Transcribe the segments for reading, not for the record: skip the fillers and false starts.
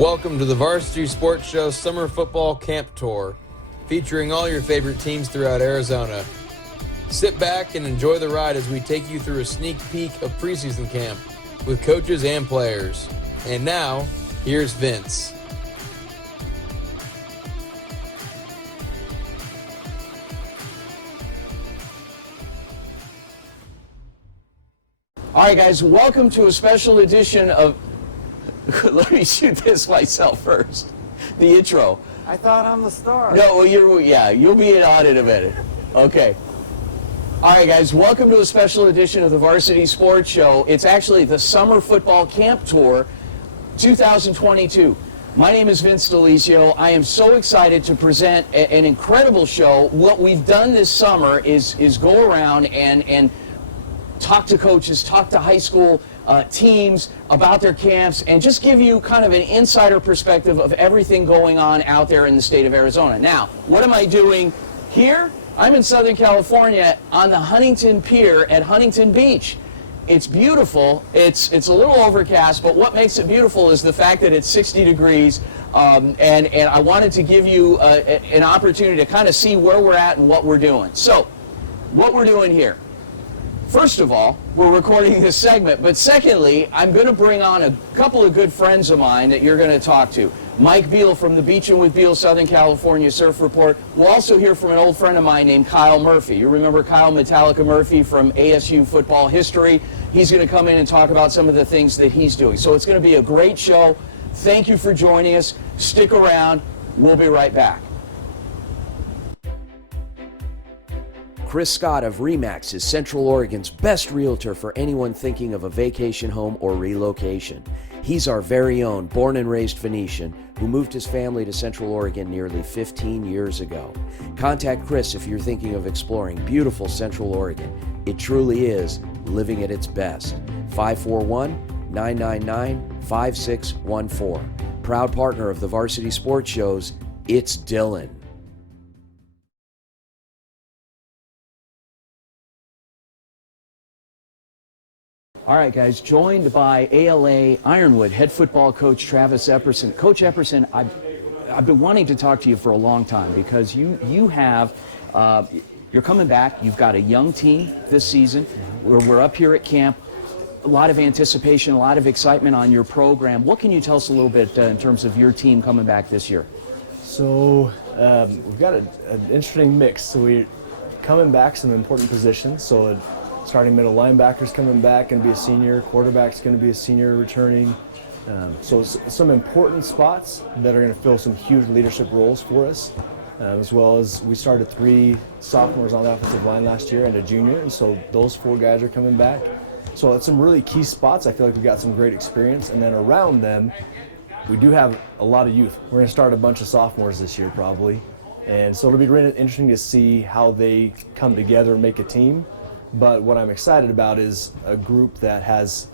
Welcome to the Varsity Sports Show Summer Football Camp Tour, featuring all your favorite teams throughout Arizona. Sit back and enjoy the ride as we take you through a sneak peek of preseason camp with coaches and players. And now, here's Vince. All right, guys, welcome to a special edition of... Let me shoot this myself first. The intro. I thought I'm the star. No, well, you'll be in on it in a minute. Okay. All right, guys, welcome to a special edition of the Varsity Sports Show. It's actually the Summer Football Camp Tour 2022. My name is Vince DeLisio. I am so excited to present an incredible show. What we've done this summer is go around and talk to coaches, talk to high school teams about their camps, and just give you kind of an insider perspective of everything going on out there in the state of Arizona. Now, what am I doing here? I'm in Southern California on the Huntington Pier at Huntington Beach. It's beautiful. It's a little overcast, but what makes it beautiful is the fact that it's 60 degrees, and I wanted to give you an opportunity to kind of see where we're at and what we're doing. So, what we're doing here. First of all, we're recording this segment, but secondly, I'm going to bring on a couple of good friends of mine that you're going to talk to. Mike Beal from the Beach and with Beal Southern California Surf Report. We'll also hear from an old friend of mine named Kyle Murphy. You remember Kyle Metallica Murphy from ASU football history. He's going to come in and talk about some of the things that he's doing. So it's going to be a great show. Thank you for joining us. Stick around. We'll be right back. Chris Scott of RE/MAX is Central Oregon's best realtor for anyone thinking of a vacation home or relocation. He's our very own born and raised Venetian who moved his family to Central Oregon nearly 15 years ago. Contact Chris if you're thinking of exploring beautiful Central Oregon. It truly is living at its best. 541-999-5614. Proud partner of the Varsity Sports Shows, it's Dylan. All right, guys, joined by ALA Ironwood head football coach Travis Epperson. Coach Epperson, I've been wanting to talk to you for a long time because you have, you're coming back. You've got a young team this season. We're up here at camp. A lot of anticipation, a lot of excitement on your program. What can you tell us a little bit in terms of your team coming back this year? So we've got an interesting mix. So we're coming back some important positions. So starting middle linebacker's coming back and be a senior. Quarterback's going to be a senior returning. So some important spots that are going to fill some huge leadership roles for us, as well as we started 3 sophomores on the offensive line last year and a junior, and so those 4 guys are coming back. So it's some really key spots. I feel like we've got some great experience, and then around them, we do have a lot of youth. We're going to start a bunch of sophomores this year probably, and so it'll be really interesting to see how they come together and make a team. But what I'm excited about is a group that has,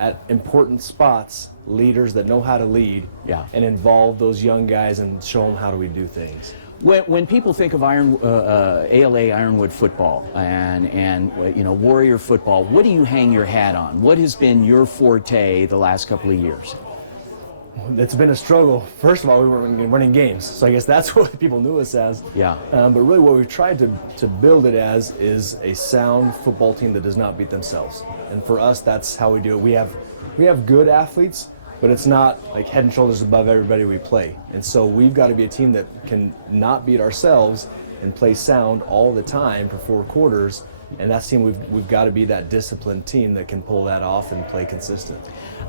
at important spots, leaders that know how to lead and involve those young guys and show them how do we do things. When people think of ALA Ironwood football and Warrior football, what do you hang your hat on? What has been your forte the last couple of years? It's been a struggle. First of all, we weren't winning games, so I guess that's what people knew us as. Yeah. But really what we've tried to build it as is a sound football team that does not beat themselves. And for us, that's how we do it. We have good athletes, but it's not like head and shoulders above everybody we play. And so we've got to be a team that can not beat ourselves and play sound all the time for 4 quarters. And that's team we've got to be that disciplined team that can pull that off and play consistent.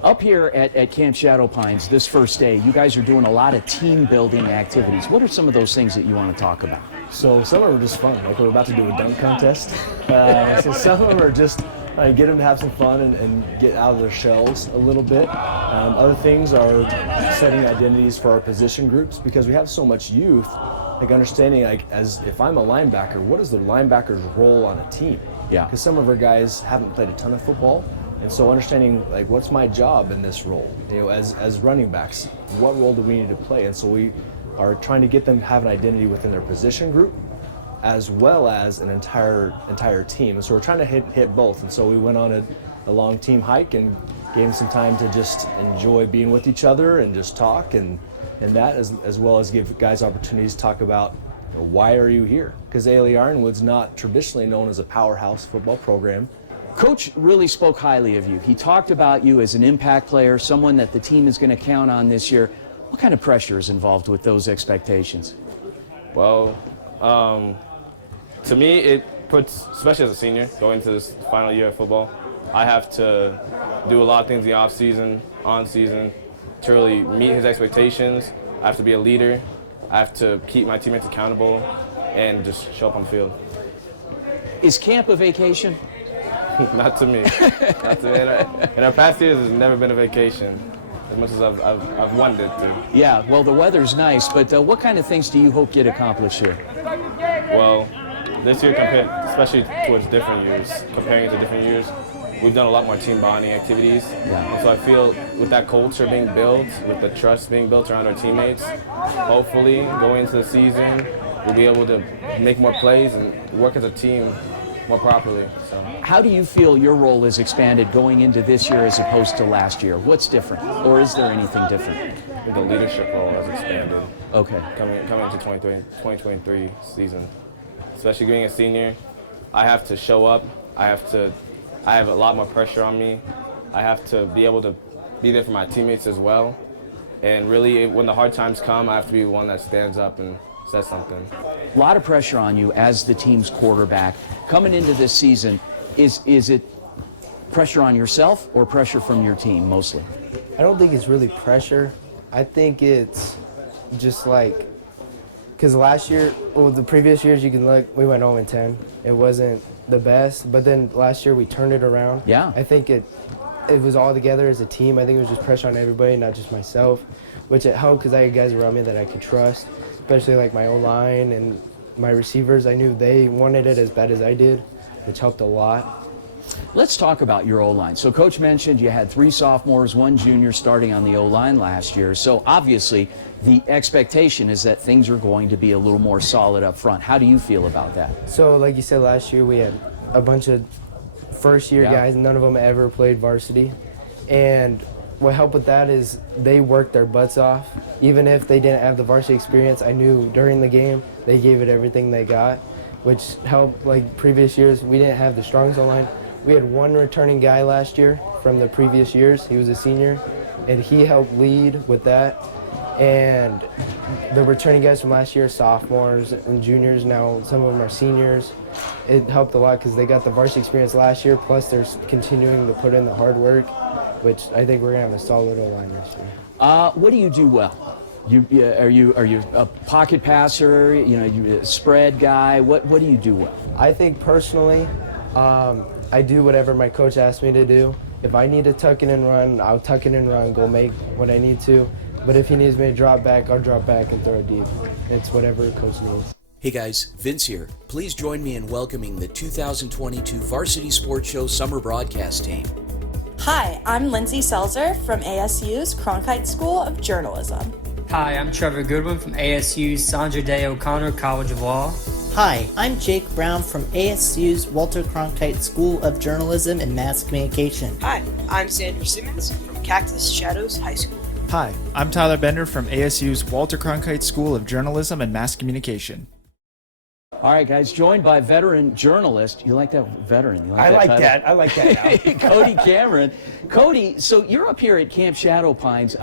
Up here at Camp Shadow Pines this first day, you guys are doing a lot of team building activities. What are some of those things that you want to talk about? So some of them are just fun, like we're about to do a dunk contest. So some of them are just get them to have some fun and get out of their shells a little bit. Other things are setting identities for our position groups because we have so much youth. Like understanding, like as if I'm a linebacker, what is the linebacker's role on a team? Yeah. Because some of our guys haven't played a ton of football, and so understanding like what's my job in this role? As running backs, what role do we need to play? And so we are trying to get them to have an identity within their position group, as well as an entire team. And so we're trying to hit both. And so we went on a long team hike and gave them some time to just enjoy being with each other and just talk, and that as well as give guys opportunities to talk about, why are you here? Because A.L.E. Ironwood's not traditionally known as a powerhouse football program. Coach really spoke highly of you. He talked about you as an impact player, someone that the team is going to count on this year. What kind of pressure is involved with those expectations? Well, to me, it puts, especially as a senior, going into this final year of football, I have to do a lot of things in the off season, on season, to really meet his expectations. I have to be a leader. I have to keep my teammates accountable and just show up on the field. Is camp a vacation? Not to me. Not to me. In our past years, it's never been a vacation, as much as I've wanted it to. Yeah, well, the weather's nice, but what kind of things do you hope get accomplished here? Well, this year, especially towards different years, comparing it to different years, we've done a lot more team bonding activities. Yeah. And so I feel with that culture being built, with the trust being built around our teammates, hopefully going into the season, we'll be able to make more plays and work as a team more properly. So. How do you feel your role is expanded going into this year as opposed to last year? What's different, or is there anything different? I think the leadership role has expanded. Okay. Coming into 2023 season, especially being a senior, I have to show up. I have a lot more pressure on me. I have to be able to be there for my teammates as well. And really, when the hard times come, I have to be the one that stands up and says something. A lot of pressure on you as the team's quarterback. Coming into this season, is it pressure on yourself or pressure from your team mostly? I don't think it's really pressure. I think it's just like, because last year, well, the previous years, you can look, we went 0-10. It wasn't the best, but then last year we turned it around. Yeah. I think it was all together as a team. I think it was just pressure on everybody, not just myself, which it helped because I had guys around me that I could trust, especially like my O-line and my receivers. I knew they wanted it as bad as I did, which helped a lot. Let's talk about your O-line. So Coach mentioned you had 3 sophomores, 1 junior starting on the O-line last year. So obviously the expectation is that things are going to be a little more solid up front. How do you feel about that? So like you said, last year we had a bunch of first-year guys. None of them ever played varsity. And what helped with that is they worked their butts off. Even if they didn't have the varsity experience, I knew during the game they gave it everything they got, which helped. Like previous years, we didn't have the strongest O-line. We had 1 returning guy last year from the previous years. He was a senior, and he helped lead with that. And the returning guys from last year, sophomores and juniors, now some of them are seniors. It helped a lot because they got the varsity experience last year, plus they're continuing to put in the hard work, which I think we're going to have a solid O-line this year. What do you do well? Are you a pocket passer? You a spread guy? What do you do well? I think personally, I do whatever my coach asks me to do. If I need to tuck in and run, I'll tuck in and run, go make what I need to. But if he needs me to drop back, I'll drop back and throw it deep. It's whatever the coach needs. Hey guys, Vince here. Please join me in welcoming the 2022 Varsity Sports Show Summer Broadcast Team. Hi, I'm Lindsay Selzer from ASU's Cronkite School of Journalism. Hi, I'm Trevor Goodwin from ASU's Sandra Day O'Connor College of Law. Hi, I'm Jake Brown from ASU's Walter Cronkite School of Journalism and Mass Communication. Hi, I'm Xander Simmons from Cactus Shadows High School. Hi, I'm Tyler Bender from ASU's Walter Cronkite School of Journalism and Mass Communication. All right, guys, joined by veteran journalist. You like that veteran? You I like that. I like that now. Cody Cameron. Cody, so you're up here at Camp Shadow Pines.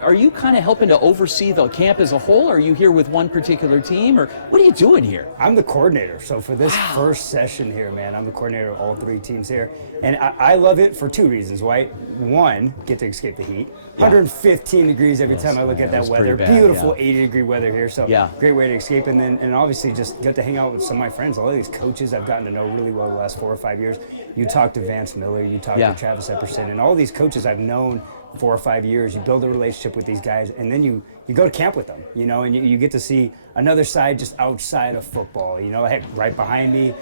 Are you kind of helping to oversee the camp as a whole? Or are you here with one particular team? Or what are you doing here? I'm the coordinator. So for this first session here, man, I'm the coordinator of all 3 teams here. And I love it for 2 reasons, right? One, get to escape the heat. 115 degrees every time I look at that weather. Beautiful 80-degree weather here. So great way to escape. And obviously just get to hang out with some of my friends. All of these coaches I've gotten to know really well the last 4 or 5 years. You talk to Vance Miller, you talk to Travis Epperson, and all these coaches I've known 4 or 5 years. You build a relationship with these guys, and then you go to camp with them, and you get to see another side just outside of football. Heck, right behind me,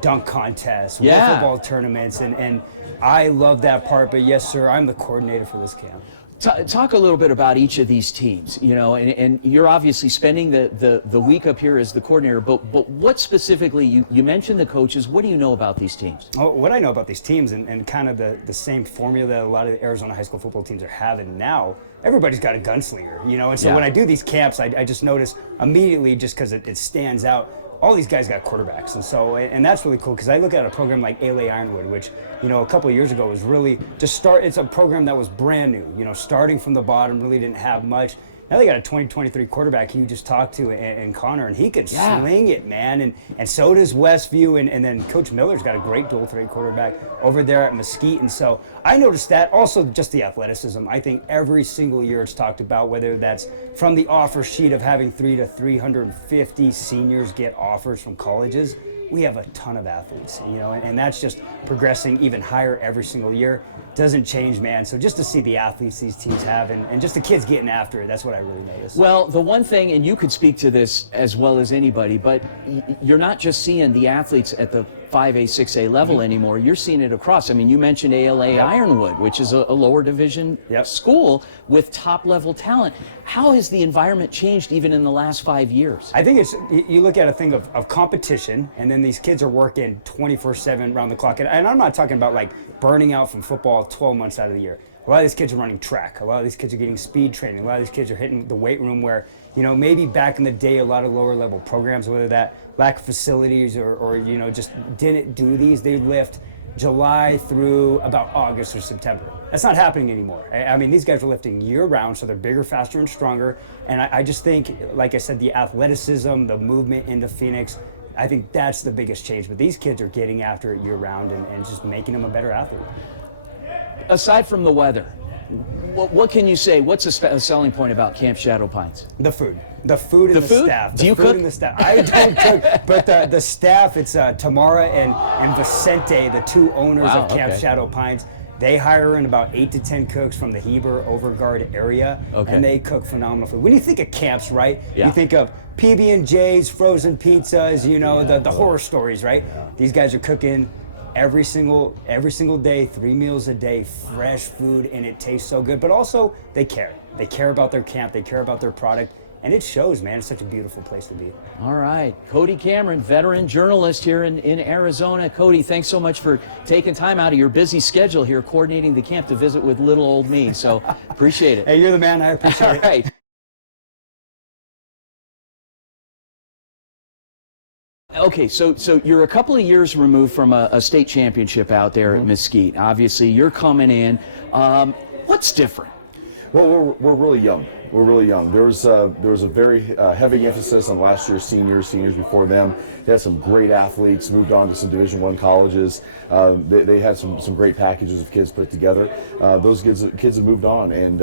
dunk contests, football tournaments, and I love that part. But yes, sir, I'm the coordinator for this camp. Talk a little bit about each of these teams, and you're obviously spending the week up here as the coordinator, but what specifically, you mentioned the coaches, what do you know about these teams? Oh, what I know about these teams and kind of the same formula that a lot of the Arizona high school football teams are having now, everybody's got a gunslinger, and so when I do these camps, I just notice immediately, just because it stands out, all these guys got quarterbacks, and that's really cool, because I look at a program like A.L.A. Ironwood, which a couple of years ago was really it's a program that was brand new, starting from the bottom, really didn't have much. Now they got a 2023 quarterback you just talked to, and Connor, and he can sling it, man, and so does Westview, and then Coach Miller's got a great dual threat quarterback over there at Mesquite, and so I noticed that. Also, just the athleticism. I think every single year it's talked about, whether that's from the offer sheet of having 300 to 350 seniors get offers from colleges. We have a ton of athletes, and that's just progressing even higher every single year. Doesn't change, man. So just to see the athletes these teams have and just the kids getting after it, that's what I really noticed. Well, the one thing, and you could speak to this as well as anybody, but you're not just seeing the athletes at the 5A, 6A level anymore. You're seeing it across. I mean, you mentioned ALA Ironwood, which is a lower division school with top-level talent. How has the environment changed even in the last 5 years? I think you look at a thing of competition, and then these kids are working 24/7 around the clock. And I'm not talking about like burning out from football 12 months out of the year. A lot of these kids are running track. A lot of these kids are getting speed training. A lot of these kids are hitting the weight room where, maybe back in the day, a lot of lower level programs, whether that lack of facilities or just didn't do these, they lift July through about August or September. That's not happening anymore. I mean, these guys are lifting year round, so they're bigger, faster, and stronger. And I just think, like I said, the athleticism, the movement into Phoenix, I think that's the biggest change. But these kids are getting after it year round and just making them a better athlete. Aside from the weather, what can you say? What's a selling point about Camp Shadow Pines? The food. The food and the staff. Do you cook? And the staff. I don't cook, but the staff, it's Tamara and Vicente, the two owners of Camp Shadow Pines. They hire in about 8 to 10 cooks from the Heber, Overguard area, and they cook phenomenal food. When you think of camps, right, you think of PB&Js, frozen pizzas, the horror stories, right? These guys are cooking every single day, 3 meals a day, fresh food, and it tastes so good. But also, they care. They care about their camp. They care about their product. And it shows, man. It's such a beautiful place to be. All right. Cody Cameron, veteran journalist here in Arizona. Cody, thanks so much for taking time out of your busy schedule here, coordinating the camp to visit with little old me. So appreciate it. Hey, you're the man. I appreciate it. All right. Okay, so you're a couple of years removed from a state championship out there at Mesquite. Obviously, you're coming in. What's different? Well, we're really young. We're really young. There was a very heavy emphasis on last year's seniors before them. They had some great athletes, moved on to some Division I colleges. They had some great packages of kids put together. Those kids have moved on, and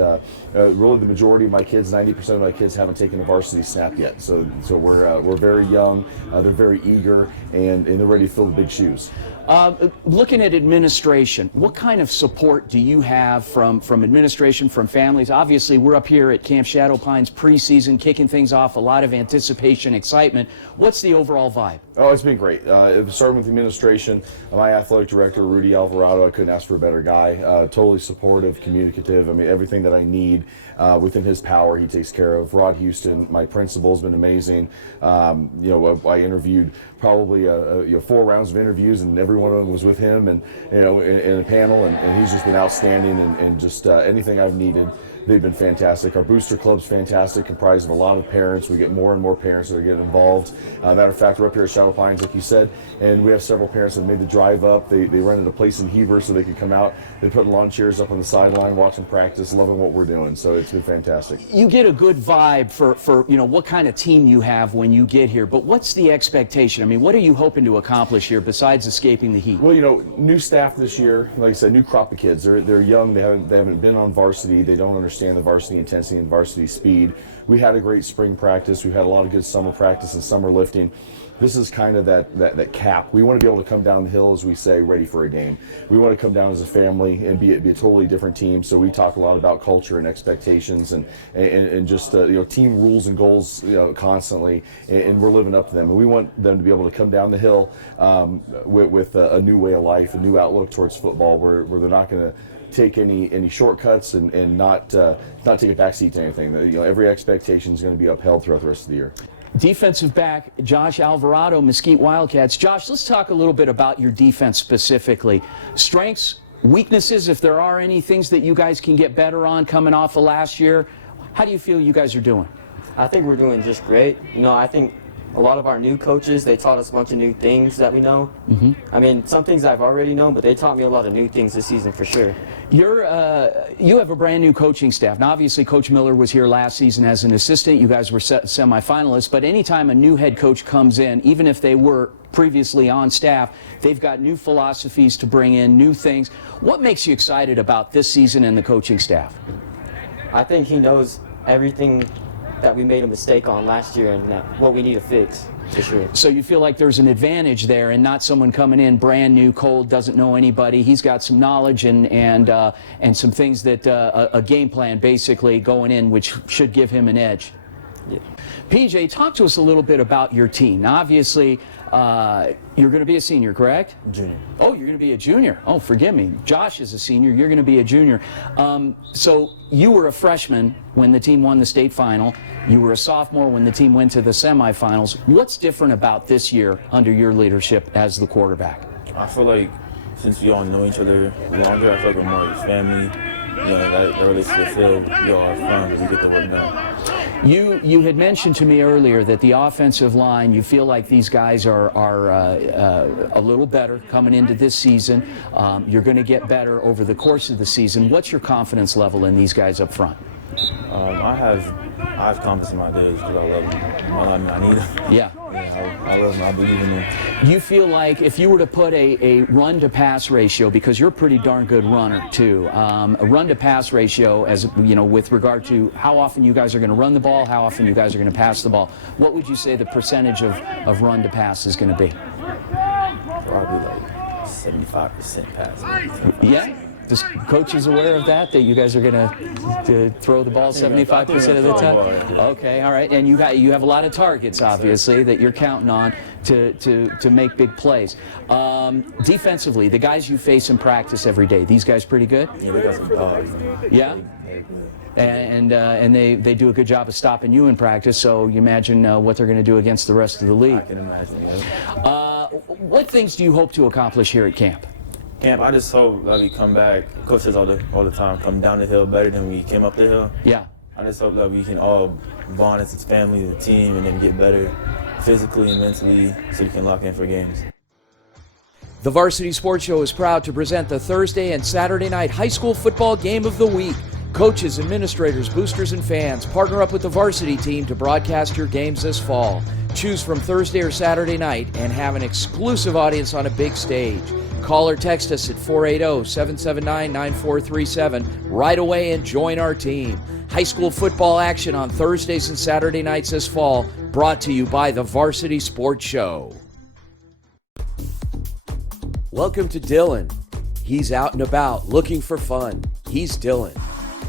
really the majority of my kids, 90% of my kids, haven't taken a varsity snap yet. So we're very young. They're very eager, and they're ready to fill the big shoes. Looking at administration, what kind of support do you have from administration, from families? Obviously, we're up here at Camp Shadow Pines preseason, kicking things off, a lot of anticipation, excitement. What's the overall vibe? Oh, it's been great. Starting with the administration, my athletic director, Rudy Alvarado, I couldn't ask for a better guy. Totally supportive, communicative. I mean, everything that I need within his power, he takes care of. Rod Houston, my principal, has been amazing. I interviewed probably 4 rounds of interviews, and every one of them was with him, and in a panel, and he's just been outstanding, and just anything I've needed. They've been fantastic. Our booster club's fantastic, comprised of a lot of parents. We get more and more parents that are getting involved. Matter of fact, we're up here at Shadow Pines, like you said, and we have several parents that made the drive up. They rented a place in Heber so they could come out. They put lawn chairs up on the sideline, watching practice, loving what we're doing. So it's been fantastic. You get a good vibe for what kind of team you have when you get here, but what's the expectation? I mean, what are you hoping to accomplish here besides escaping the heat? Well, new staff this year, like I said, new crop of kids. They're young. They haven't been on varsity. They don't understand the varsity intensity and varsity speed. We had a great spring practice. We had a lot of good summer practice and summer lifting. this is kind of that cap. We want to be able to come down the hill, as we say, ready for a game. We want to come down as a family and be a totally different team. So we talk a lot about culture and expectations and just team rules and goals constantly, and we're living up to them. And we want them to be able to come down the hill with a new way of life, a new outlook towards football, where they're not going to take any shortcuts and not take a backseat to anything. Every expectation is going to be upheld throughout the rest of the year. Defensive back Josh Alvarado, Mesquite Wildcats. Josh, let's talk a little bit about your defense specifically. Strengths, weaknesses, if there are any things that you guys can get better on coming off of last year. How do you feel you guys are doing? I think we're doing just great. I think a lot of our new coaches, they taught us a bunch of new things that we know. Mm-hmm. I mean, some things I've already known, but they taught me a lot of new things this season for sure. You have a brand new coaching staff. Now, obviously, Coach Miller was here last season as an assistant. You guys were semifinalists, but anytime a new head coach comes in, even if they were previously on staff, they've got new philosophies to bring in, new things. What makes you excited about this season and the coaching staff? I think he knows everything that we made a mistake on last year and what we need to fix, for sure. So you feel like there's an advantage there and not someone coming in brand new, cold, doesn't know anybody. He's got some knowledge and some things that a game plan basically going in, which should give him an edge. Yeah. PJ, talk to us a little bit about your team. Now, obviously, you're going to be a senior, correct? Junior. Oh, you're going to be a junior. Oh, forgive me. Josh is a senior. You're going to be a junior. So you were a freshman when the team won the state final. You were a sophomore when the team went to the semifinals. What's different about this year under your leadership as the quarterback? I feel like since we all know each other longer, I feel like we're more like family. That relationship feel are fun. We get to work now. You had mentioned to me earlier that the offensive line, you feel like these guys are a little better coming into this season. You're going to get better over the course of the season. What's your confidence level in these guys up front? I have confidence in my dudes because I love them. I need them. Yeah. I love them. I believe in them. You feel like if you were to put a run-to-pass ratio, because you're a pretty darn good runner too, a run-to-pass ratio, as with regard to how often you guys are going to run the ball, how often you guys are going to pass the ball, what would you say the percentage of run-to-pass is going to be? Probably like 75% pass. Yeah. Just coaches aware of that you guys are going to throw the ball 75% of the time? Okay, all right. And you have a lot of targets, obviously, that you're counting on to make big plays. Defensively, the guys you face in practice every day, these guys pretty good? Yeah, we got some dogs. Yeah? And they do a good job of stopping you in practice, so you imagine what they're going to do against the rest of the league. I can imagine, yeah. What things do you hope to accomplish here at camp? I just hope that we come back. Coach says all the time, come down the hill better than we came up the hill. Yeah. I just hope that we can all bond as a family, a team, and then get better physically and mentally so we can lock in for games. The Varsity Sports Show is proud to present the Thursday and Saturday night high school football game of the week. Coaches, administrators, boosters, and fans partner up with the varsity team to broadcast your games this fall. Choose from Thursday or Saturday night and have an exclusive audience on a big stage. Call or text us at 480-779-9437 right away and join our team. High school football action on Thursdays and Saturday nights this fall, brought to you by the Varsity Sports Show. Welcome to Dylan. He's out and about looking for fun. He's Dylan.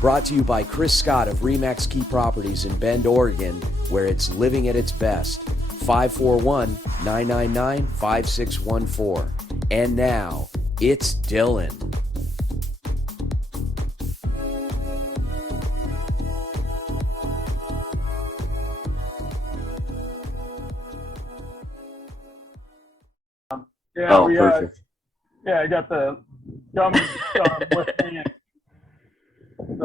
Brought to you by Chris Scott of Remax Key Properties in Bend, Oregon, where it's living at its best. 541-999-5614. And now, it's Dylan. Yeah, perfect. I got the dumb with me.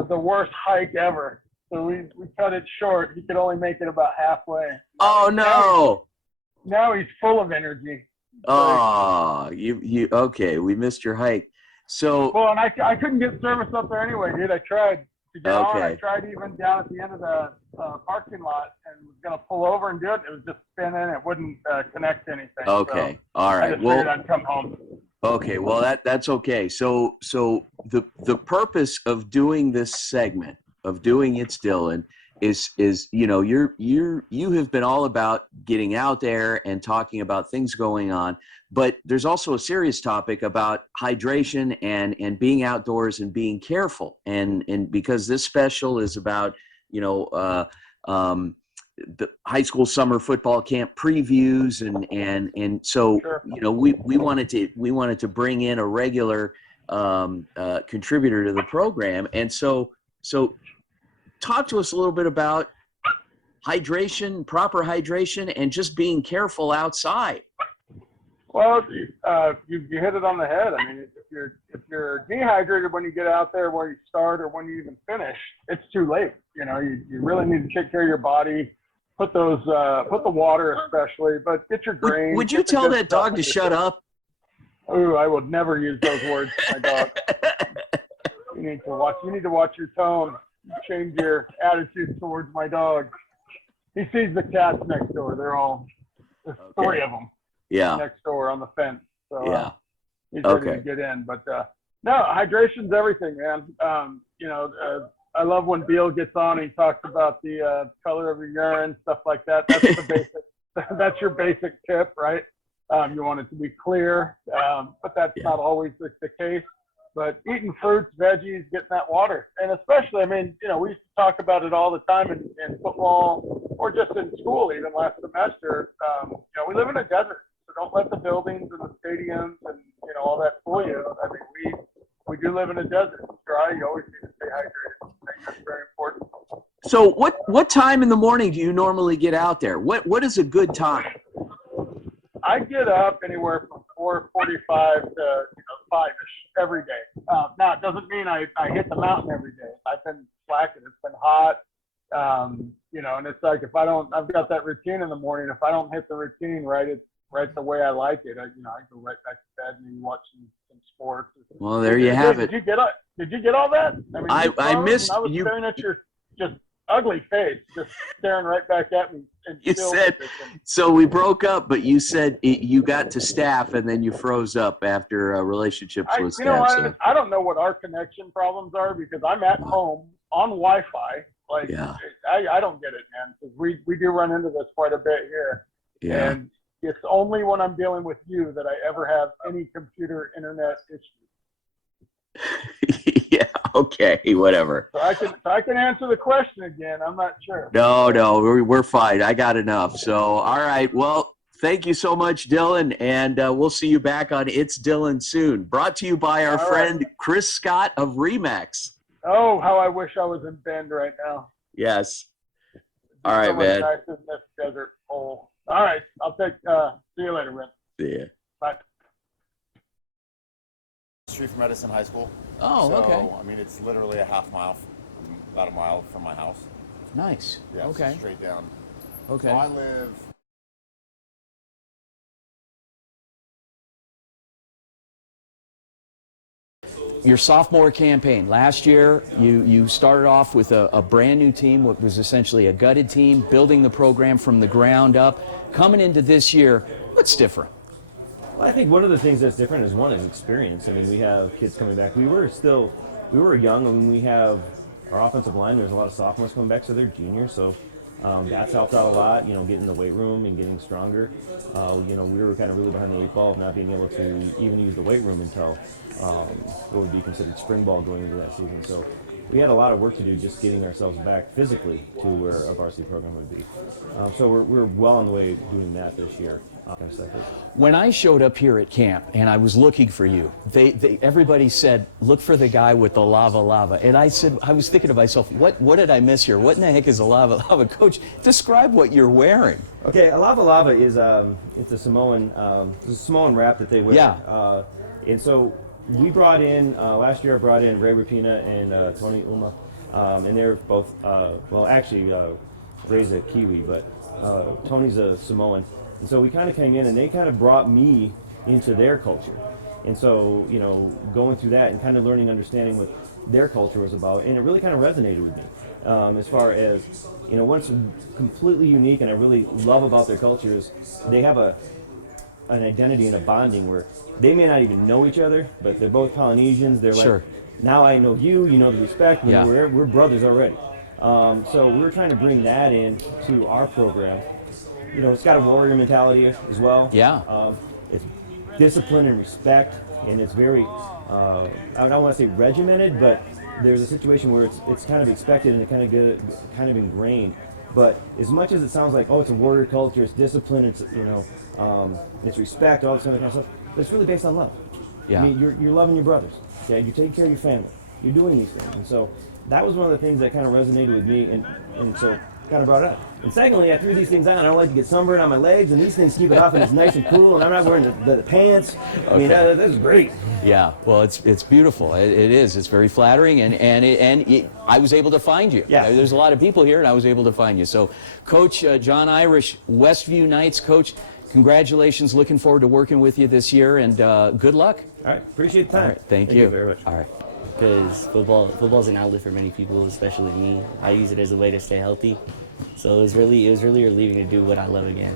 The worst hike ever. So we cut it short. He could only make it about halfway. Oh no! Now he's full of energy. Oh, you okay? We missed your hike. So well, and I couldn't get service up there anyway, dude. I tried to get on. I tried even down at the end of the parking lot and was gonna pull over and do it. It was just spinning. It wouldn't connect to anything. Okay, so all right. I just figured I'd come home. Okay, well that's okay. So the purpose of doing this segment, of doing It's Dylan, is you have been all about getting out there and talking about things going on, but there's also a serious topic about hydration and being outdoors and being careful, and because this special is about the high school summer football camp previews, and so Sure. we wanted to bring in a regular contributor to the program, and so talk to us a little bit about hydration, proper hydration, and just being careful outside. Well, you hit it on the head. I mean, if you're dehydrated when you get out there, where you start or when you even finish, it's too late. You really need to take care of your body. Put the water especially, but get your grains. Would you tell that dog to shut up? Oh, I would never use those words to my dog. You need to watch your tone. Change your attitude towards my dog. He sees the cats next door. There's 3 of them. Yeah. Next door on the fence. So yeah. He's ready to get in. But no, hydration's everything, man. I love when Beal gets on and he talks about the color of your urine, stuff like that. That's the basic. That's your basic tip, right? You want it to be clear, but that's not always the case. But eating fruits, veggies, getting that water, and especially, I mean, we used to talk about it all the time in football or just in school, even last semester. We live in a desert, so don't let the buildings and the stadiums and all that fool you. I mean, we do live in a desert. It's dry. You always need to stay hydrated. I think that's very important. So what time in the morning do you normally get out there? What is a good time? I get up anywhere from 4:45 to 5ish every day. Now it doesn't mean I hit the mountain every day. I've been slacking. It's been hot, and it's like I've got that routine in the morning. If I don't hit the routine right the way I like it, I go right back to bed and maybe watch some sports. Well, there you have it. Did you get all that? I mean, I missed I was you. staring at your just ugly face, just staring right back at me. And You said, so we broke up, but you said you got to staff and then you froze up after relationships with staff. I don't know what our connection problems are because I'm at home on Wi-Fi. Like, I don't get it, man, because we do run into this quite a bit here. Yeah. And it's only when I'm dealing with you that I ever have any computer internet issues. Yeah, okay, whatever. So I can answer the question again. I'm not sure. No, we're fine. I got enough. So, all right. Well, thank you so much, Dylan, and we'll see you back on It's Dylan soon. Brought to you by our friend Chris Scott of Remax. Oh, how I wish I was in Bend right now. Yes. All right, man. Nice in this desert hole. All right, I'll see you later, Rick. See ya. Bye. Street from Edison High School. Oh, okay. I mean, it's literally about a mile from my house. Nice. Yeah, okay. Straight down. Okay. So I live. Your sophomore campaign. Last year, you started off with a brand new team, what was essentially a gutted team, building the program from the ground up. Coming into this year, what's different? Well, I think one of the things that's different is experience. I mean, we have kids coming back. We were young. I mean, we have our offensive line. There's a lot of sophomores coming back, so they're juniors. So that's helped out a lot. Getting in the weight room and getting stronger. We were kind of really behind the 8 ball of not being able to even use the weight room until what would be considered spring ball going into that season. So we had a lot of work to do just getting ourselves back physically to where a varsity program would be. So we're well on the way doing that this year. When I showed up here at camp and I was looking for you, everybody said, look for the guy with the lava. And I was thinking to myself, what did I miss here? What in the heck is a lava? Coach, describe what you're wearing. Okay, a lava is it's a Samoan wrap that they wear. Yeah. And so we brought in last year. I brought in Ray Rapina and Tony Uma, and they're both Ray's a Kiwi, but Tony's a Samoan. And so we kind of came in, and they kind of brought me into their culture. And so, going through that and kind of understanding what their culture was about, and it really kind of resonated with me. As far as, what's completely unique and I really love about their culture is they have an identity and a bonding where they may not even know each other, but they're both Polynesians. They're like, now I know you, the respect. Yeah. We're brothers already. So we were trying to bring that in to our program. You know, it's got a warrior mentality as well. Yeah. It's discipline and respect, and it's very, I don't want to say regimented, but there's a situation where it's kind of expected and it kind of ingrained. But as much as it sounds like, oh, it's a warrior culture, it's discipline, it's, you know, it's respect, all this kind of stuff, it's really based on love. Yeah. I mean, you're loving your brothers, okay? You're taking care of your family. You're doing these things. And so that was one of the things that kind of resonated with me, and so kind of brought it up. And secondly, I threw these things on. I don't like to get sunburned on my legs, and these things keep it off, and it's nice and cool, and I'm not wearing the pants. I mean, this is great. Yeah, well, it's beautiful. It is. It's very flattering, and I was able to find you. Yeah. There's a lot of people here, and I was able to find you. So, Coach John Irish, Westview Knights, Coach, congratulations. Looking forward to working with you this year, and good luck. All right, appreciate the time. All right, thank you you very much. All right. Because football's an outlet for many people, especially me. I use it as a way to stay healthy. So it was really relieving to do what I love again.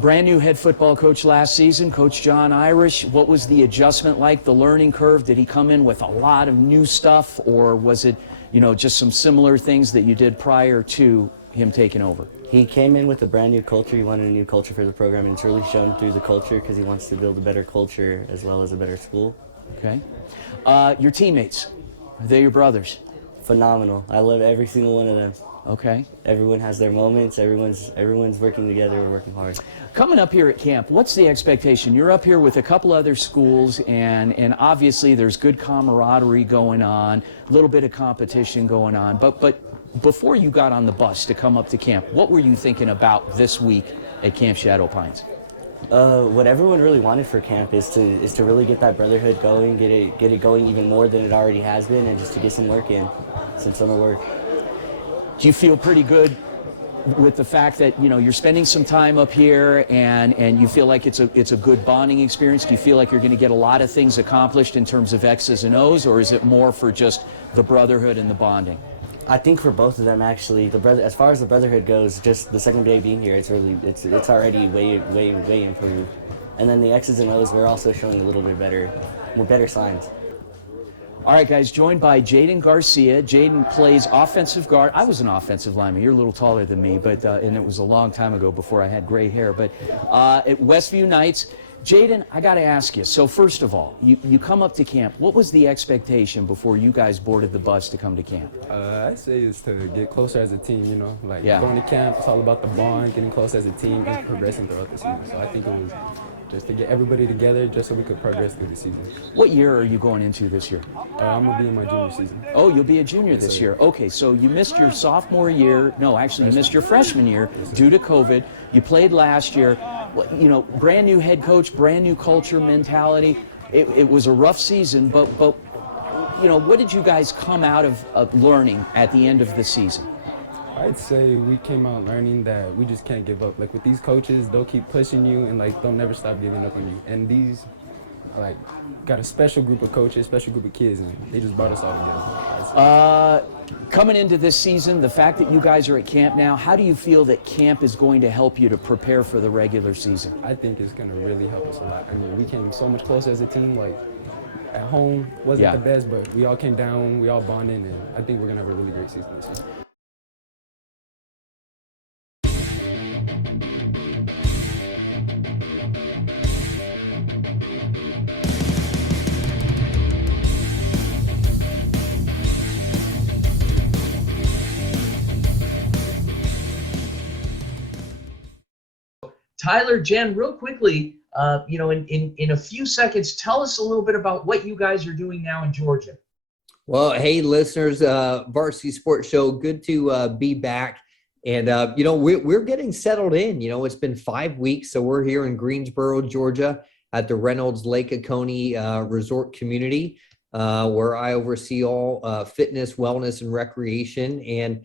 Brand new head football coach last season, Coach John Irish. What was the adjustment like, the learning curve? Did he come in with a lot of new stuff, or was it, you know, just some similar things that you did prior to him taking over? He came in with a brand new culture. He wanted a new culture for the program, and it's really shown through the culture because he wants to build a better culture as well as a better school. Okay. Your teammates, are they your brothers? Phenomenal. I love every single one of them. Okay. Everyone has their moments. Everyone's working together. We're working hard. Coming up here at camp, what's the expectation? You're up here with a couple other schools, and obviously there's good camaraderie going on, a little bit of competition going on. But before you got on the bus to come up to camp, what were you thinking about this week at Camp Shadow Pines? What everyone really wanted for camp is to really get that brotherhood going, get it going even more than it already has been, and just to get some work in, some summer work. Do you feel pretty good with the fact that, you know, you're spending some time up here and you feel like it's a good bonding experience? Do you feel like you're going to get a lot of things accomplished in terms of X's and O's, or is it more for just the brotherhood and the bonding? I think for both of them, actually, as far as the brotherhood goes, just the second day being here, it's already way improved. And then the X's and O's, we're also showing a little bit better signs. All right, guys, joined by Jaden Garcia. Jaden plays offensive guard. I was an offensive lineman. You're a little taller than me, but and it was a long time ago before I had gray hair. But at Westview Knights, Jaden, I got to ask you. So first of all, you come up to camp. What was the expectation before you guys boarded the bus to come to camp? I'd say it's to get closer as a team, you know. Like Yeah. going to camp, it's all about the bond, getting close as a team, just progressing throughout the season. So I think it was just to get everybody together just so we could progress through the season. What year are you going into this year? I'm going to be in my junior season. Oh, you'll be a junior this year. Okay, so you missed your sophomore year. No, actually, you missed your freshman year due to COVID. You played last year. You know, brand new head coach, brand new culture, mentality. It was a rough season, but you know, what did you guys come out of learning at the end of the season? I'd say we came out learning that we just can't give up. Like with these coaches, they'll keep pushing you and like they'll never stop giving up on you. And these, like, got a special group of coaches, special group of kids, and they just brought us all together. Coming into this season, the fact that you guys are at camp now, how do you feel that camp is going to help you to prepare for the regular season? I think it's going to really help us a lot. I mean, we came so much closer as a team. Like, at home wasn't the best, but we all came down, we all bonded, and I think we're going to have a really great season this year. Tyler, Jen, real quickly, you know, in a few seconds, tell us a little bit about what you guys are doing now in Georgia. Well, hey, listeners, Varsity Sports Show, good to be back. And, you know, we're getting settled in. You know, it's been 5 weeks, so we're here in Greensboro, Georgia, at the Reynolds Lake Oconee Resort Community, where I oversee all fitness, wellness, and recreation. And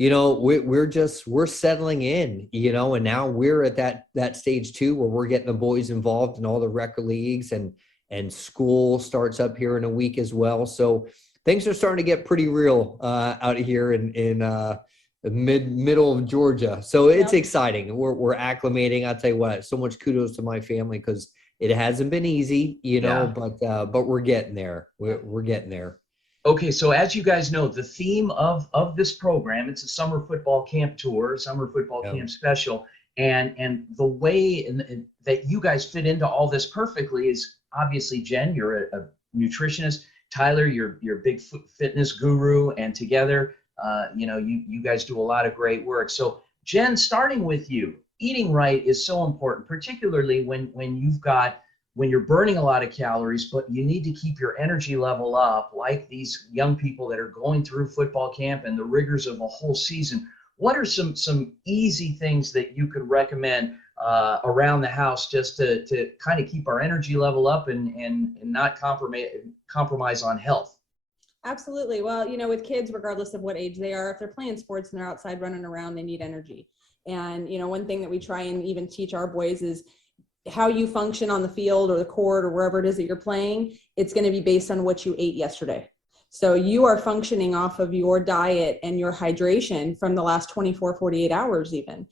you know, we're settling in, you know, and now we're at that stage too, where we're getting the boys involved in all the rec leagues, and school starts up here in a week as well. So things are starting to get pretty real out here in the middle of Georgia. So it's exciting. We're acclimating. I'll tell you what, so much kudos to my family, because it hasn't been easy, you know, but we're getting there. We're getting there. Okay, so as you guys know, the theme of this program, it's a summer football camp tour, summer football camp special, and the way that you guys fit into all this perfectly is obviously, Jen, you're a nutritionist. Tyler, you're a big fitness guru, and together, you guys do a lot of great work. So, Jen, starting with you, eating right is so important, particularly when you're burning a lot of calories, but you need to keep your energy level up, like these young people that are going through football camp and the rigors of a whole season. What are some easy things that you could recommend around the house just to kind of keep our energy level up and not compromise on health? Absolutely. Well, with kids, regardless of what age they are, if they're playing sports and they're outside running around, they need energy. And, one thing that we try and even teach our boys is how you function on the field or the court or wherever it is that you're playing. It's going to be based on what you ate yesterday. So you are functioning off of your diet and your hydration from the last 24, 48 hours even.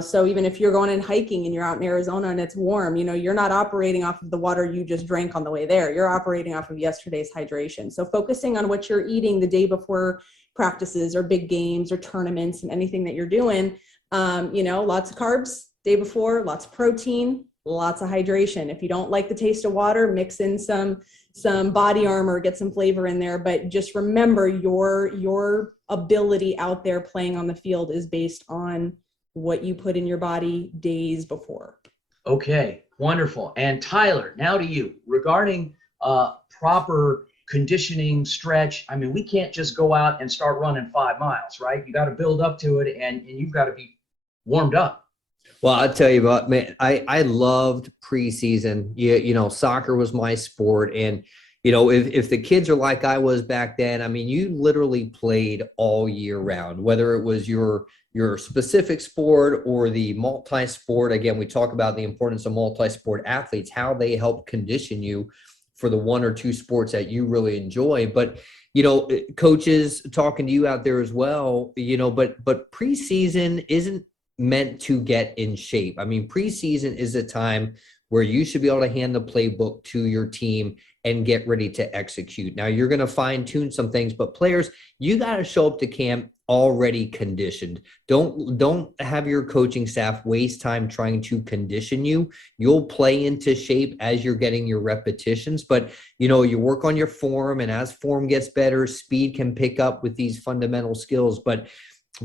So even if you're going and hiking and you're out in Arizona and it's warm, you're not operating off of the water you just drank on the way there. You're operating off of yesterday's hydration. So focusing on what you're eating the day before practices or big games or tournaments and anything that you're doing, lots of carbs day before, lots of protein, lots of hydration. If you don't like the taste of water, mix in some body armor, get some flavor in there. But just remember, your ability out there playing on the field is based on what you put in your body days before. Okay, wonderful. And Tyler, now to you. Regarding proper conditioning, stretch, I mean, we can't just go out and start running 5 miles, right? You got to build up to it, and you've got to be warmed up. Well, I'll tell you about, man, I loved preseason. Soccer was my sport. And, if the kids are like I was back then, I mean, you literally played all year round, whether it was your specific sport or the multi-sport. Again, we talk about the importance of multi-sport athletes, how they help condition you for the one or two sports that you really enjoy. But, coaches talking to you out there as well, but preseason isn't meant to get in shape. I mean, preseason is a time where you should be able to hand the playbook to your team and get ready to execute. Now, you're going to fine tune some things, but players, you got to show up to camp already conditioned. Don't have your coaching staff waste time trying to condition you. You'll play into shape as you're getting your repetitions, but you work on your form, and as form gets better, speed can pick up with these fundamental skills. But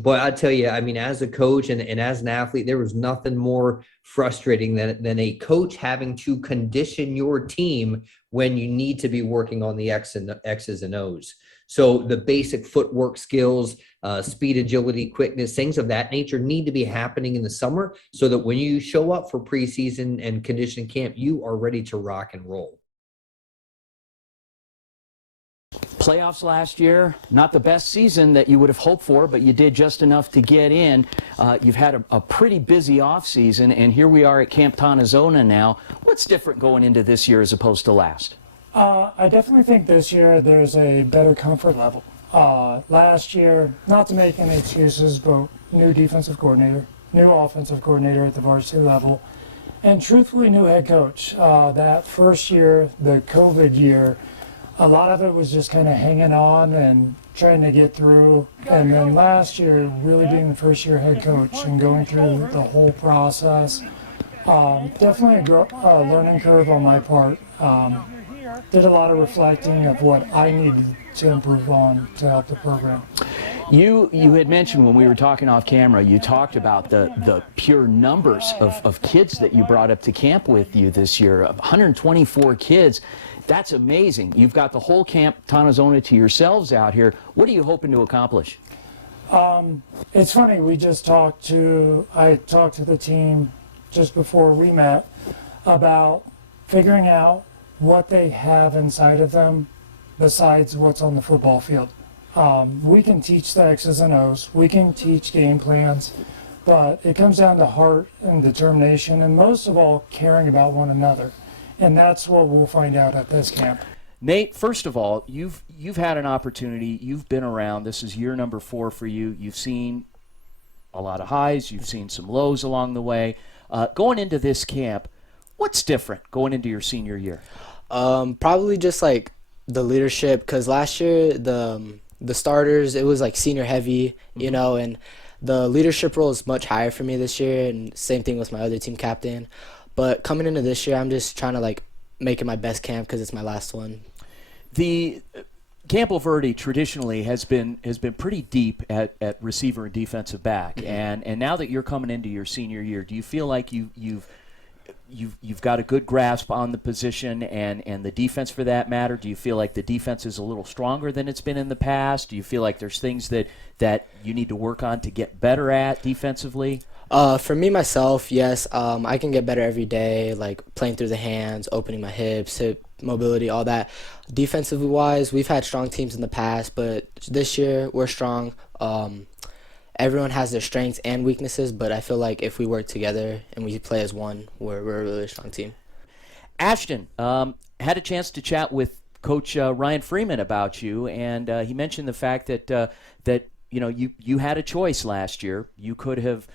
I tell you, I mean, as a coach and as an athlete, there was nothing more frustrating than a coach having to condition your team when you need to be working on the X's and O's. So the basic footwork skills, speed, agility, quickness, things of that nature need to be happening in the summer so that when you show up for preseason and conditioning camp, you are ready to rock and roll. Playoffs last year, not the best season that you would have hoped for, but you did just enough to get in. You've had a pretty busy offseason, and here we are at Camp Tonazona now. What's different going into this year as opposed to last? I definitely think this year there's a better comfort level. Last year, not to make any excuses, but new defensive coordinator, new offensive coordinator at the varsity level, and truthfully, new head coach. That first year, the COVID year, a lot of it was just kind of hanging on and trying to get through. And then last year, really being the first year head coach and going through the whole process, definitely a learning curve on my part. Did a lot of reflecting of what I needed to improve on to help the program. You had mentioned when we were talking off camera, you talked about the pure numbers of kids that you brought up to camp with you this year, 124 kids. That's amazing. You've got the whole Camp Tonazona to yourselves out here. What are you hoping to accomplish? It's funny, I talked to the team just before we met about figuring out what they have inside of them besides what's on the football field. We can teach the X's and O's, we can teach game plans, but it comes down to heart and determination, and most of all, caring about one another. And that's what we'll find out at this camp. Nate, first of all, you've had an opportunity. You've been around. This is year number 4 for you. You've seen a lot of highs. You've seen some lows along the way. Going into this camp, what's different going into your senior year? Probably just like the leadership, because last year the starters, it was like senior heavy, you know, and the leadership role is much higher for me this year, and same thing with my other team captain. But coming into this year, I'm just trying to like make it my best camp because it's my last one. The Camp Alvarado traditionally has been pretty deep at receiver and defensive back, and now that you're coming into your senior year, do you feel like you've got a good grasp on the position and the defense for that matter? Do you feel like the defense is a little stronger than it's been in the past? Do you feel like there's things that you need to work on to get better at defensively? For me, myself, yes. I can get better every day, like playing through the hands, opening my hips, hip mobility, all that. Defensively wise, we've had strong teams in the past, but this year we're strong. Everyone has their strengths and weaknesses, but I feel like if we work together and we play as one, we're a really strong team. Ashton, had a chance to chat with Coach Ryan Freeman about you, and he mentioned the fact that you know you had a choice last year. You could have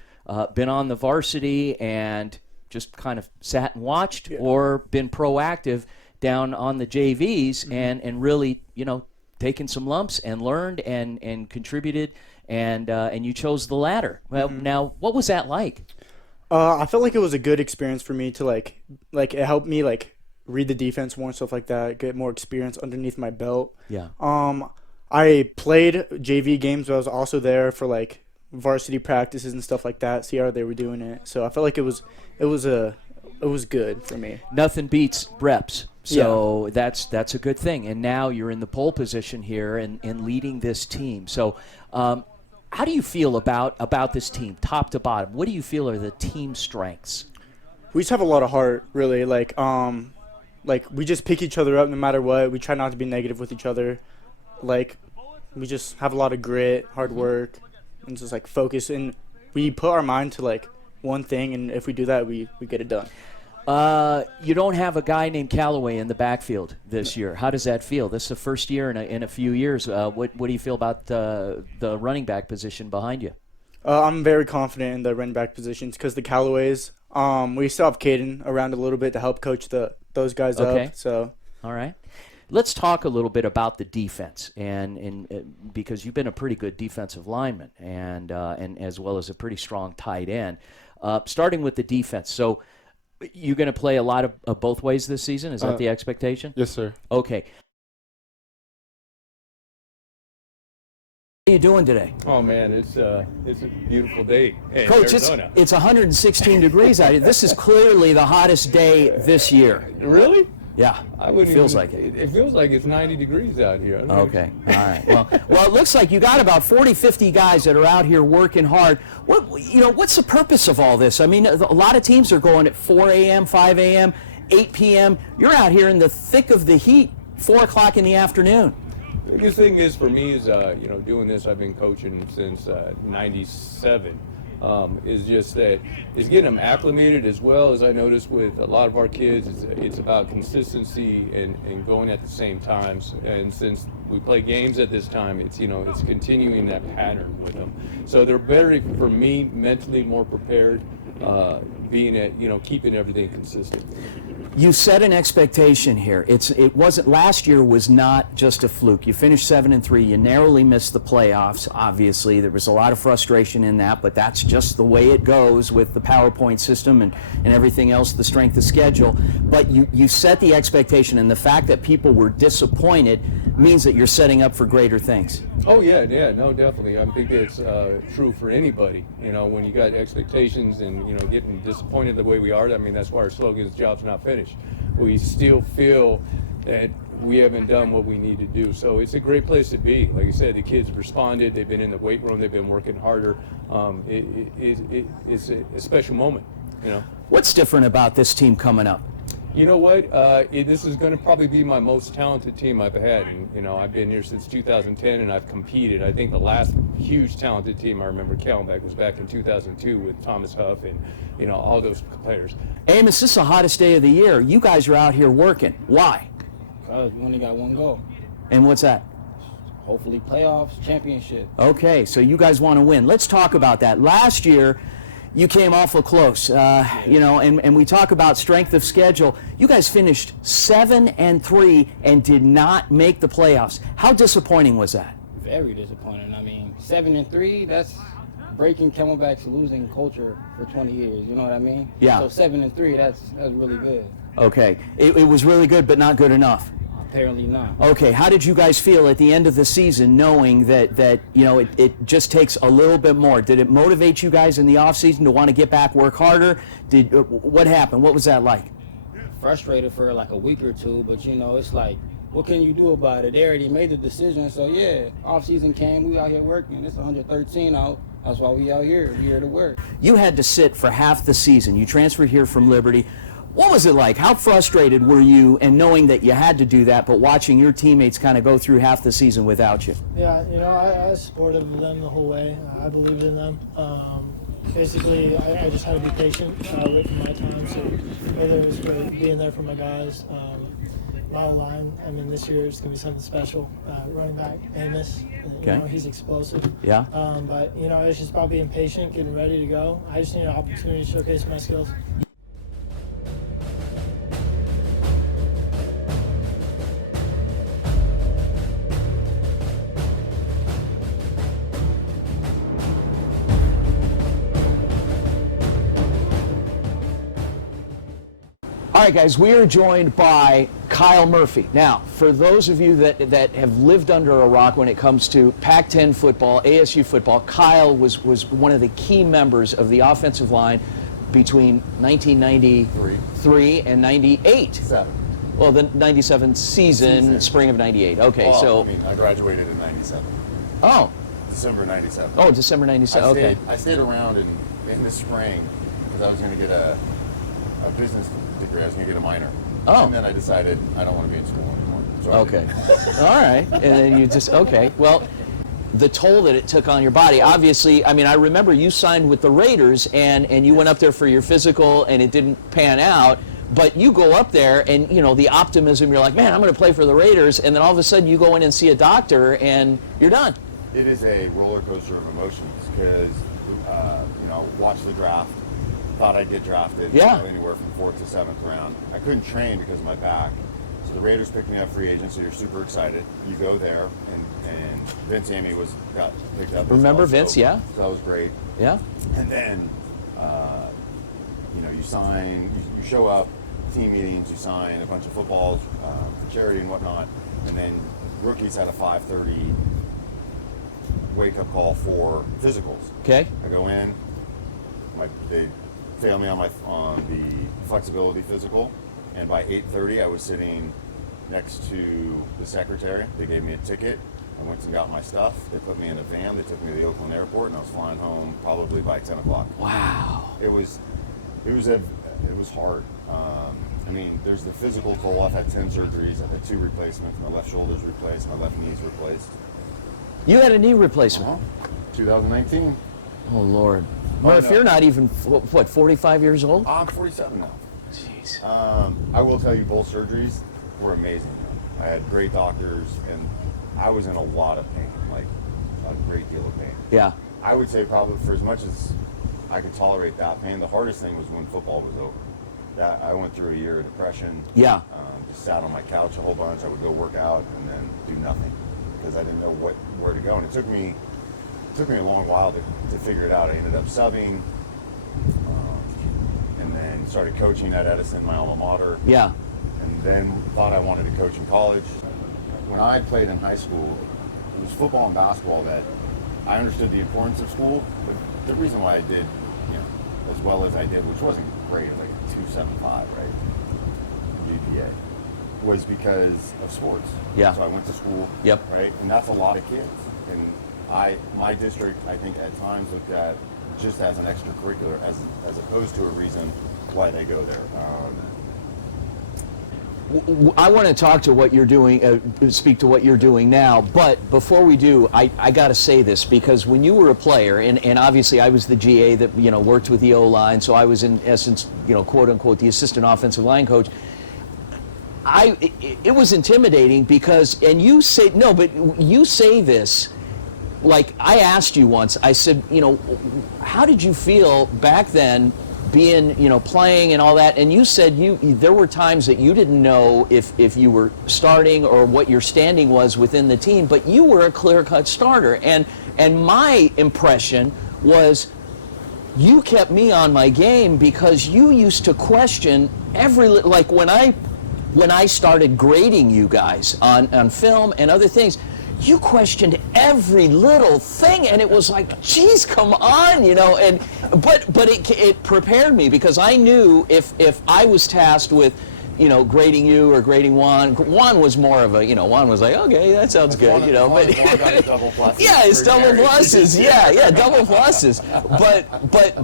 been on the varsity and just kind of sat and watched, or been proactive down on the JVs and really, you know, taken some lumps and learned and contributed, and you chose the latter. Well, now, what was that like? I felt like it was a good experience for me to like it helped me like read the defense more and stuff like that, get more experience underneath my belt. Yeah. I played JV games, but I was also there for like varsity practices and stuff like that, see how they were doing it. So I felt like it was good for me. Nothing beats reps. So that's a good thing. And now you're in the pole position here and leading this team. So how do you feel about this team, top to bottom? What do you feel are the team strengths? We just have a lot of heart, really. Like we just pick each other up no matter what. We try not to be negative with each other. Like, we just have a lot of grit, hard work, and just like focus. And we put our mind to like one thing, and if we do that, we get it done. You don't have a guy named Callaway in the backfield this year. How does that feel? This is the first year in a few years. What do you feel about the running back position behind you? I'm very confident in the running back positions because the Callaways. We still have Caden around a little bit to help coach those guys up. So. All right. Let's talk a little bit about the defense, and because you've been a pretty good defensive lineman, and as well as a pretty strong tight end. Starting with the defense, so you're going to play a lot of both ways this season. Is that the expectation? Yes, sir. Okay. How are you doing today? Oh man, it's a beautiful day. Coach, it's 116 degrees out here. This is clearly the hottest day this year. Really? Yeah, it feels like it. It feels like it's 90 degrees out here. Okay, all right. Well, it looks like you got about 40, 50 guys that are out here working hard. What's the purpose of all this? I mean, a lot of teams are going at 4 a.m., 5 a.m., 8 p.m. You're out here in the thick of the heat, 4 o'clock in the afternoon. The biggest thing is for me is, doing this, I've been coaching since 97. Is just that it's getting them acclimated, as well as I noticed with a lot of our kids, it's about consistency and going at the same times. And since we play games at this time, it's continuing that pattern with them. So they're better, for me, mentally more prepared, keeping everything consistent. You set an expectation here. It wasn't, last year was not just a fluke. You finished 7-3. You narrowly missed the playoffs. Obviously, there was a lot of frustration in that, but that's just the way it goes with the PowerPoint system and everything else, the strength of schedule. But you set the expectation, and the fact that people were disappointed means that you're setting up for greater things. Oh yeah, no, definitely. I think it's true for anybody. When you got expectations and getting disappointed the way we are. I mean, that's why our slogan is "Job's not finished." We still feel that we haven't done what we need to do. So it's a great place to be. Like I said, the kids have responded. They've been in the weight room. They've been working harder. It's a special moment. What's different about this team coming up? You know what? This is going to probably be my most talented team I've had. And, I've been here since 2010, and I've competed. I think the last huge talented team I remember Callenbeck was back in 2002 with Thomas Huff and, all those players. Amos, this is the hottest day of the year. You guys are out here working. Why? Because we only got one goal. And what's that? Hopefully playoffs, championship. Okay, so you guys want to win. Let's talk about that. Last year, you came awful close, you know, and we talk about strength of schedule. You guys finished 7-3 and did not make the playoffs. How disappointing was that? Very disappointing. I mean, 7-3, that's breaking Camelback's losing culture for 20 years. You know what I mean? Yeah. So 7-3, that's really good. Okay, it was really good, but not good enough. Apparently not. Okay, how did you guys feel at the end of the season knowing that you know, it just takes a little bit more? Did it motivate you guys in the offseason to want to get back, work harder? What happened? What was that like? Frustrated for like a week or two, but you know, it's like, what can you do about it? They already made the decision, so yeah, off-season came, we out here working. It's 113 out. That's why we out here. We here to work. You had to sit for half the season. You transferred here from Liberty. What was it like? How frustrated were you, and knowing that you had to do that, but watching your teammates kind of go through half the season without you? Yeah, you know, I was supportive of them the whole way. I believed in them. Basically, I just had to be patient, wait for my time. So whether it was for being there for my guys, my line. I mean, this year it's going to be something special. Running back, Amos, Okay. you know, he's explosive. Yeah. But, you know, it's just about being patient, getting ready to go. I just need an opportunity to showcase my skills. All right, guys, we are joined by Kyle Murphy. Now, for those of you that have lived under a rock when it comes to Pac-10 football, ASU football, Kyle was one of the key members of the offensive line between 1993 and 98. Well, the 97 season, spring of 98. Okay, Well, so... I mean, I graduated in 97. Oh. December 97. Oh, December 97, okay. I stayed around in the spring because I was going to get a business degree. I was going to get a minor. Oh. And then I decided I don't want to be in school anymore. So I Okay. didn't. All right. And then you just, okay. Well, the toll that it took on your body, obviously, I mean, I remember you signed with the Raiders and you went up there for your physical and it didn't pan out. But you go up there and, you know, the optimism, you're like, man, I'm going to play for the Raiders. And then all of a sudden you go in and see a doctor and you're done. It is a roller coaster of emotions because, you know, watch the draft. Thought I'd get drafted, Yeah. you know, anywhere from 4th to 7th round. I couldn't train because of my back. So the Raiders picked me up free agent, so you're super excited. You go there, and Vince Amy got picked up. Remember as well, Vince, so yeah. That was great. Yeah. And then, you know, you sign, you show up, team meetings, you sign a bunch of footballs for charity and whatnot, and then rookies had a 5:30 wake-up call for physicals. Okay. I go in, they fail me on the flexibility physical, and by 8:30 I was sitting next to the secretary. They gave me a ticket. I went and got my stuff. They put me in a van. They took me to the Oakland airport, and I was flying home probably by 10 o'clock. Wow. It was hard. I mean, there's the physical toll. I've had 10 surgeries. I've had 2 replacements. My left shoulder's replaced. My left knee's replaced. You had a knee replacement? 2019. Oh, Lord. Murph, no. you're not even, what, 45 years old? I'm 47 now. Jeez. I will tell you, both surgeries were amazing. I had great doctors, and I was in a lot of pain, like a great deal of pain. Yeah. I would say probably for as much as I could tolerate that pain, the hardest thing was when football was over. That I went through a year of depression. Yeah. Just sat on my couch a whole bunch. I would go work out and then do nothing because I didn't know where to go. And it took me a long while to figure it out. I ended up subbing, and then started coaching at Edison, my alma mater. Yeah. And then thought I wanted to coach in college. When I played in high school, it was football and basketball that I understood the importance of school, but the reason why I did, you know, as well as I did, which wasn't great, like 275, right, GPA, was because of sports. Yeah. So I went to school. Yep. Right, and that's a lot of kids. And my district, I think, at times looked at just as an extracurricular, as opposed to a reason why they go there. I want to talk to what you're doing, speak to what you're doing now, but before we do, I got to say this, because when you were a player, and obviously I was the GA that, you know, worked with the O-line, so I was in essence, you know, quote unquote, the assistant offensive line coach. It was intimidating because, and you say, no, but you say this like I asked you once, I said, you know, how did you feel back then being, you know, playing and all that? And you said there were times that you didn't know if you were starting or what your standing was within the team, but you were a clear-cut starter. And my impression was you kept me on my game because you used to question like when I started grading you guys on film and other things, you questioned every little thing, and it was like, geez, come on, you know. And but it prepared me, because I knew if I was tasked with, you know, grading you or grading Juan was more of a, you know, Juan was like, okay, that sounds good, you know. But yeah, it's double pluses. Yeah, double pluses.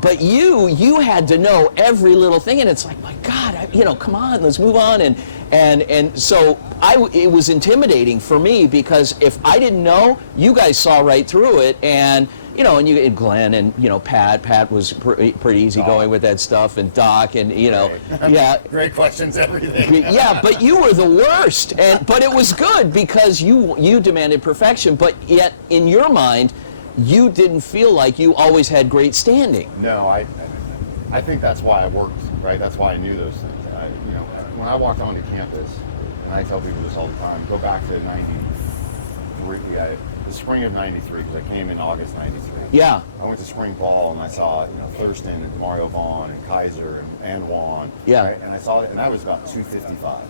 But you had to know every little thing, and it's like, my God, you know, come on, let's move on. And so it was intimidating for me, because if I didn't know, you guys saw right through it. And you know, and Glenn and, you know, Pat was pretty easygoing with that stuff, and Doc, and, you know, yeah. Great questions, everything. Yeah, but you were the worst, but it was good because you demanded perfection, but yet in your mind, you didn't feel like you always had great standing. No, I think that's why I worked, right? That's why I knew those things. You know, when I walked onto campus, and I tell people this all the time, go back to 93, the spring of 93, because I came in August 93. Yeah. I went to spring ball and I saw, you know, Thurston and Mario Vaughn and Kaiser and Juan. Yeah. Right? And I saw it, and I was about 255.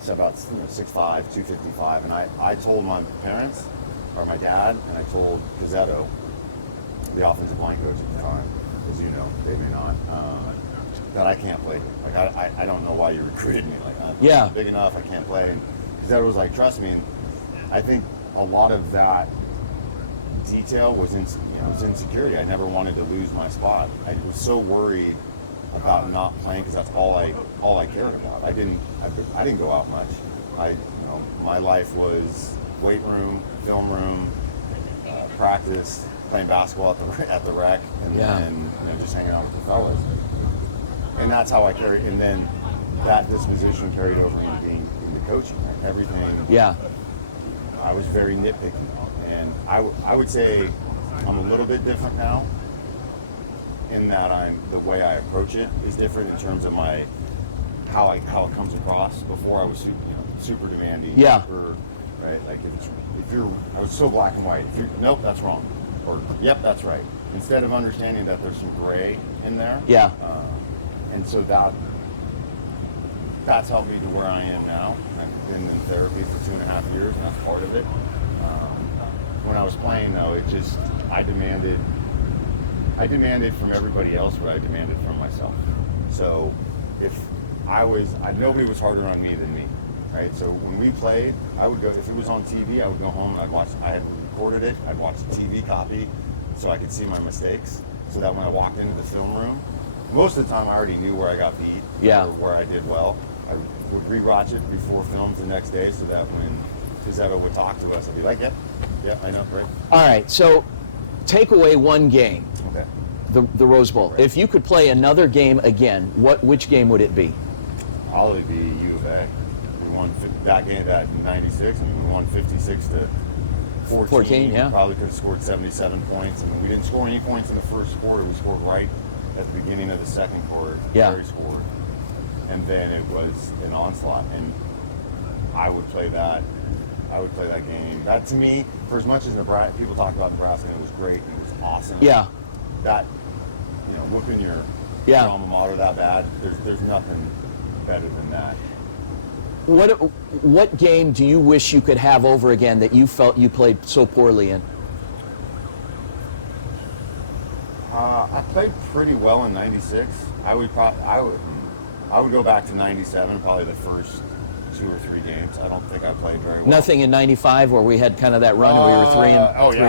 So about, you know, 6'5", 255. And I told my parents, or my dad, and I told Gazzetto, the offensive line coach at the time, as you know, they may not, that I can't play. Like, I don't know why you recruited me. Like, I'm big enough, I can't play. And Gazzetto was like, trust me. And I think a lot of that detail was insecurity. I never wanted to lose my spot. I was so worried about not playing, because that's all I cared about. I didn't go out much. My life was weight room, film room, practice, playing basketball at the rec, and then, you know, just hanging out with the fellas. And that's how I carried. And then that disposition carried over into being into coaching. Right? Everything. Yeah. I was very nitpicky, and I would say I'm a little bit different now, in that the way I approach it is different in terms of how it comes across. Before I was, you know, super demanding. Yeah. Super, right? Like I was so black and white. Nope, that's wrong, or yep, that's right. Instead of understanding that there's some gray in there. Yeah. And so that's helped me to where I am now. I've been in therapy for 2.5 years, and that's part of it. When I was playing, though, I demanded from everybody else what I demanded from myself. So if nobody was harder on me than me, right? So when we played, I would go, if it was on TV, I would go home and I had recorded it, I'd watch the TV copy so I could see my mistakes, so that when I walked into the film room, most of the time I already knew where I got beat, or where I did well. I would rewatch it before films the next day, so that when Gazzetto would talk to us, I'd be like, yeah, I know, right? All right, so take away one game, okay. the Rose Bowl. Right. If you could play another game again, which game would it be? Probably be U of A. We won that game in '96, and we won 56 to 14. Yeah. We probably could have scored 77 points. We didn't score any points in the first quarter. We scored right at the beginning of the second quarter. Yeah. Barry scored. And then it was an onslaught, and I would play that game. That, to me, for as much as people talk about Nebraska, it was great, it was awesome. Yeah. That, you know, whooping your alma mater that bad, there's nothing better than that. What game do you wish you could have over again that you felt you played so poorly in? I played pretty well in '96. I would go back to '97, probably the first 2 or 3 games. I don't think I played very well. Nothing in '95 where we had kind of that run where we were 3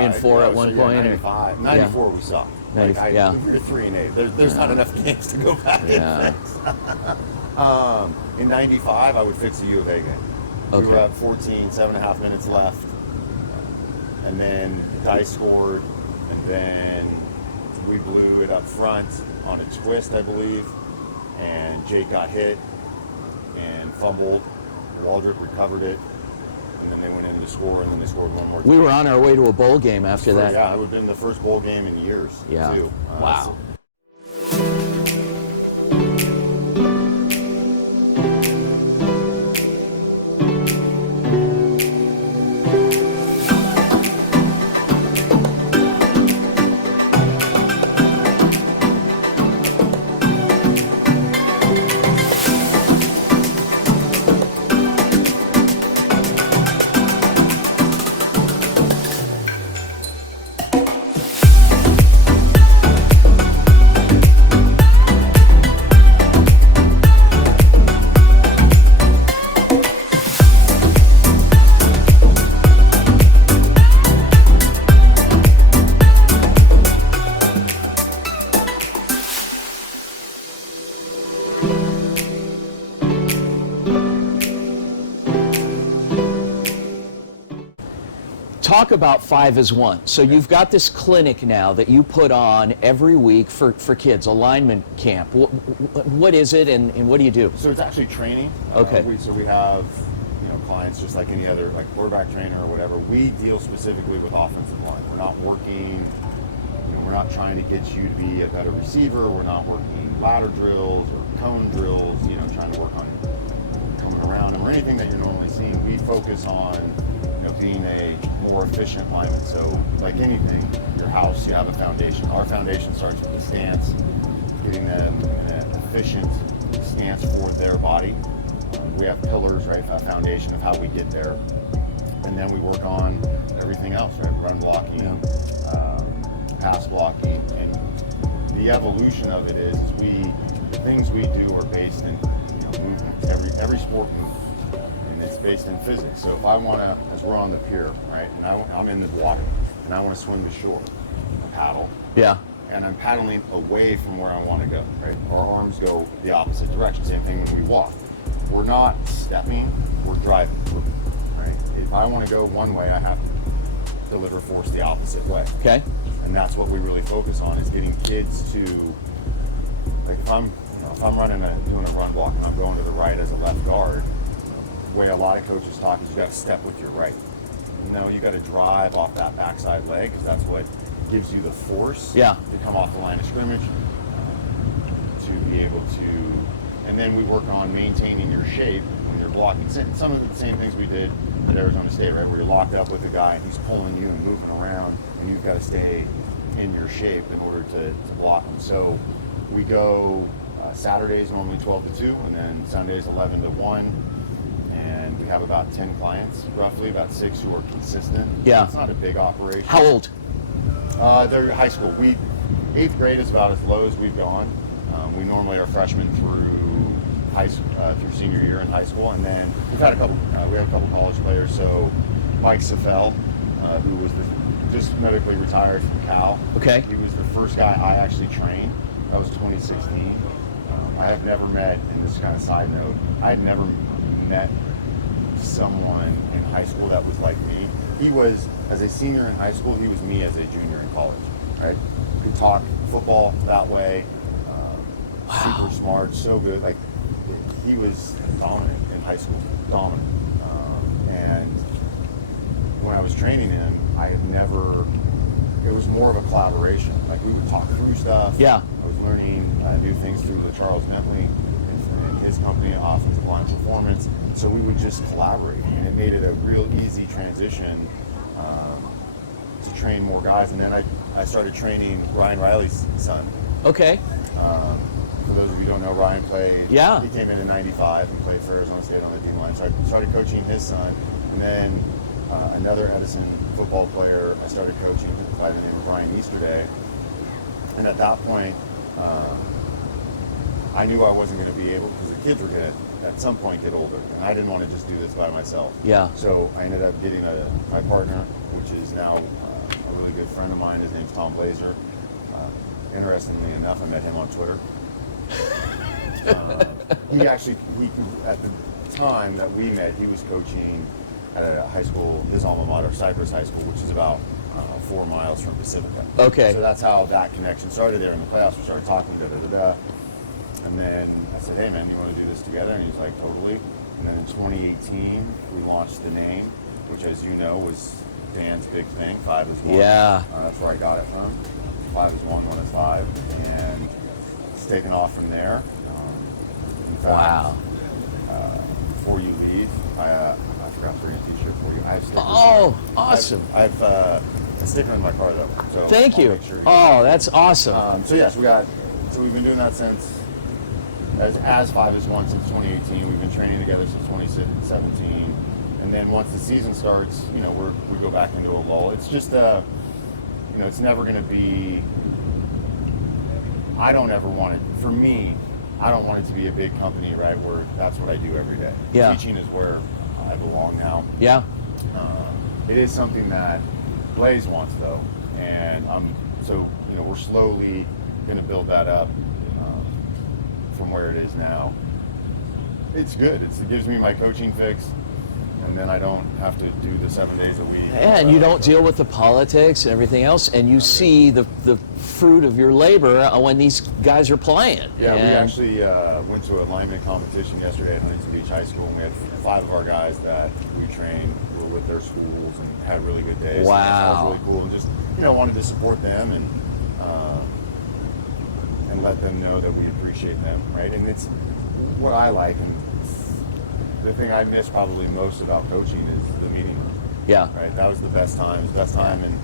and 4 at one point. 95. 94 we sucked. We were 3-8. There's not enough games to go back and fix. In '95, I would fix the U of A game. We were up 14, 7.5 minutes left, and then Dice scored, and then we blew it up front on a twist, I believe, and Jake got hit and fumbled. Waldrop recovered it, and then they went in to score, and then they scored one more. We were on our way to a bowl game after that. Yeah, it would have been the first bowl game in years. Yeah. Too. Wow. Talk about 5 as 1. So you've got this clinic now that you put on every week for kids, alignment camp. What is it, and what do you do? So it's actually training. Okay. So we have clients just like any other quarterback trainer or whatever. We deal specifically with offensive line. We're not working. We're not trying to get you to be a better receiver. We're not working ladder drills or cone drills. Trying to work on coming around them or anything that you're normally seeing. We focus on being a more efficient lineman. So like anything, your house, you have a foundation. Our foundation starts with the stance, getting them in an efficient stance for their body. We have pillars, right? A foundation of how we get there. And then we work on everything else, right? Run blocking, pass blocking. And the evolution of it is things we do are based in movement. Every sport moves. It's based in physics. So if I want to, as we're on the pier, right, and I'm in the water, and I want to swim to shore, paddle. Yeah. And I'm paddling away from where I want to go, right? Our arms go the opposite direction. Same thing when we walk. We're not stepping, we're driving, right? If I want to go one way, I have to deliver force the opposite way. Okay. And that's what we really focus on, is getting kids to, like if I'm running doing a run block and I'm going to the right as a left guard, the way a lot of coaches talk is you got to step with your right. You got to drive off that backside leg because that's what gives you the force to come off the line of scrimmage to be able to. And then we work on maintaining your shape when you're blocking. Some of the same things we did at Arizona State, right, where you're locked up with a guy and he's pulling you and moving around, and you've got to stay in your shape in order to block him. So we go Saturdays normally 12 to 2, and then Sundays 11 to 1. And we have about 10 clients, roughly, about 6 who are consistent. Yeah. It's not a big operation. How old? They're high school. 8th grade is about as low as we've gone. We normally are freshmen through high school, through senior year in high school, and then we have a couple college players. So Mike Cephel, who was just medically retired from Cal. Okay. He was the first guy I actually trained. That was 2016. I have never met, and this is kind of side note, I had never met someone in high school that was like me. He was, as a senior in high school, he was me as a junior in college, right? Could talk football that way, super smart, so good. Like, he was dominant in high school, dominant. And when I was training him, it was more of a collaboration. Like, we would talk through stuff. Yeah. I was learning new things through the Charles Bentley and his company, Offensive Line Performance. So we would just collaborate, and it made it a real easy transition to train more guys. And then I started training Ryan Riley's son. Okay. For those of you who don't know, Ryan played. Yeah. He came in 95 and played for Arizona State on the team line. So I started coaching his son, and then another Edison football player I started coaching by the name of Ryan Easterday. And at that point, I knew I wasn't going to be able, because the kids were going to at some point get older, and I didn't want to just do this by myself. Yeah. So I ended up getting my partner, which is now a really good friend of mine. His name's Tom Blazer. Interestingly enough, I met him on Twitter. He at the time that we met, he was coaching at a high school, his alma mater, Cypress High School, which is about 4 miles from Pacifica. Okay. So that's how that connection started there in the playoffs. We started talking, and then I said, hey man, you want to do this together? And he's like, totally. And then in 2018, we launched the name. which, as you know, was Dan's big thing. 5 is 1. Yeah. That's where I got it from. 5 is 1, 1 is 5, and it's taken off from there. In fact, Wow. Before you leave, I forgot to bring a T-shirt for you. I have stickers. Oh, awesome. I've a sticker in my car though. So Thank I'll you. make sure Oh, that's awesome. So yes, we've been doing that since as 5 is 1 since 2018. We've been training together since 2017, and then once the season starts, we go back into a lull. It's just it's never going to be. I don't ever want it. For me, I don't want it to be a big company, right? Where that's what I do every day. Yeah. Teaching is where I belong now. Yeah. It is something that Blaze wants though, and we're slowly going to build that up from where it is now. It's good. It gives me my coaching fix, and then I don't have to do the 7 days a week. And you don't deal with the politics and everything else, and you see the fruit of your labor when these guys are playing. Yeah, and we actually went to a lineman competition yesterday at Huntington Beach High School, and we had 5 of our guys that we trained were with their schools and had really good days. Wow. So that was really cool, and just wanted to support them and let them know that we appreciate them, right? And it's what I like, and the thing I miss probably most about coaching is the meeting room. Yeah. Right. That was the best time. Best time in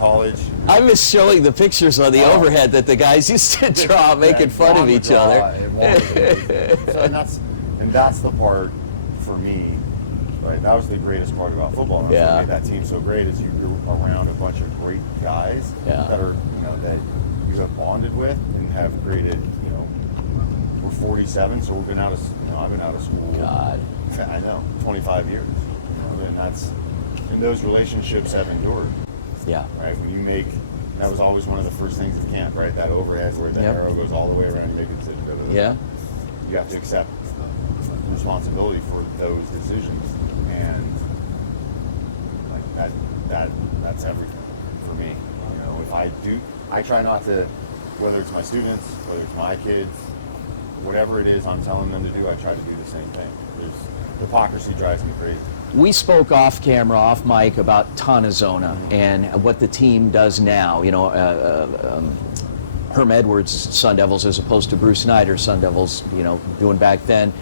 college. I miss showing the pictures on the overhead that the guys used to draw, making fun of each other. So, and that's the part for me, right? That was the greatest part about football. And that's what made that team so great is you're around a bunch of great guys that are that you have bonded with and have created. We're 47, so we've been out of. I've been out of school. God. I know, 25 years. And those relationships have endured. Yeah. Right. When you make, that was always one of the first things at camp, right? That overhead where the arrow goes all the way around and make a decision. Yeah. You have to accept responsibility for those decisions, and like that's everything for me. If I try not to, whether it's my students, whether it's my kids, whatever it is I'm telling them to do, I try to do the same thing. Hypocrisy drives me crazy. We spoke off camera, off mic, about Tonazona and what the team does now. Herm Edwards' Sun Devils as opposed to Bruce Snyder's Sun Devils, doing back then.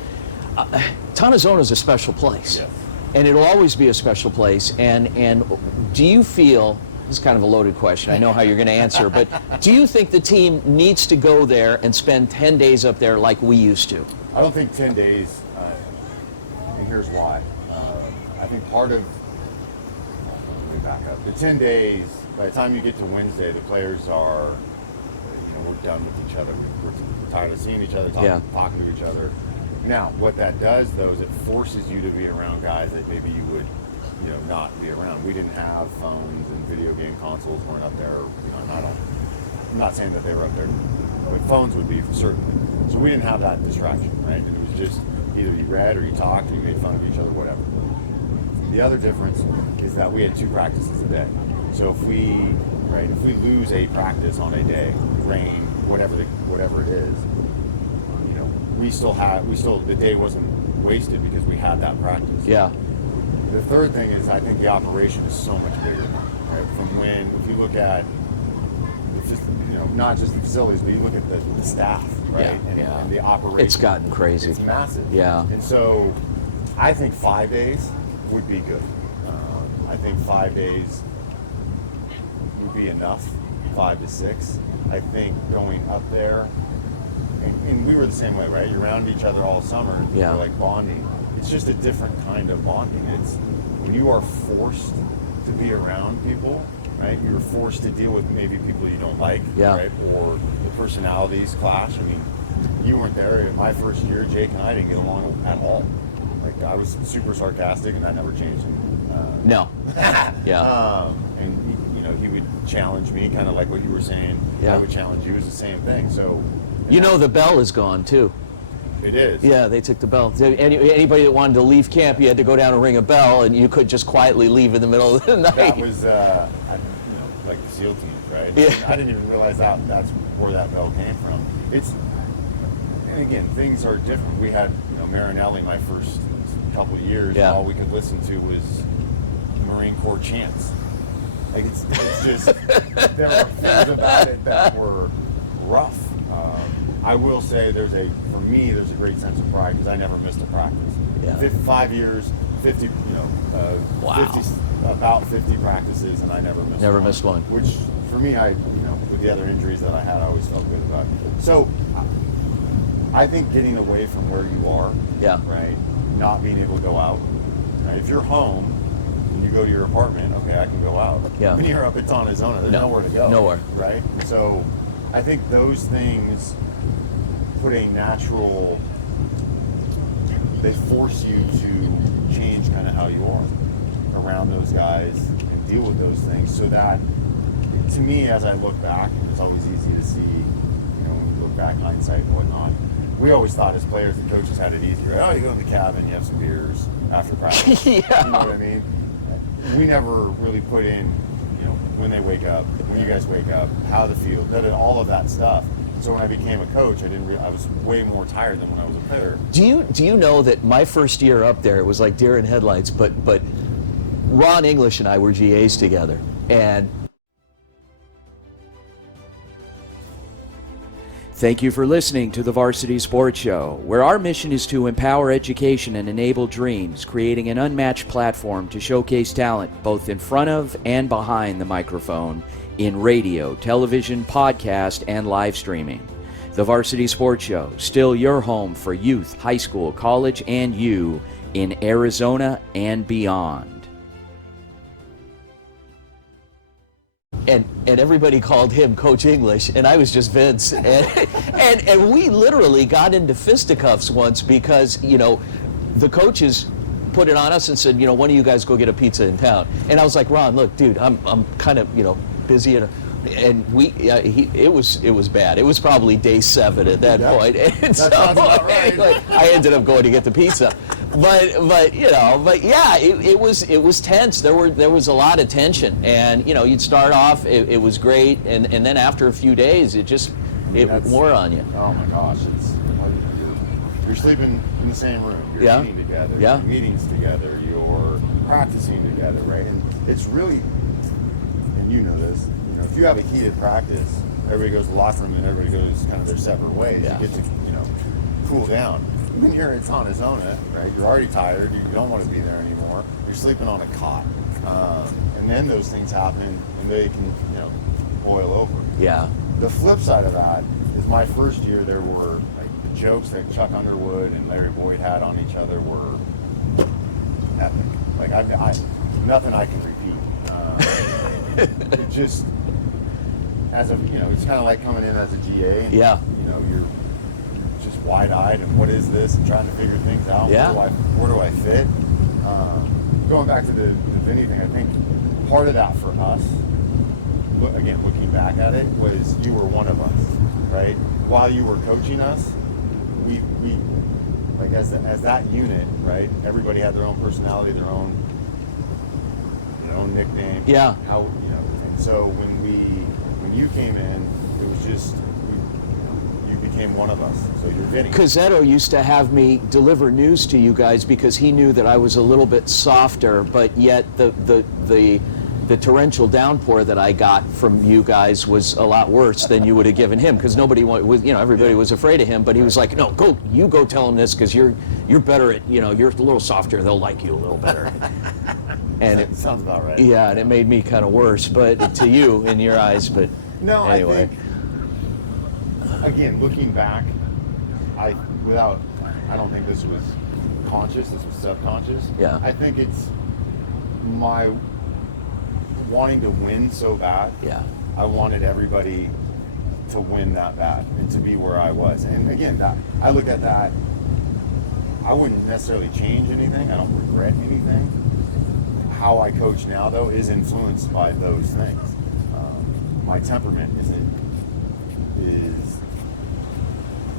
Tonazona is a special place. Yes. And it'll always be a special place. And do you feel, this is kind of a loaded question, I know how you're going to answer, but do you think the team needs to go there and spend 10 days up there like we used to? I don't think 10 days, and here's why. I think part of, let me back up. The 10 days, by the time you get to Wednesday, the players are, we're done with each other. We're tired of seeing each other, talking to each other. Now, what that does, though, is it forces you to be around guys that maybe you would, not be around. We didn't have phones, and video game consoles weren't up there. I'm not saying that they were up there, but phones would be certainly. So we didn't have that distraction, right? And it was just either you read or you talked or you made fun of each other, whatever. The other difference is that we had 2 practices a day. So if we lose a practice on a day, rain, whatever it is, the day wasn't wasted because we had that practice. Yeah. The third thing is I think the operation is so much bigger, right? If you look at, not just the facilities, but you look at the staff, right? And the operation. It's gotten crazy. It's massive. Yeah. And so I think 5 days would be good. I think 5 days would be enough, 5 to 6. I think going up there, and we were the same way, right? You're around each other all summer, Yeah. We're like bonding. It's just a different kind of bonding. It's when you are forced to be around people, right? You're forced to deal with maybe people you don't like, right? Or the personalities clash. I mean, you weren't there. In my first year, Jake and I didn't get along at all. Like, I was super sarcastic, and that never changed him. No. Yeah. And he would challenge me, kind of like what you were saying. Yeah. I would challenge you. It was the same thing. So. The bell is gone too. It is. Yeah, they took the bell. Anybody that wanted to leave camp, you had to go down and ring a bell, and you could just quietly leave in the middle of the night. That was, like the SEAL teams, right? Yeah. I didn't even realize that's where that bell came from. And again, things are different. We had, Marinelli my first couple of years, and all we could listen to was Marine Corps chants. Like it's just there are things about it that were rough. I will say there's a great sense of pride because I never missed a practice. Yeah. 5 years, 50, Wow. 50 practices, and I never missed one. Which for me, with the other injuries that I had, I always felt good about. So I think getting away from where you are, right, not being able to go out. Right? If you're home and you go to your apartment, okay, I can go out. Yeah. When you're up at Arizona, there's nowhere to go. Nowhere. Right? So I think those things put a natural, they force you to change kind of how you are around those guys and deal with those things so that, to me, as I look back, it's always easy to see, when we look back, hindsight and whatnot, we always thought as players and coaches had it easier. Oh, you go in the cabin, you have some beers after practice. You know what I mean? We never really put in, when they wake up, when you guys wake up, how the field, all of that stuff. So when I became a coach, I was way more tired than when I was a player. Do you know that my first year up there, it was like deer in headlights, but Ron English and I were GAs together, and thank you for listening to the Varsity Sports Show, where our mission is to empower education and enable dreams, creating an unmatched platform to showcase talent both in front of and behind the microphone in radio, television, podcast, and live streaming. The Varsity Sports Show, still your home for youth, high school, college, and you in Arizona and beyond. And everybody called him Coach English, and I was just Vince. And we literally got into fisticuffs once because, the coaches put it on us and said, one of you guys go get a pizza in town. And I was like, Ron, look, dude, I'm kind of, busy, and it was bad. It was probably day 7 at that point. And so I ended up going to get the pizza. But yeah, it was tense. There was a lot of tension, and you'd start off, it was great, and then after a few days, it wore on you. Oh my gosh, it's like you're sleeping in the same room, you're eating together, you're meetings together, you're practicing together, right? And it's really, and you know this, if you have a heated practice, everybody goes to the locker room and everybody goes kind of their separate ways. You get to cool down. When you're in Arizona, right, you're already tired, you don't want to be there anymore, you're sleeping on a cot, and then those things happen and they can boil over. Yeah. The flip side of that is my first year there were the jokes that Chuck Underwood and Larry Boyd had on each other were epic. Like I nothing I can repeat. It just it's kind of like coming in as a GA and you're just wide-eyed and what is this and trying to figure things out. Where do I fit? Going back to the Vinny thing, I think part of that for us, again, looking back at it, was you were one of us, right? While you were coaching us, we like as that unit, right? Everybody had their own personality, their own nickname. Yeah. How and so when you came in, it was just you became one of us. So you're Vinny. Cazzetto used to have me deliver news to you guys because he knew that I was a little bit softer, but yet the torrential downpour that I got from you guys was a lot worse than you would have given him because everybody was afraid of him, but he was like, no, go tell him this because you're better at, you're a little softer, they'll like you a little better. And it sounds about right. Yeah, and it made me kind of worse, but to you in your eyes, but no, anyway. I think, again, looking back, I don't think this was conscious, this was subconscious. Yeah. I think it's my wanting to win so bad. Yeah. I wanted everybody to win that bad and to be where I was. And again, I look at that, I wouldn't necessarily change anything. I don't regret anything. How I coach now, though, is influenced by those things. My temperament is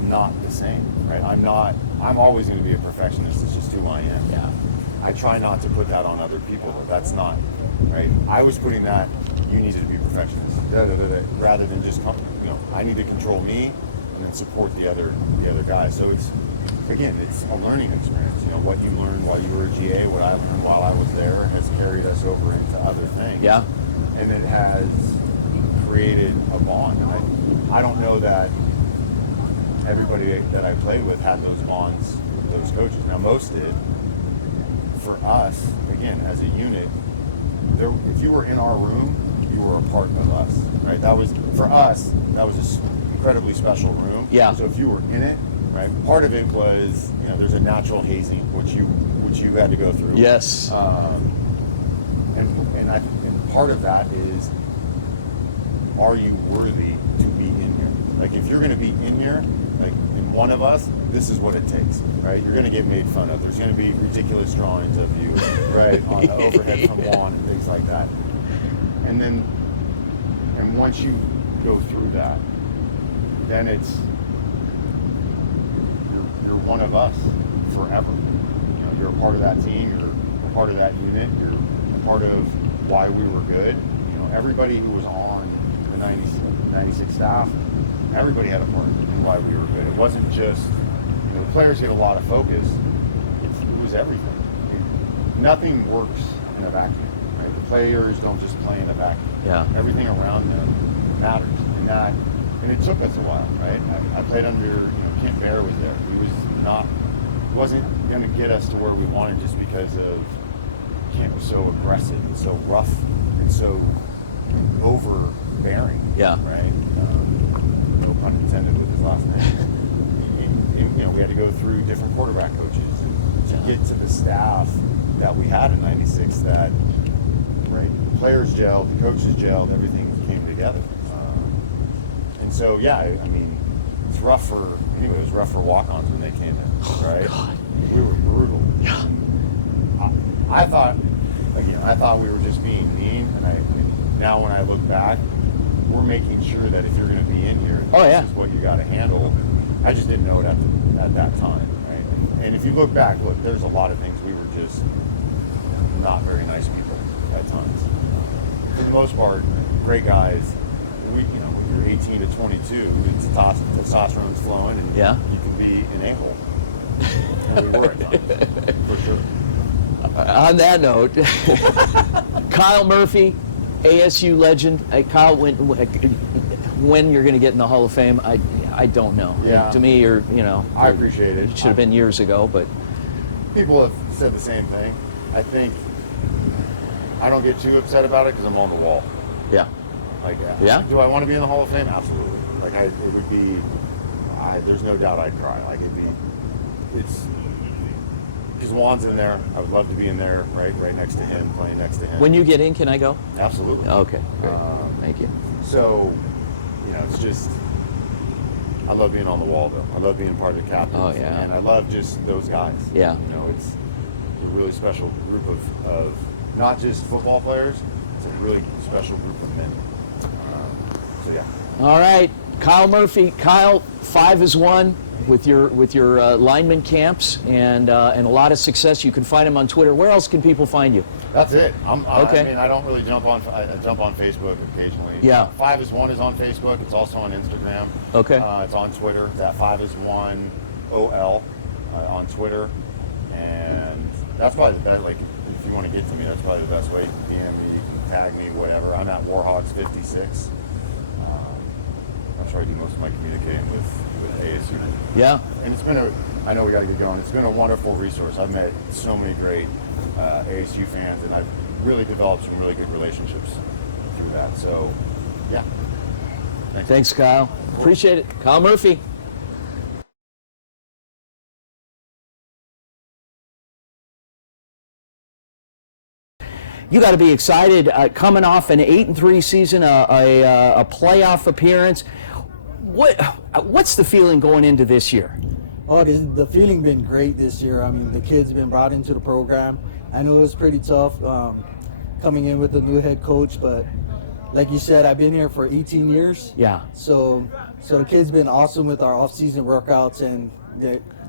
not the same, right? I'm always going to be a perfectionist. It's just who I am. Yeah. I try not to put that on other people. That's not, right? I was putting that, you needed to be a perfectionist, rather than just, I need to control me, and then support the other guys. So it's a learning experience. You know, what you learned while you were a GA, what I learned while I was there, has carried us over into other things. Yeah. And it has created a bond. And I don't know that everybody that I played with had those bonds with those coaches. Now, most did. For us, again, as a unit, if you were in our room, you were a part of us, right? That was, for us, that was an incredibly special room. Yeah. So if you were in it, right, part of it was, you know, there's a natural hazing, which you had to go through. Yes. And part of that is, are you worthy to be in here? Like, if you're going to be in here, like in one of us, this is what it takes, right? You're going to get made fun of. There's going to be ridiculous drawings of you, right, on the overhead from lawn and things like that. And once you go through that, then it's you're one of us forever. You know, you're a part of that team. You're a part of that unit. You're a part of why we were good. You know, everybody who was on the 96 staff, everybody had a part in why we were good. It wasn't just, you know, the players get a lot of focus. It was everything. Nothing works in a vacuum. Right? The players don't just play in a vacuum. Yeah. Everything around them matters, and it took us a while, right? I played under, you know, Kent Bear was there. He wasn't going to get us to where we wanted just because of Kent was so aggressive and so rough and so overbearing. Yeah. Right. No pun intended with his last name. And, you know, we had to go through different quarterback coaches to get to the staff that we had in '96. That, right, the players gelled, the coaches gelled, everything came together. And so, yeah, I mean, it was rough for walk-ons when they came in, right? God. We were brutal. Yeah. I thought we were just being mean, and now when I look back, we're making sure that if you're going to be in here, this is what you got to handle. I just didn't know it at that time, right? And if you look back, there's a lot of things we were just not very nice people at times. For the most part, great guys. When you're 18 to 22, testosterone's flowing, and you can be an a-hole. And we were at times, for sure. On that note, Kyle Murphy, ASU legend. Kyle, when you're going to get in the Hall of Fame, I don't know. Yeah. To me, I appreciate it. It should have been years ago, but people have said the same thing. I think I don't get too upset about it because I'm on the wall. Yeah. Like, yeah. Do I want to be in the Hall of Fame? Absolutely. Like, it would be. There's no doubt I'd cry. Like, it's. Because Juan's in there. I would love to be in there, right next to him, playing next to him. When you get in, can I go? Absolutely. Okay, great. Thank you. So, you know, it's just, I love being on the wall, though. I love being part of the captains. Oh, yeah. And I love just those guys. Yeah. You know, it's a really special group of not just football players, it's a really special group of men. So, yeah. All right, Kyle Murphy. Kyle, 5 is 1 with your lineman camps and a lot of success. You can find him on Twitter. Where else can people find you? That's it. Okay. I mean, I don't really jump on. I jump on Facebook occasionally. Yeah. 5 is 1 is on Facebook. It's also on Instagram. Okay. It's on Twitter. It's at 5 is 1 OL on Twitter, and that's probably the best. Like, if you want to get to me, that's probably the best way. You can DM me, you can tag me, whatever. I'm at Warhawks56. I'm sure I do most of my communicating with ASU. Yeah. And it's been I know we got to get going. It's been a wonderful resource. I've met so many great ASU fans, and I've really developed some really good relationships through that. So, yeah. Thanks, Kyle. Appreciate it. Kyle Murphy. You got to be excited coming off an 8-3 season, a playoff appearance. What's the feeling going into this year? Oh, the feeling been great this year. I mean, the kids been brought into the program. I know it was pretty tough coming in with a new head coach, but like you said, I've been here for 18 years. Yeah. So the kids been awesome with our off-season workouts, and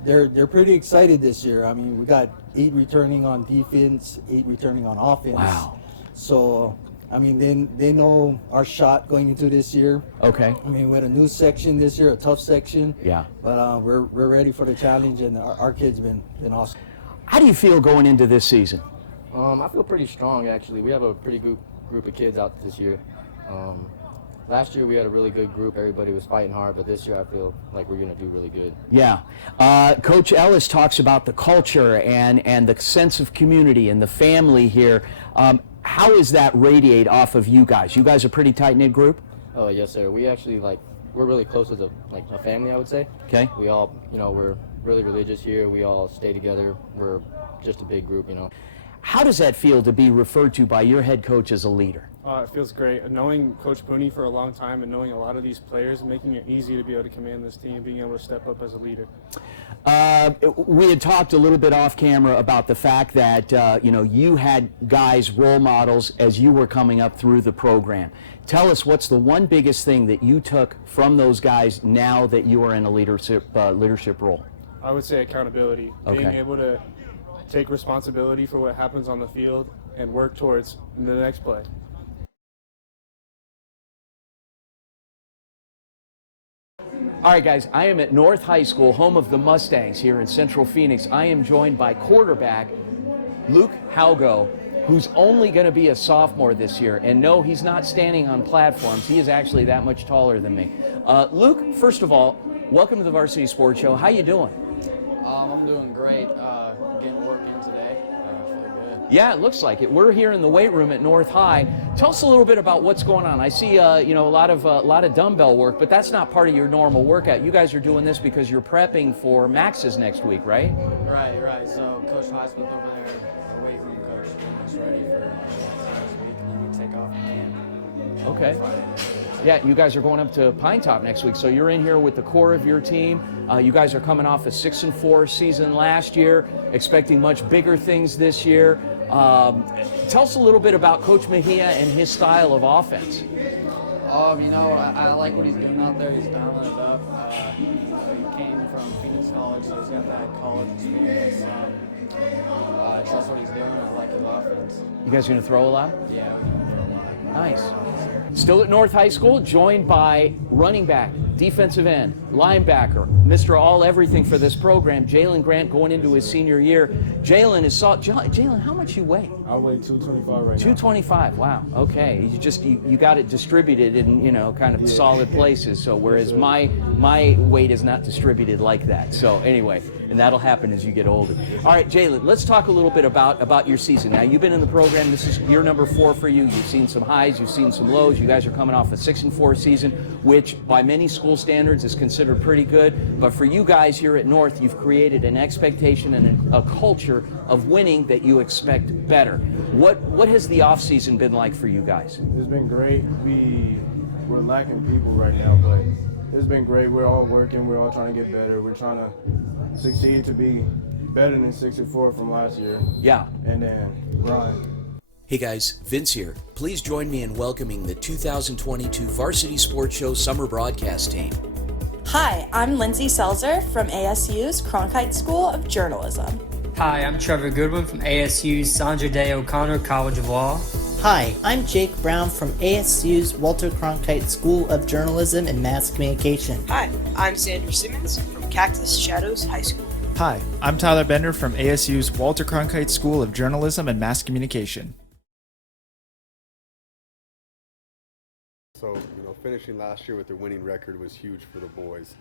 they're pretty excited this year. I mean, we got 8 returning on defense, 8 returning on offense. Wow. So I mean, they know our shot going into this year. Okay. I mean, we had a new section this year, a tough section. Yeah. But we're ready for the challenge, and our kids been awesome. How do you feel going into this season? I feel pretty strong, actually. We have a pretty good group of kids out this year. Last year we had a really good group. Everybody was fighting hard, but this year I feel like we're going to do really good. Yeah. Coach Ellis talks about the culture and the sense of community and the family here. How does that radiate off of you guys? You guys are a pretty tight-knit group? Oh, yes, sir. We actually, we're really close as a family, I would say. Okay. We all, we're really religious here. We all stay together. We're just a big group, How does that feel to be referred to by your head coach as a leader? It feels great. Knowing Coach Pooney for a long time and knowing a lot of these players, making it easy to be able to command this team, being able to step up as a leader. We had talked a little bit off camera about the fact that you had guys, role models, as you were coming up through the program. Tell us, what's the one biggest thing that you took from those guys now that you are in a leadership role? I would say accountability. Okay. Being able to take responsibility for what happens on the field and work towards the next play. All right, guys, I am at North High School, home of the Mustangs here in Central Phoenix. I am joined by quarterback Luke Halgo, who's only going to be a sophomore this year. And no, he's not standing on platforms. He is actually that much taller than me. Luke, first of all, welcome to the Varsity Sports Show. How you doing? I'm doing great. Getting work in today. Feel good. Yeah, it looks like it. We're here in the weight room at North High. Tell us a little bit about what's going on. I see, a lot of dumbbell work, but that's not part of your normal workout. You guys are doing this because you're prepping for Max's next week, right? Right. So Coach Highsmith over there, the weight room coach, getting us ready for next week, and then we take off in camp. Okay. Friday. Yeah, you guys are going up to Pine Top next week, so you're in here with the core of your team. You guys are coming off a 6-4 season last year, expecting much bigger things this year. Tell us a little bit about Coach Mejia and his style of offense. I like what he's doing out there. He's dialing it up. He came from Phoenix College, so he's got that college experience. I trust what he's doing. I like his offense. You guys going to throw a lot? Yeah, we're going to throw a lot. Nice. Still at North High School, joined by running back, defensive end, linebacker, Mr. All-Everything for this program, Jalen Grant, going into his senior year. Jalen, how much you weigh? I weigh 225 right now. 225, wow, okay. You got it distributed in, kind of solid places, so whereas my weight is not distributed like that. So anyway, and that'll happen as you get older. All right, Jalen, let's talk a little bit about your season. Now, you've been in the program. This is year number 4 for you. You've seen some highs, you've seen some lows. You guys are coming off a 6-4 season, which by many school standards is considered pretty good. But for you guys here at North, you've created an expectation and a culture of winning that you expect better. What has the offseason been like for you guys? It's been great. We're lacking people right now, but it's been great. We're all working. We're all trying to get better. We're trying to succeed to be better than 6-4 from last year. Yeah. And then run. Hey guys, Vince here. Please join me in welcoming the 2022 Varsity Sports Show Summer Broadcast Team. Hi, I'm Lindsay Selzer from ASU's Cronkite School of Journalism. Hi, I'm Trevor Goodwin from ASU's Sandra Day O'Connor College of Law. Hi, I'm Jake Brown from ASU's Walter Cronkite School of Journalism and Mass Communication. Hi, I'm Sandra Simmons from Cactus Shadows High School. Hi, I'm Tyler Bender from ASU's Walter Cronkite School of Journalism and Mass Communication. So, finishing last year with their winning record was huge for the boys.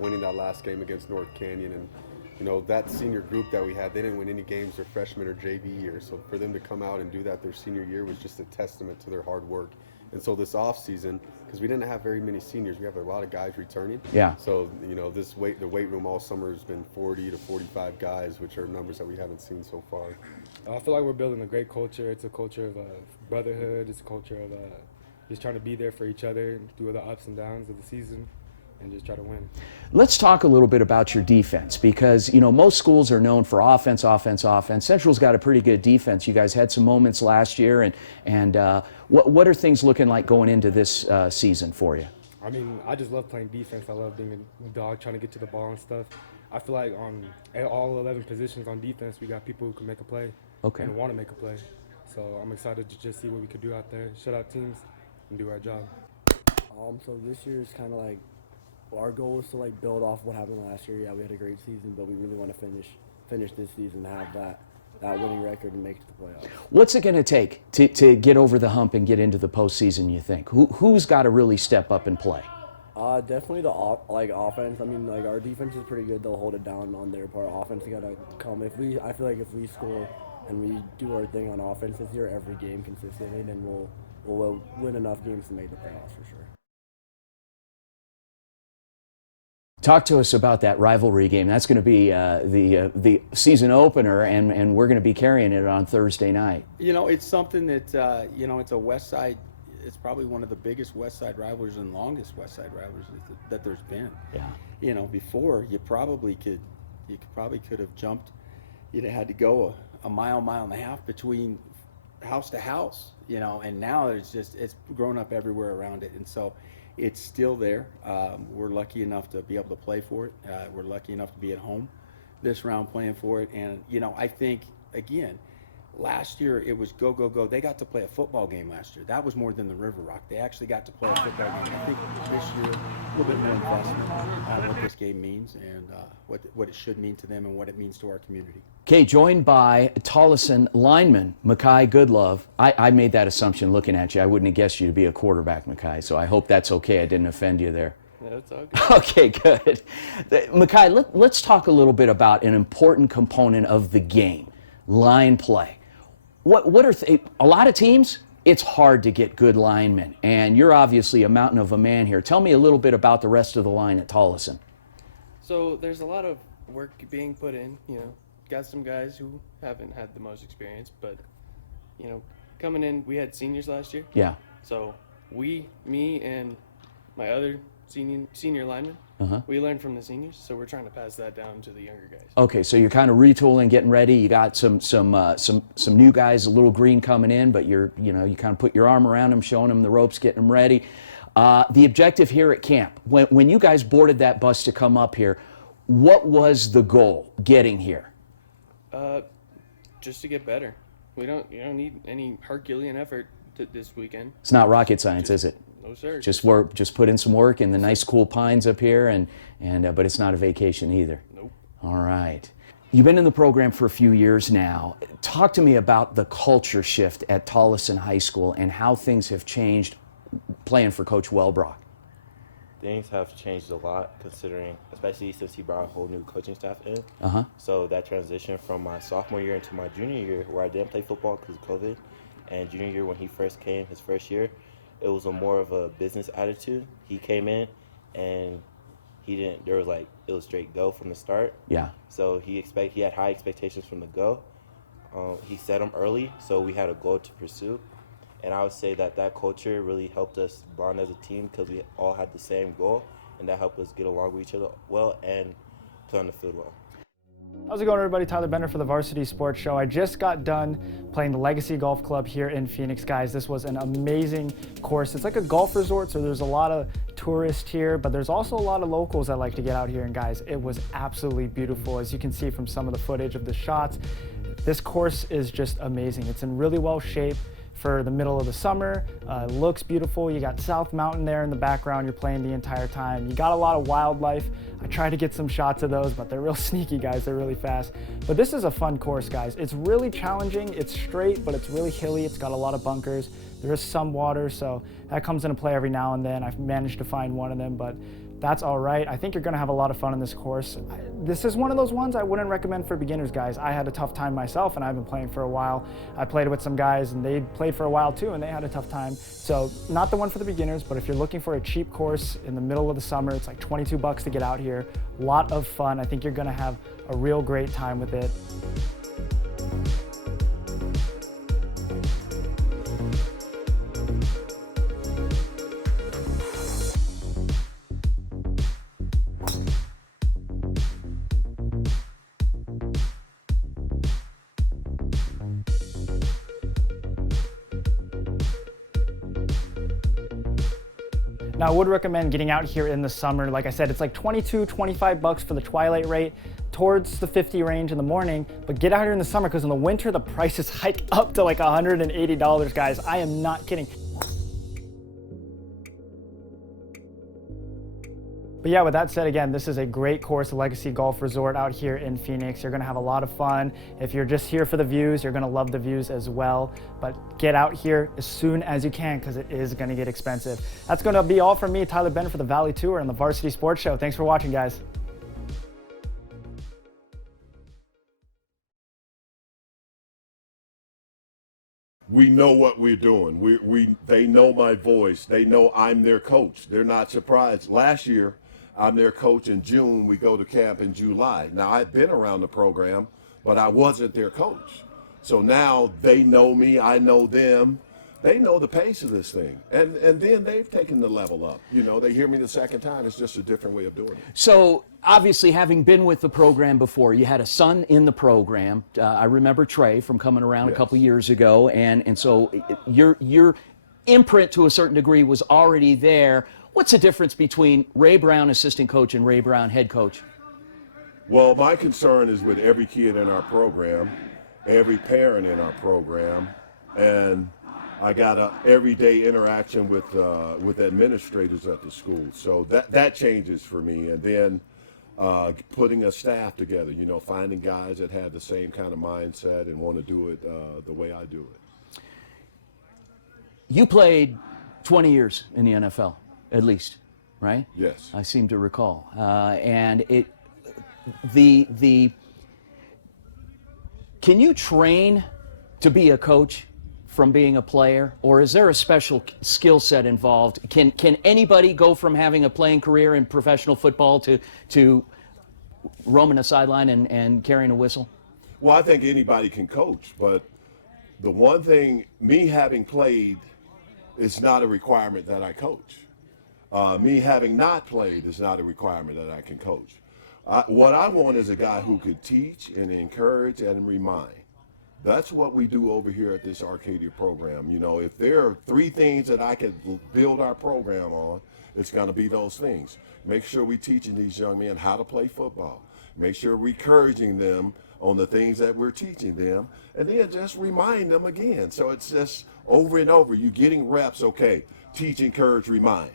Winning that last game against North Canyon, and that senior group that we had, they didn't win any games their freshman or JV year. So for them to come out and do that their senior year was just a testament to their hard work. And so this off season, because we didn't have very many seniors, we have a lot of guys returning. Yeah. So the weight room all summer has been 40 to 45 guys, which are numbers that we haven't seen so far. I feel like we're building a great culture. It's a culture of brotherhood. It's a culture of just trying to be there for each other through the ups and downs of the season and just try to win. Let's talk a little bit about your defense because, most schools are known for offense. Central's got a pretty good defense. You guys had some moments last year, and what are things looking like going into this season for you? I just love playing defense. I love being a dog, trying to get to the ball and stuff. I feel like at all 11 positions on defense, we got people who can make a play Okay. and want to make a play. So I'm excited to just see what we could do out there, shut out teams, and do our job. So this year is kind of like, our goal is to like build off what happened last year. Yeah, we had a great season, but we really want to finish this season, have that winning record and make it to the playoffs. What's it going to take to get over the hump and get into the postseason, you think? Who's got to really step up and play? Definitely the offense. I mean, like, our defense is pretty good. They'll hold it down on their part. Offense got to come. I feel like if we score and we do our thing on offense this year, every game consistently, then we'll win enough games to make the playoffs for sure. Talk to us about that rivalry game. That's going to be the season opener, and we're going to be carrying it on Thursday night. You know, it's something that, it's a West Side, it's probably one of the biggest West Side rivalries and longest West Side rivalries that there's been. Yeah. You know, before, you probably could have jumped, you'd have had to go a mile and a half between house to house, and now it's grown up everywhere around it. And so, it's still there. We're lucky enough to be able to play for it. We're lucky enough to be at home this round playing for it. And, I think, again, last year it was go, go, go. They got to play a football game last year. That was more than the River Rock. They actually got to play a football game. I think this year, a little bit more investment on what this game means and what it should mean to them and what it means to our community. Okay, joined by Tolleson lineman Mekhi Goodlove. I made that assumption looking at you. I wouldn't have guessed you to be a quarterback, Mekhi, so I hope that's okay. I didn't offend you there. No, it's all good. Okay, good. Mekhi, let's talk a little bit about an important component of the game, line play. What are a lot of teams, it's hard to get good linemen, and you're obviously a mountain of a man here. Tell me a little bit about the rest of the line at Tolleson. So there's a lot of work being put in, Got some guys who haven't had the most experience, but, coming in, we had seniors last year. Yeah. So me and my other senior lineman, we learned from the seniors, so we're trying to pass that down to the younger guys. Okay, so you're kind of retooling, getting ready. You got some new guys, a little green coming in, but you kind of put your arm around them, showing them the ropes, getting them ready. The objective here at camp, when you guys boarded that bus to come up here, what was the goal getting here? Just to get better. You don't need any Herculean effort this weekend. It's not rocket science, is it? No, sir. Just work, just put in some work in the nice cool pines up here, but it's not a vacation either. Nope. All right. You've been in the program for a few years now. Talk to me about the culture shift at Tolleson High School and how things have changed playing for Coach Welbrock. Things have changed a lot, considering, especially since he brought a whole new coaching staff in. So that transition from my sophomore year into my junior year, where I didn't play football because of COVID, and junior year when he first came, his first year, it was more of a business attitude. He came in and it was straight go from the start. Yeah. So he had high expectations from the go. He set them early, so we had a goal to pursue. And I would say that culture really helped us bond as a team because we all had the same goal, and that helped us get along with each other well and play on the field well. How's it going, everybody? Tyler Bender for the Varsity Sports Show. I just got done playing the Legacy Golf Club here in Phoenix, guys. This was an amazing course. It's like a golf resort, so there's a lot of tourists here, but there's also a lot of locals that like to get out here. And guys, it was absolutely beautiful. As you can see from some of the footage of the shots, this course is just amazing. It's in really well shape for the middle of the summer. Looks beautiful. You got South Mountain there in the background. You're playing the entire time. You got a lot of wildlife. I try to get some shots of those, but they're real sneaky, guys. They're really fast. But this is a fun course, guys. It's really challenging. It's straight, but it's really hilly. It's got a lot of bunkers. There is some water, so that comes into play every now and then. I've managed to find one of them, but that's all right. I think you're gonna have a lot of fun in this course. This is one of those ones I wouldn't recommend for beginners, guys. I had a tough time myself, and I've been playing for a while. I played with some guys, and they played for a while too, and they had a tough time. So not the one for the beginners, but if you're looking for a cheap course in the middle of the summer, it's like $22 to get out here. A lot of fun. I think you're gonna have a real great time with it. Now, I would recommend getting out here in the summer. Like I said, it's like $22, $25 for the twilight rate. towards the 50 range in the morning, but get out here in the summer because in the winter, the prices hike up to like $180, guys. I am not kidding. But yeah, with that said, again, this is a great course, the Legacy Golf Resort out here in Phoenix. You're gonna have a lot of fun. If you're just here for the views, you're gonna love the views as well. But get out here as soon as you can because it is gonna get expensive. That's gonna be all from me, Tyler Bennett, for the Valley Tour and the Varsity Sports Show. Thanks for watching, guys. We know what we're doing. They know my voice. They know I'm their coach. They're not surprised. Last year, I'm their coach in June. We go to camp in July. Now, I've been around the program, but I wasn't their coach. So now they know me. I know them. They know the pace of this thing. And then they've taken the level up. You know, they hear me the second time. It's just a different way of doing it. So obviously, having been with the program before, you had a son in the program. I remember Trey from coming around a couple years ago. And so your imprint to a certain degree was already there. What's the difference between Ray Brown, assistant coach, and Ray Brown, head coach? Well, my concern is with every kid in our program, every parent in our program, and I got a everyday interaction with administrators at the school. So that changes for me. And then putting a staff together, you know, finding guys that have the same kind of mindset and want to do it the way I do it. You played 20 years in the NFL, at least, right? Yes. I seem to recall. And can you train to be a coach from being a player, or is there a special skill set involved? Can anybody go from having a playing career in professional football to roaming a sideline and carrying a whistle? Well, I think anybody can coach, but the one thing, me having played, is not a requirement that I coach. Me having not played is not a requirement that I can coach. What I want is a guy who could teach and encourage and remind. That's what we do over here at this Arcadia program. You know, if there are 3 things that I can build our program on, it's going to be those things. Make sure we're teaching these young men how to play football. Make sure we're encouraging them on the things that we're teaching them, and then just remind them again. So it's just over and over. You're getting reps, okay, teach, encourage, remind.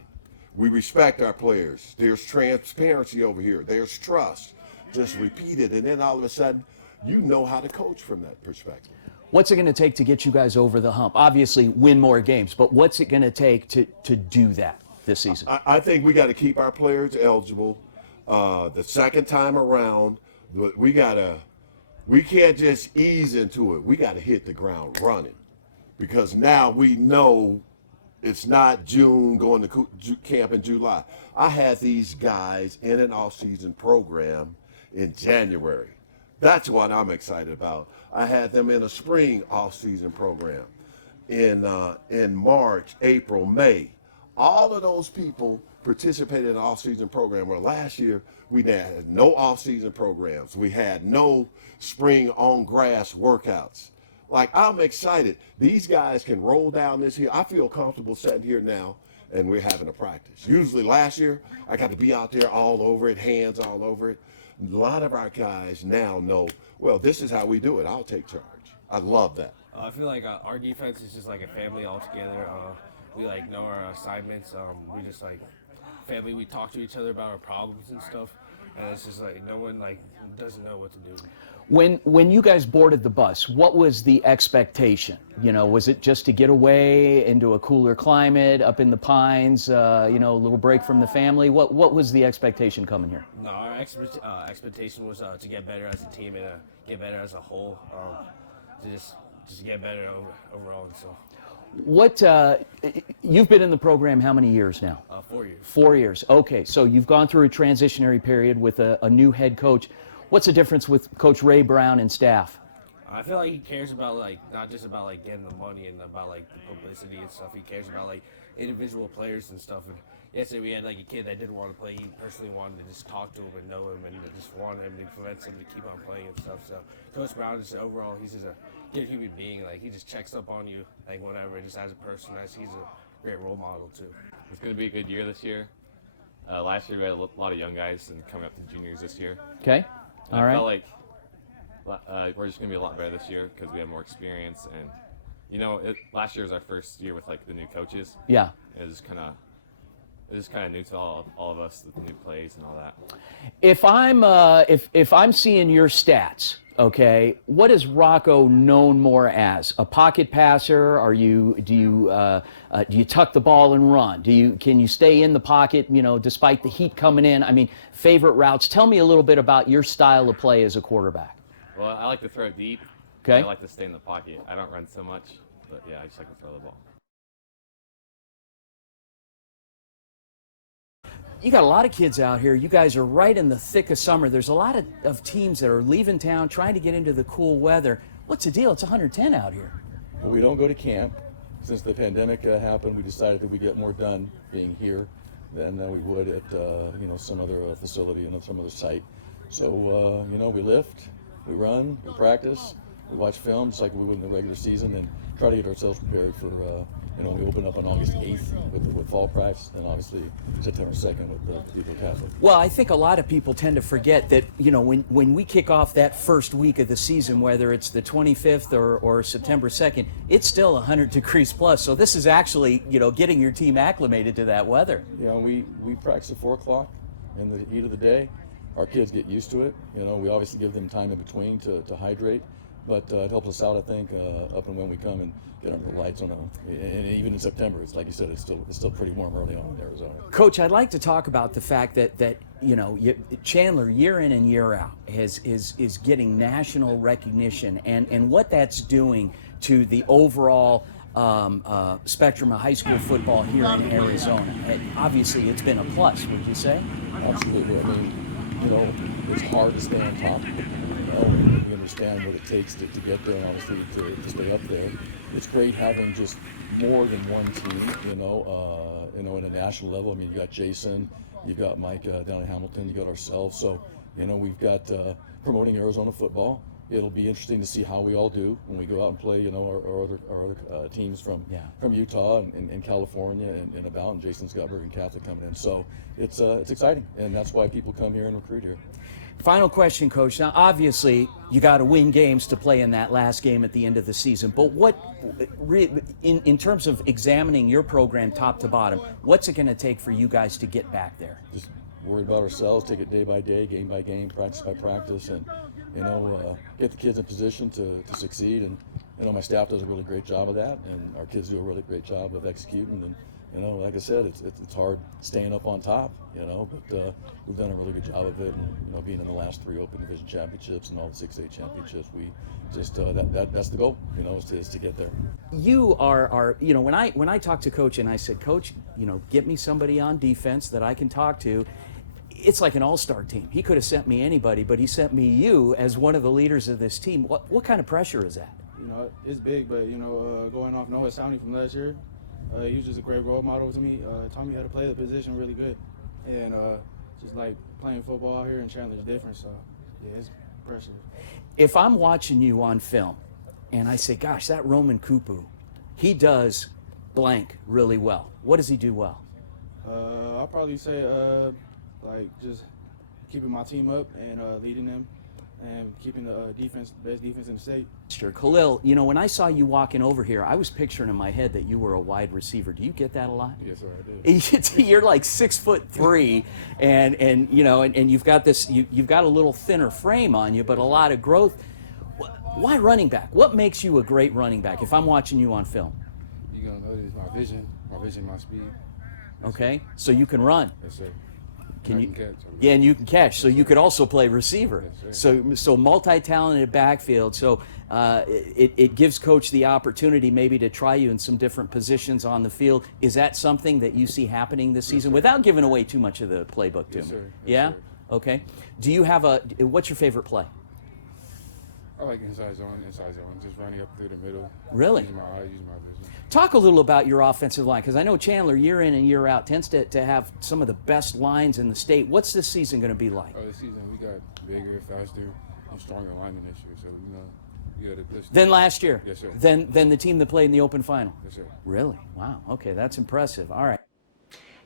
We respect our players. There's transparency over here. There's trust. Just repeat it, and then all of a sudden, you know how to coach from that perspective. What's it going to take to get you guys over the hump? Obviously, win more games, but what's it going to take to do that this season? I think we got to keep our players eligible. The second time around, we can't just ease into it. We got to hit the ground running, because now we know it's not June going to camp in July. I had these guys in an off-season program in January. That's what I'm excited about. I had them in a spring off-season program in March, April, May. All of those people participated in an off-season program. Where last year we had no off-season programs. We had no spring on grass workouts. Like, I'm excited. These guys can roll down this hill. I feel comfortable sitting here now, and we're having a practice. Usually last year I got to be out there all over it, hands all over it. A lot of our guys now know, well, this is how we do it. I'll take charge. I love that. I feel like our defense is just like a family altogether. We like know our assignments. We just like family. We talk to each other about our problems and stuff. And it's just like no one like doesn't know what to do. When you guys boarded the bus, what was the expectation? You know, was it just to get away into a cooler climate up in the pines, you know, a little break from the family? What was the expectation coming here? No, our expectation was to get better as a team and get better as a whole. To just get better overall and so. What you've been in the program how many years now? 4 years. 4 years. Okay, so you've gone through a transitionary period with a new head coach. What's the difference with Coach Ray Brown and staff? I feel like he cares about like not just about like getting the money and about like the publicity and stuff. He cares about like individual players and stuff. And yesterday we had like a kid that didn't want to play. He personally wanted to just talk to him and know him and just wanted him to convince him to keep on playing and stuff. So Coach Brown is overall he's just a good human being. Like he just checks up on you like whenever, just as a person. He's a great role model too. It's going to be a good year this year. Last year we had a lot of young guys and coming up to juniors this year. Okay. All I right. felt like we're just gonna be a lot better this year because we have more experience, and last year was our first year with like the new coaches. Yeah. It was kind of new to all of us, the new plays and all that. If I'm seeing your stats, okay, what is Rocco known more as? A pocket passer? Do you tuck the ball and run? Can you stay in the pocket, despite the heat coming in? I mean, favorite routes. Tell me a little bit about your style of play as a quarterback. Well, I like to throw deep. Okay. I like to stay in the pocket. I don't run so much, but yeah, I just like to throw the ball. You got a lot of kids out here. You guys are right in the thick of summer. There's a lot of teams that are leaving town, trying to get into the cool weather. What's the deal? It's 110 out here. Well, we don't go to camp. Since the pandemic happened, we decided that we get more done being here than we would at some other facility and some other site. So we lift, we run, we practice, we watch films like we would in the regular season, and try to get ourselves prepared for we open up on August 8th with fall practice, and obviously September 2nd with the Cathedral Catholic. Well, I think a lot of people tend to forget that, when we kick off that first week of the season, whether it's the 25th or September 2nd, it's still 100 degrees plus. So this is actually, getting your team acclimated to that weather. Yeah, we practice at 4 o'clock in the heat of the day. Our kids get used to it. We obviously give them time in between to hydrate. But it helps us out, I think, up and when we come and get under the lights on and even in September, it's like you said, it's still pretty warm early on in Arizona. Coach, I'd like to talk about the fact that Chandler year in and year out is getting national recognition and what that's doing to the overall spectrum of high school football here in Arizona. And obviously, it's been a plus. Would you say? Absolutely. I mean, it's hard to stay on top. We understand what it takes to get there, and obviously to stay up there. It's great having just more than one team, in a national level. I mean, you got Jason, you got Mike down in Hamilton, you got ourselves. So, we've got promoting Arizona football. It'll be interesting to see how we all do when we go out and play, our other teams from Utah and California and about, and Jason's got Bergen Catholic coming in. So it's exciting, and that's why people come here and recruit here. Final question, Coach. Now, obviously, you got to win games to play in that last game at the end of the season. But in terms of examining your program top to bottom, what's it going to take for you guys to get back there? Just worried about ourselves, take it day by day, game by game, practice by practice, and get the kids in position to succeed. And my staff does a really great job of that, and our kids do a really great job of executing. And like I said, it's hard staying up on top, but we've done a really good job of it. And, being in the last 3 Open Division championships and all the 6A championships, we just that's the goal, is to get there. You are when I talked to Coach and I said, Coach, get me somebody on defense that I can talk to. It's like an all-star team. He could have sent me anybody, but he sent me you as one of the leaders of this team. What kind of pressure is that? It's big, but going off Noah Sowney from last year. He was just a great role model to me. Taught me how to play the position really good. And just like playing football out here in Chandler is different. So, yeah, it's pressure. If I'm watching you on film and I say, gosh, that Roman Kupu, he does blank really well. What does he do well? I'll probably say just keeping my team up and leading them and keeping the best defense in the state. Sure. Khalil, when I saw you walking over here, I was picturing in my head that you were a wide receiver. Do you get that a lot? Yes, sir, I do. You're like 6'3", and you've got this. You've got a little thinner frame on you, but a lot of growth. Why running back? What makes you a great running back? If I'm watching you on film. You're gonna notice my vision, my speed. Okay, so you can run. Yes, sir. Can you catch. Yeah, and you can catch. So you could also play receiver. Yes, so multi-talented backfield. So it gives Coach the opportunity maybe to try you in some different positions on the field. Is that something that you see happening this season without giving away too much of the playbook to Yes, me? sir. Yes, Yeah? sir. Okay. Do you have what's your favorite play? I like inside zone, just running up through the middle. Really? Using my eyes, using my vision. Talk a little about your offensive line, because I know Chandler, year in and year out, tends to have some of the best lines in the state. What's this season going to be like? This season we got bigger, faster, and stronger linemen this year. So we got to push. Than last year? Yes, sir. Than the team that played in the open final? Yes, sir. Really? Wow. Okay, that's impressive. All right.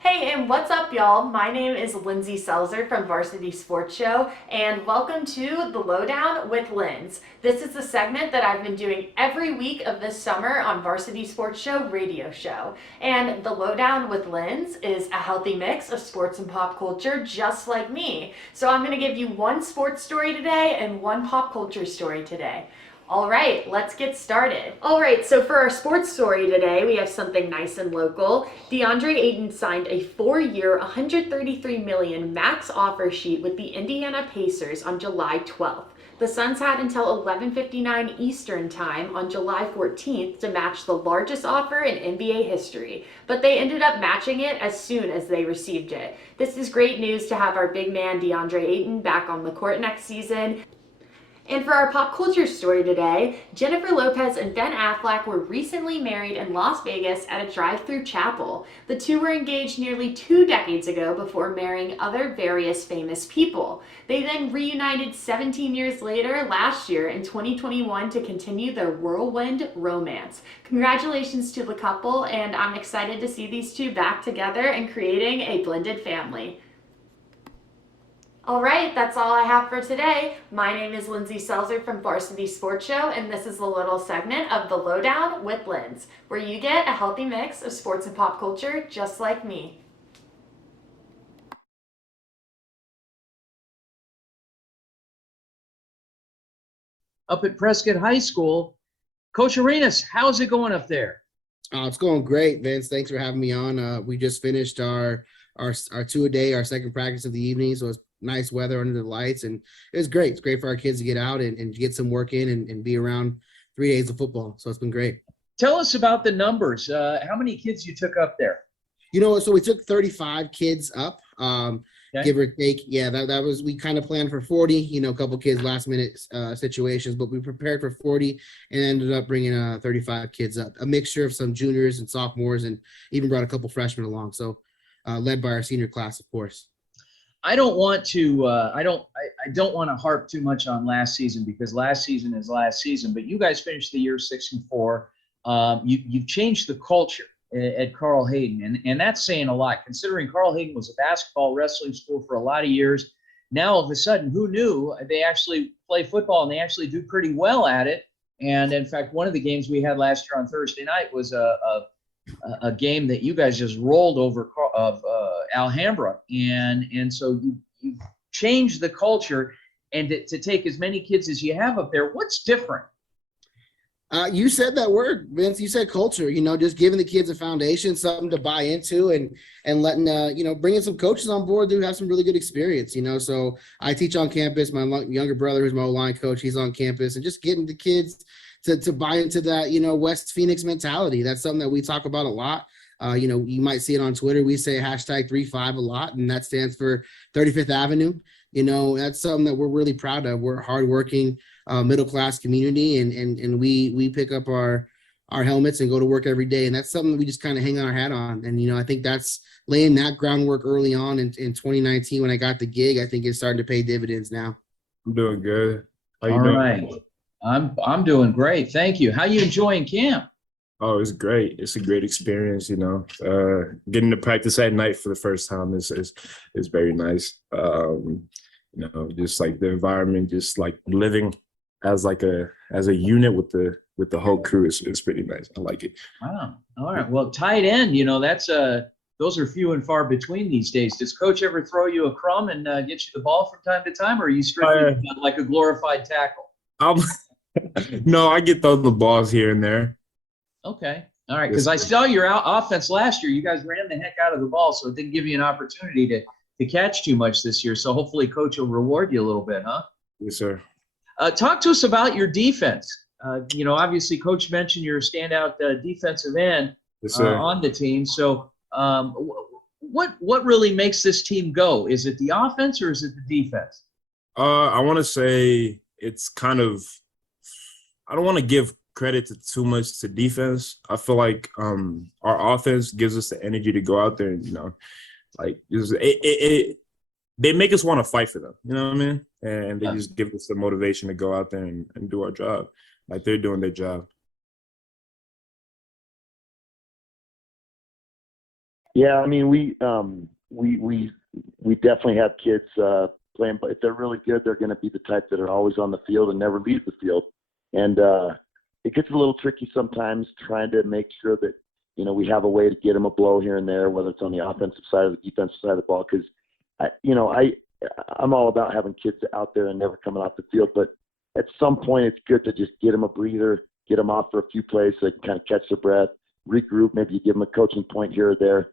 Hey, and what's up, y'all? My name is Lindsay Selzer from Varsity Sports Show, and welcome to The Lowdown with Linz. This is a segment that I've been doing every week of this summer on Varsity Sports Show radio show. And The Lowdown with Linz is a healthy mix of sports and pop culture, just like me. So I'm going to give you one sports story today and one pop culture story today. All right, let's get started. All right, so for our sports story today, we have something nice and local. DeAndre Ayton signed a 4-year, $133 million max offer sheet with the Indiana Pacers on July 12th. The Suns had until 11:59 Eastern Time on July 14th to match the largest offer in NBA history, but they ended up matching it as soon as they received it. This is great news to have our big man DeAndre Ayton back on the court next season. And for our pop culture story today, Jennifer Lopez and Ben Affleck were recently married in Las Vegas at a drive-through chapel. The two were engaged nearly 2 decades ago before marrying other various famous people. They then reunited 17 years later last year in 2021 to continue their whirlwind romance. Congratulations to the couple, and I'm excited to see these two back together and creating a blended family. All right, that's all I have for today. My name is Lindsay Selzer from Varsity Sports Show, and this is a little segment of The Lowdown with Linz, where you get a healthy mix of sports and pop culture just like me. Up at Prescott High School, Coach Arenas, how's it going up there? It's going great, Vince. Thanks for having me on. We just finished our 2-a-day, our second practice of the evening, so it's nice weather under the lights, and it was great. It's great for our kids to get out and get some work in and be around 3 days of football. So it's been great. Tell us about the numbers. How many kids you took up there? So we took 35 kids up, give or take. Yeah, that was, we kind of planned for 40, a couple kids last minute situations, but we prepared for 40 and ended up bringing 35 kids up, a mixture of some juniors and sophomores, and even brought a couple freshmen along. So led by our senior class, of course. I don't want to I don't want to harp too much on last season, because last season is last season, but you guys finished the year 6-4. You've changed the culture at Carl Hayden, and that's saying a lot, considering Carl Hayden was a basketball wrestling school for a lot of years. Now all of a sudden, who knew, they actually play football and they actually do pretty well at it. And in fact, one of the games we had last year on Thursday night was a game that you guys just rolled over of Alhambra, and so you've changed the culture, and to take as many kids as you have up there. What's different? You said that word, Vince. You said culture. Just giving the kids a foundation, something to buy into, and letting bringing some coaches on board who have some really good experience. So I teach on campus. My younger brother, who's my O-line coach, he's on campus, and just getting the kids to buy into that, West Phoenix mentality. That's something that we talk about a lot. You might see it on Twitter. We say #35 a lot, and that stands for 35th Avenue. That's something that we're really proud of. We're a hardworking middle-class community, and we pick up our helmets and go to work every day. And that's something that we just kind of hang our hat on. And, I think that's laying that groundwork early on in 2019 when I got the gig. I think it's starting to pay dividends now. I'm doing good. How you All doing? right. I'm doing great. Thank you. How you enjoying camp? Oh, it's great. It's a great experience, getting to practice at night for the first time is very nice. Just like the environment, just like living as a unit with the whole crew is pretty nice. I like it. Wow. All right. Well, tight end, that's those are few and far between these days. Does coach ever throw you a crumb and get you the ball from time to time, or are you strictly like a glorified tackle? No, I get the balls here and there. Okay. All right. Because I saw your offense last year. You guys ran the heck out of the ball, so it didn't give you an opportunity to catch too much this year. So hopefully coach will reward you a little bit, huh? Yes, sir. Talk to us about your defense. Obviously coach mentioned you're a standout defensive end on the team. So what really makes this team go? Is it the offense or is it the defense? I want to say it's kind of, I don't want to give credit too much to defense. I feel like our offense gives us the energy to go out there and, they make us want to fight for them. You know what I mean? And they just give us the motivation to go out there and do our job. Like they're doing their job. Yeah, I mean, we definitely have kids playing, but if they're really good, they're going to be the type that are always on the field and never leave the field. And it gets a little tricky sometimes trying to make sure that, we have a way to get them a blow here and there, whether it's on the offensive side or the defensive side of the ball. Because, I'm all about having kids out there and never coming off the field. But at some point, it's good to just get them a breather, get them off for a few plays so they can kind of catch their breath, regroup. Maybe you give them a coaching point here or there.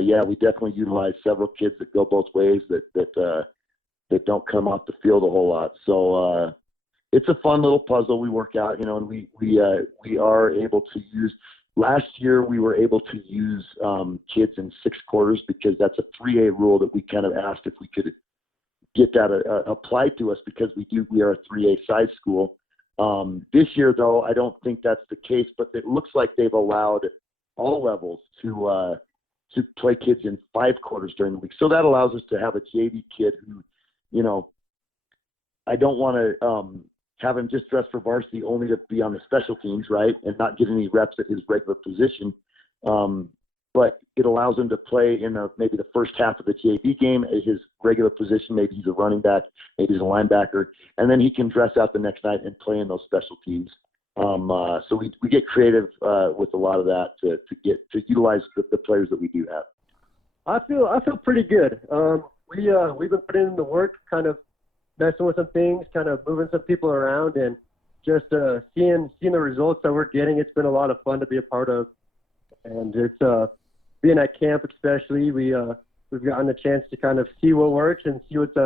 Yeah, we definitely utilize several kids that go both ways that don't come off the field a whole lot. So it's a fun little puzzle we work out, and we are able to use. Last year we were able to use kids in 6 quarters because that's a 3A rule that we kind of asked if we could get that applied to us because we are a 3A size school. This year though, I don't think that's the case, but it looks like they've allowed all levels to play kids in 5 quarters during the week. So that allows us to have a JV kid who, I don't want to have him just dress for varsity only to be on the special teams, right, and not get any reps at his regular position. But it allows him to play in maybe the first half of the JV game at his regular position. Maybe he's a running back, maybe he's a linebacker, and then he can dress out the next night and play in those special teams. So we get creative with a lot of that to utilize the players that we do have. I feel pretty good. We've been putting in the work, kind of messing with some things, kind of moving some people around, and just seeing the results that we're getting. It's been a lot of fun to be a part of, and it's being at camp especially. We've gotten a chance to kind of see what works and see what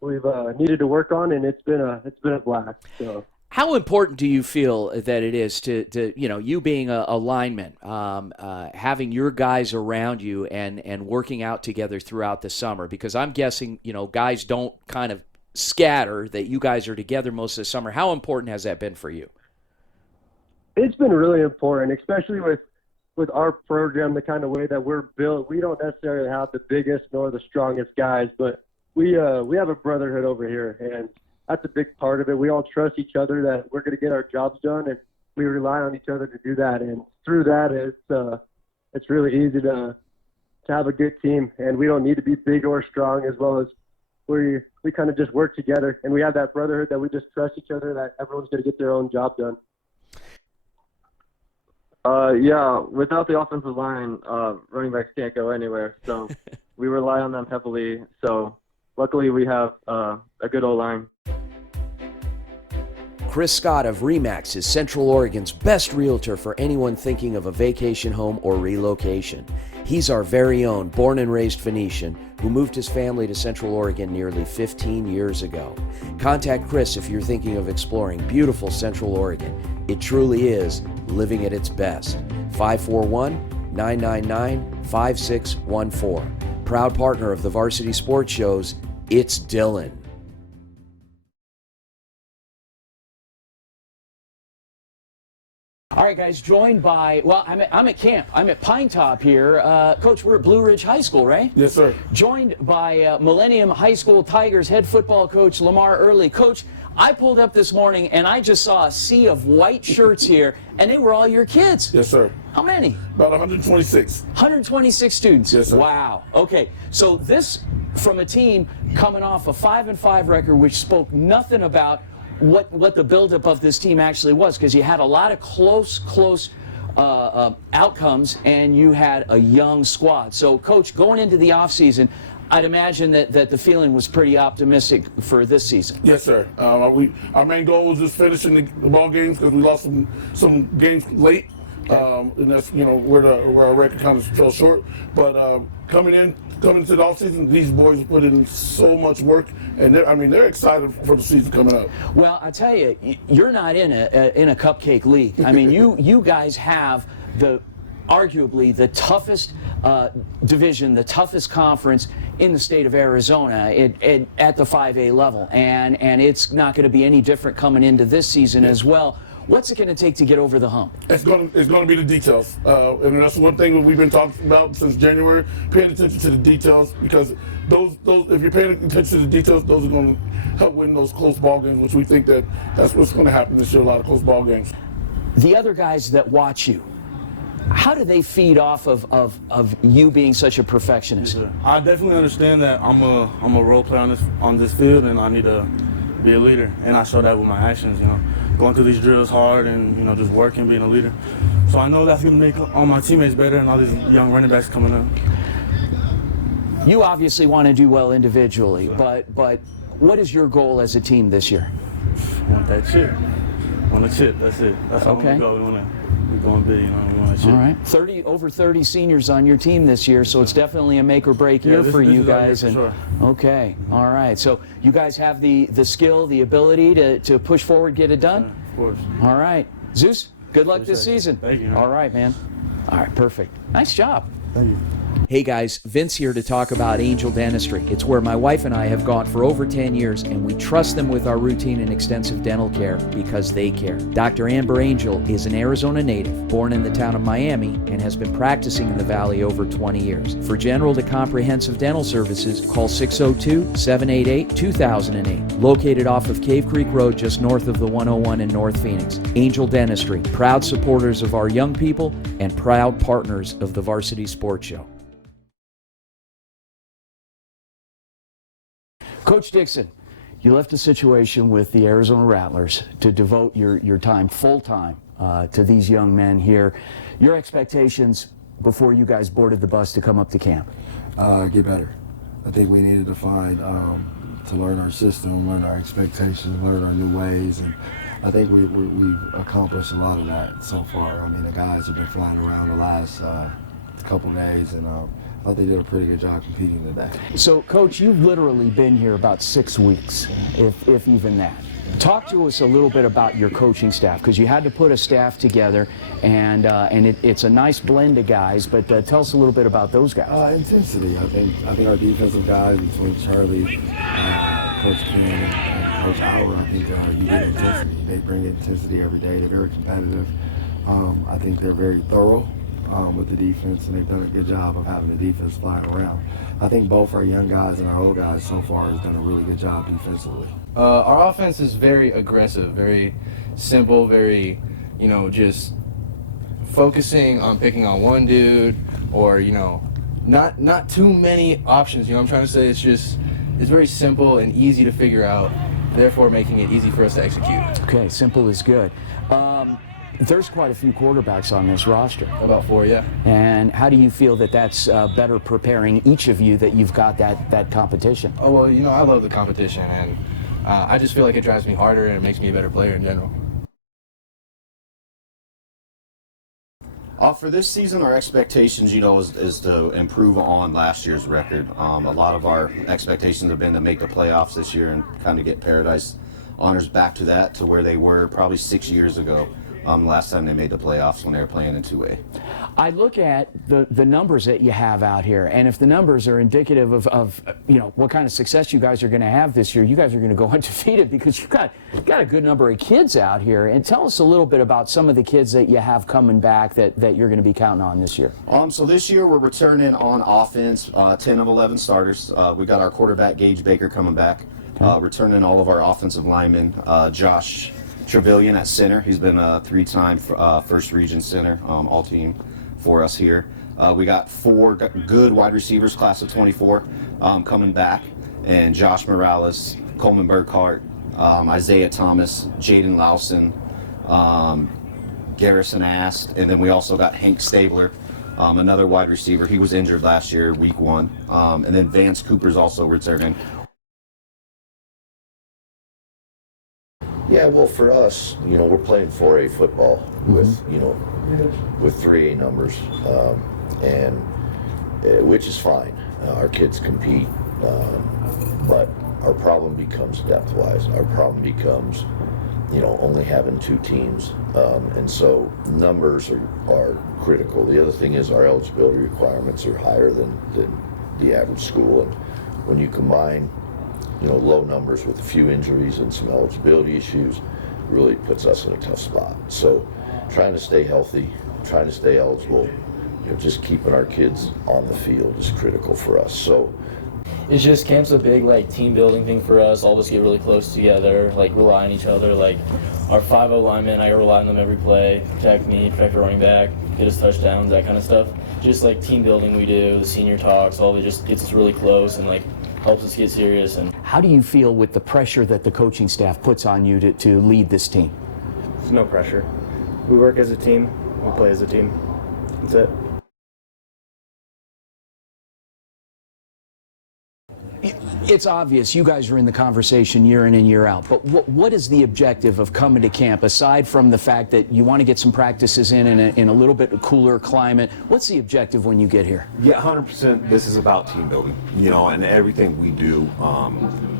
we've needed to work on, and it's been a blast. So. How important do you feel that it is to you being a lineman, having your guys around you and working out together throughout the summer? Because I'm guessing, guys don't kind of scatter, that you guys are together most of the summer. How important has that been for you? It's been really important, especially with our program, the kind of way that we're built. We don't necessarily have the biggest nor the strongest guys, but we have a brotherhood over here, and that's a big part of it. We all trust each other that we're going to get our jobs done, and we rely on each other to do that. And through that, it's really easy to have a good team, and we don't need to be big or strong, as well as we kind of just work together, and we have that brotherhood that we just trust each other, that everyone's going to get their own job done. Yeah, without the offensive line, running backs can't go anywhere, so we rely on them heavily. So luckily we have a good O-line. Chris Scott of RE/MAX is Central Oregon's best realtor for anyone thinking of a vacation home or relocation. He's our very own born and raised Phoenician who moved his family to Central Oregon nearly 15 years ago. Contact Chris if you're thinking of exploring beautiful Central Oregon. It truly is living at its best. 541-999-5614. Proud partner of the Varsity Sports Shows, it's Dylan. All right, guys, joined by, I'm at camp. I'm at Pine Top here. Coach, we're at Blue Ridge High School, right? Yes, sir. Joined by Millennium High School Tigers head football coach Lamar Early. Coach, I pulled up this morning and I just saw a sea of white shirts here, and they were all your kids. Yes, sir. How many? About 126. 126 students. Yes, sir. Wow. Okay, so this from a team coming off a 5-5 record, which spoke nothing about what the buildup of this team actually was, because you had a lot of close outcomes, and you had a young squad. So, Coach, going into the offseason, I'd imagine that the feeling was pretty optimistic for this season. Yes, sir. Our main goal was just finishing the ball games because we lost some games late. And that's where our record kind of fell short. But coming into the offseason, these boys put in so much work, and they're excited for the season coming up. Well, I tell you, you're not in a cupcake league. I mean, you guys have arguably the toughest division, the toughest conference in the state of Arizona at the 5A level, and it's not going to be any different coming into this season as well. What's it going to take to get over the hump? It's going to be the details, and that's one thing that we've been talking about since January. Paying attention to the details, because those if you're paying attention to the details, those are going to help win those close ball games, which we think that's what's going to happen this year. A lot of close ball games. The other guys that watch you, How do they feed off of you being such a perfectionist? I definitely understand that I'm a role player on this field, and I need to be a leader, and I show that with my actions. Going through these drills hard, and just working, being a leader. So I know that's gonna make all my teammates better, and all these young running backs coming up. You obviously want to do well individually, but what is your goal as a team this year? I want that chip. I want a chip. That's it. That's how Okay. we go. We're going big. We want a chip. All right, over 30 seniors on your team this year, so it's definitely a make or break year this for is you our year guys. for And sure. okay, all right. So you guys have the skill, the ability to push forward, get it done. Of course. All right, Zeus. Good luck this season. Thank you. All right, man. All right, perfect. Nice job. Thank you. Hey guys, Vince here to talk about Angel Dentistry. It's where my wife and I have gone for over 10 years, and we trust them with our routine and extensive dental care because they care. Dr. Amber Angel is an Arizona native, born in the town of Miami, and has been practicing in the Valley over 20 years. For general to comprehensive dental services, call 602-788-2008. Located off of Cave Creek Road, just north of the 101 in North Phoenix. Angel Dentistry, proud supporters of our young people and proud partners of the Varsity Sports Show. Coach Dixon, you left a situation with the Arizona Rattlers to devote your time full-time to these young men here. Your expectations before you guys boarded the bus to come up to camp? Get better. I think we needed to find, to learn our system, learn our expectations, learn our new ways, and I think we've accomplished a lot of that so far. I mean, the guys have been flying around the last couple days, and I thought they did a pretty good job competing today. So, Coach, you've literally been here about 6 weeks, if even that. Talk to us a little bit about your coaching staff, because you had to put a staff together, and it's a nice blend of guys. But tell us a little bit about those guys. Intensity. I think our defensive guys between Charlie, Coach King, and Coach Howard, I think you get intensity. They bring intensity every day. They're very competitive. I think they're very thorough with the defense, and they've done a good job of having the defense flying around. I think both our young guys and our old guys so far has done a really good job defensively. Our offense is very aggressive, very simple, very, just focusing on picking on one dude, or, not too many options. I'm trying to say it's very simple and easy to figure out, therefore making it easy for us to execute. Okay, simple is good. There's quite a few quarterbacks on this roster. About 4, yeah. And how do you feel that that's better preparing each of you that you've got that competition? Oh, well, I love the competition, and I just feel like it drives me harder and it makes me a better player in general. For this season, our expectations, is to improve on last year's record. A lot of our expectations have been to make the playoffs this year and kind of get Paradise Honors back to that, to where they were probably 6 years ago. Last time they made the playoffs when they were playing in 2A. I look at the numbers that you have out here, and if the numbers are indicative of what kind of success you guys are going to have this year, you guys are going to go undefeated, because you've got a good number of kids out here. And tell us a little bit about some of the kids that you have coming back that you're going to be counting on this year. So this year we're returning on offense 10 of 11 starters. We got our quarterback Gage Baker coming back, returning all of our offensive linemen. Josh Trevelyan at center. He's been a 3-time first region center, all team for us here. We got 4 good wide receivers, class of 24, coming back, and Josh Morales, Coleman Burkhart, Isaiah Thomas, Jaden Lawson, Garrison Ast, and then we also got Hank Stabler, another wide receiver. He was injured last year, week 1, and then Vance Cooper's also returning. Yeah, well, for us, we're playing 4A football with 3A numbers, and which is fine. Our kids compete, but our problem becomes depth-wise. Our problem becomes, only having 2 teams, and so numbers are critical. The other thing is our eligibility requirements are higher than the average school, and when you combine low numbers with a few injuries and some eligibility issues, really puts us in a tough spot. So trying to stay healthy, trying to stay eligible, just keeping our kids on the field is critical for us. So it's just camp's a big team building thing for us. All of us get really close together, rely on each other. our 5-0 linemen, I rely on them every play, protect me, protect the running back, get us touchdowns, that kind of stuff. Just like team building we do, the senior talks, all of it just gets us really close and like helps us get serious. And How do you feel with the pressure that the coaching staff puts on you to lead this team? there's no pressure. We work as a team, we play as a team. That's it. It's obvious you guys are in the conversation year in and year out, but what is the objective of coming to camp, aside from the fact that you want to get some practices in a little bit cooler climate? What's the objective when you get here? Yeah, 100%. This is about team building, and everything we do,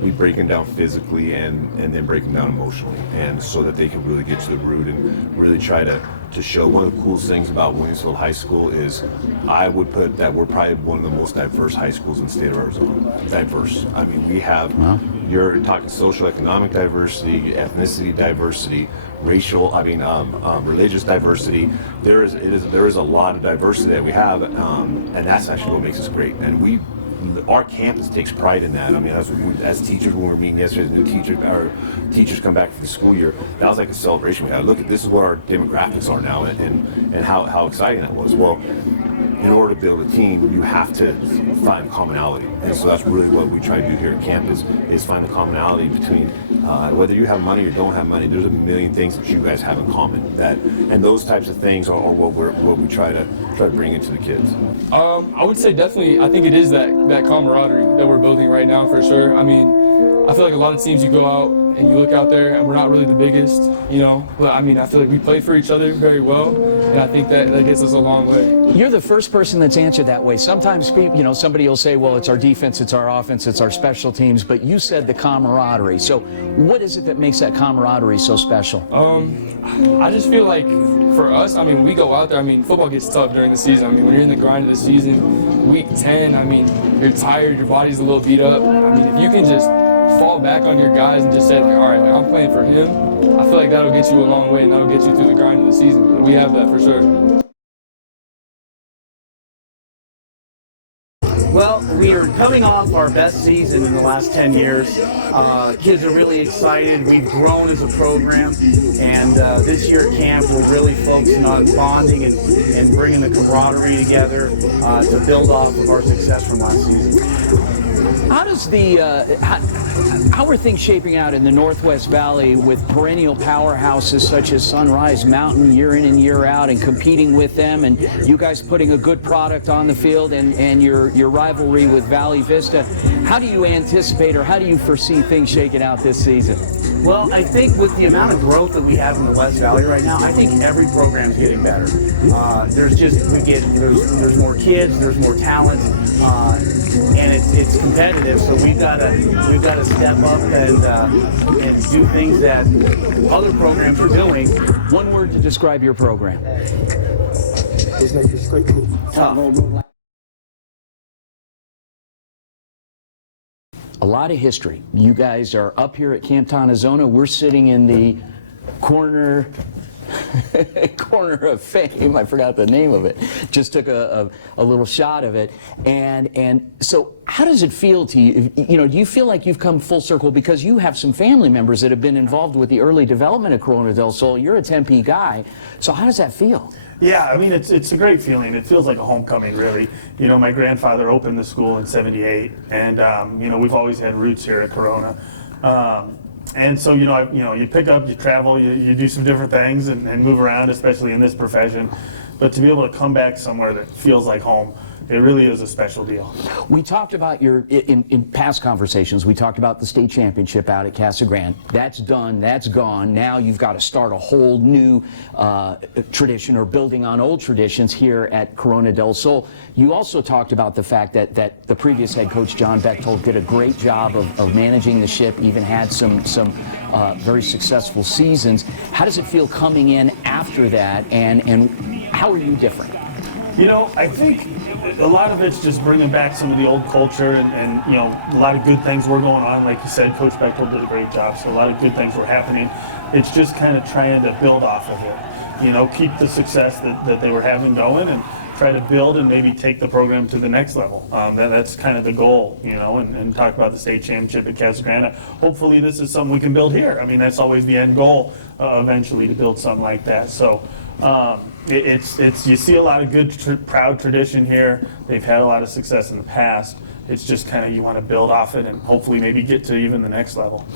we break them down physically and then break them down emotionally, and so that they can really get to the root and really try to show. One of the coolest things about Williamsville High School is I would put that we're probably one of the most diverse high schools in the state of Arizona. Diverse. I mean, we have, you're talking social economic diversity, ethnicity diversity, racial, religious diversity. There is a lot of diversity that we have, and that's actually what makes us great. And our campus takes pride in that. I mean, as teachers, when we were meeting yesterday, our teachers come back for the school year, that was like a celebration. We had, look, this is what our demographics are now, and how exciting that was. Well, in order to build a team, you have to find commonality. And so that's really what we try to do here at campus, is find the commonality between whether you have money or don't have money. There's a million things that you guys have in common. And those types of things are what we try to bring into the kids. I would say definitely, I think it is that camaraderie that we're building right now for sure. I mean, I feel like a lot of teams you go out and you look out there and we're not really the biggest, but I mean, I feel like we play for each other very well, and I think that gets us a long way. You're the first person that's answered that way. Sometimes somebody will say, well, it's our defense, it's our offense, it's our special teams, but you said the camaraderie. So what is it that makes that camaraderie so special? I just feel like for us, I mean, we go out there, I mean, football gets tough during the season. I mean, when you're in the grind of the season, week 10, I mean, you're tired, your body's a little beat up. I mean, if you can just fall back on your guys and just say, all right, man, I'm playing for him, I feel like that'll get you a long way and that'll get you through the grind of the season. And we have that for sure. Well, we are coming off our best season in the last 10 years. Kids are really excited. We've grown as a program, and this year at camp we're really focusing on bonding and bringing the camaraderie together to build off of our success from last season. How does how are things shaping out in the Northwest Valley with perennial powerhouses such as Sunrise Mountain year in and year out, and competing with them, and you guys putting a good product on the field, and your rivalry with Valley Vista? How do you anticipate, or how do you foresee things shaking out this season? Well, I think with the amount of growth that we have in the West Valley right now, I think every program's getting better. There's more kids, there's more talent, and it's competitive. So we've got to step up and do things that other programs are doing. One word to describe your program. Tough. A lot of history. You guys are up here at Camp Tonazona. We're sitting in the corner of fame. I forgot the name of it. Just took a little shot of it. And so how does it feel to you? Do you feel like you've come full circle, because you have some family members that have been involved with the early development of Corona del Sol? You're a Tempe guy. So how does that feel? Yeah, I mean, it's a great feeling. It feels like a homecoming, really. My grandfather opened the school in '78, and we've always had roots here at Corona. And so, you pick up, you travel, you do some different things and move around, especially in this profession. But to be able to come back somewhere that feels like home, it really is a special deal. We talked about in past conversations, we talked about the state championship out at Casa Grande. That's done, that's gone. Now you've got to start a whole new tradition, or building on old traditions here at Corona del Sol. You also talked about the fact that the previous head coach, John Bechtold, did a great job of managing the ship, even had some very successful seasons. How does it feel coming in after that, and how are you different? I think a lot of it's just bringing back some of the old culture, and a lot of good things were going on. Like you said, Coach Bechtold did a great job, so a lot of good things were happening. It's just kind of trying to build off of it, keep the success that they were having going, and try to build and maybe take the program to the next level. That's kind of the goal, and talk about the state championship at Casa Grande. Hopefully this is something we can build here. I mean, that's always the end goal, eventually, to build something like that. So it's you see a lot of good, proud tradition here. They've had a lot of success in the past. It's just kind of you want to build off it and hopefully maybe get to even the next level.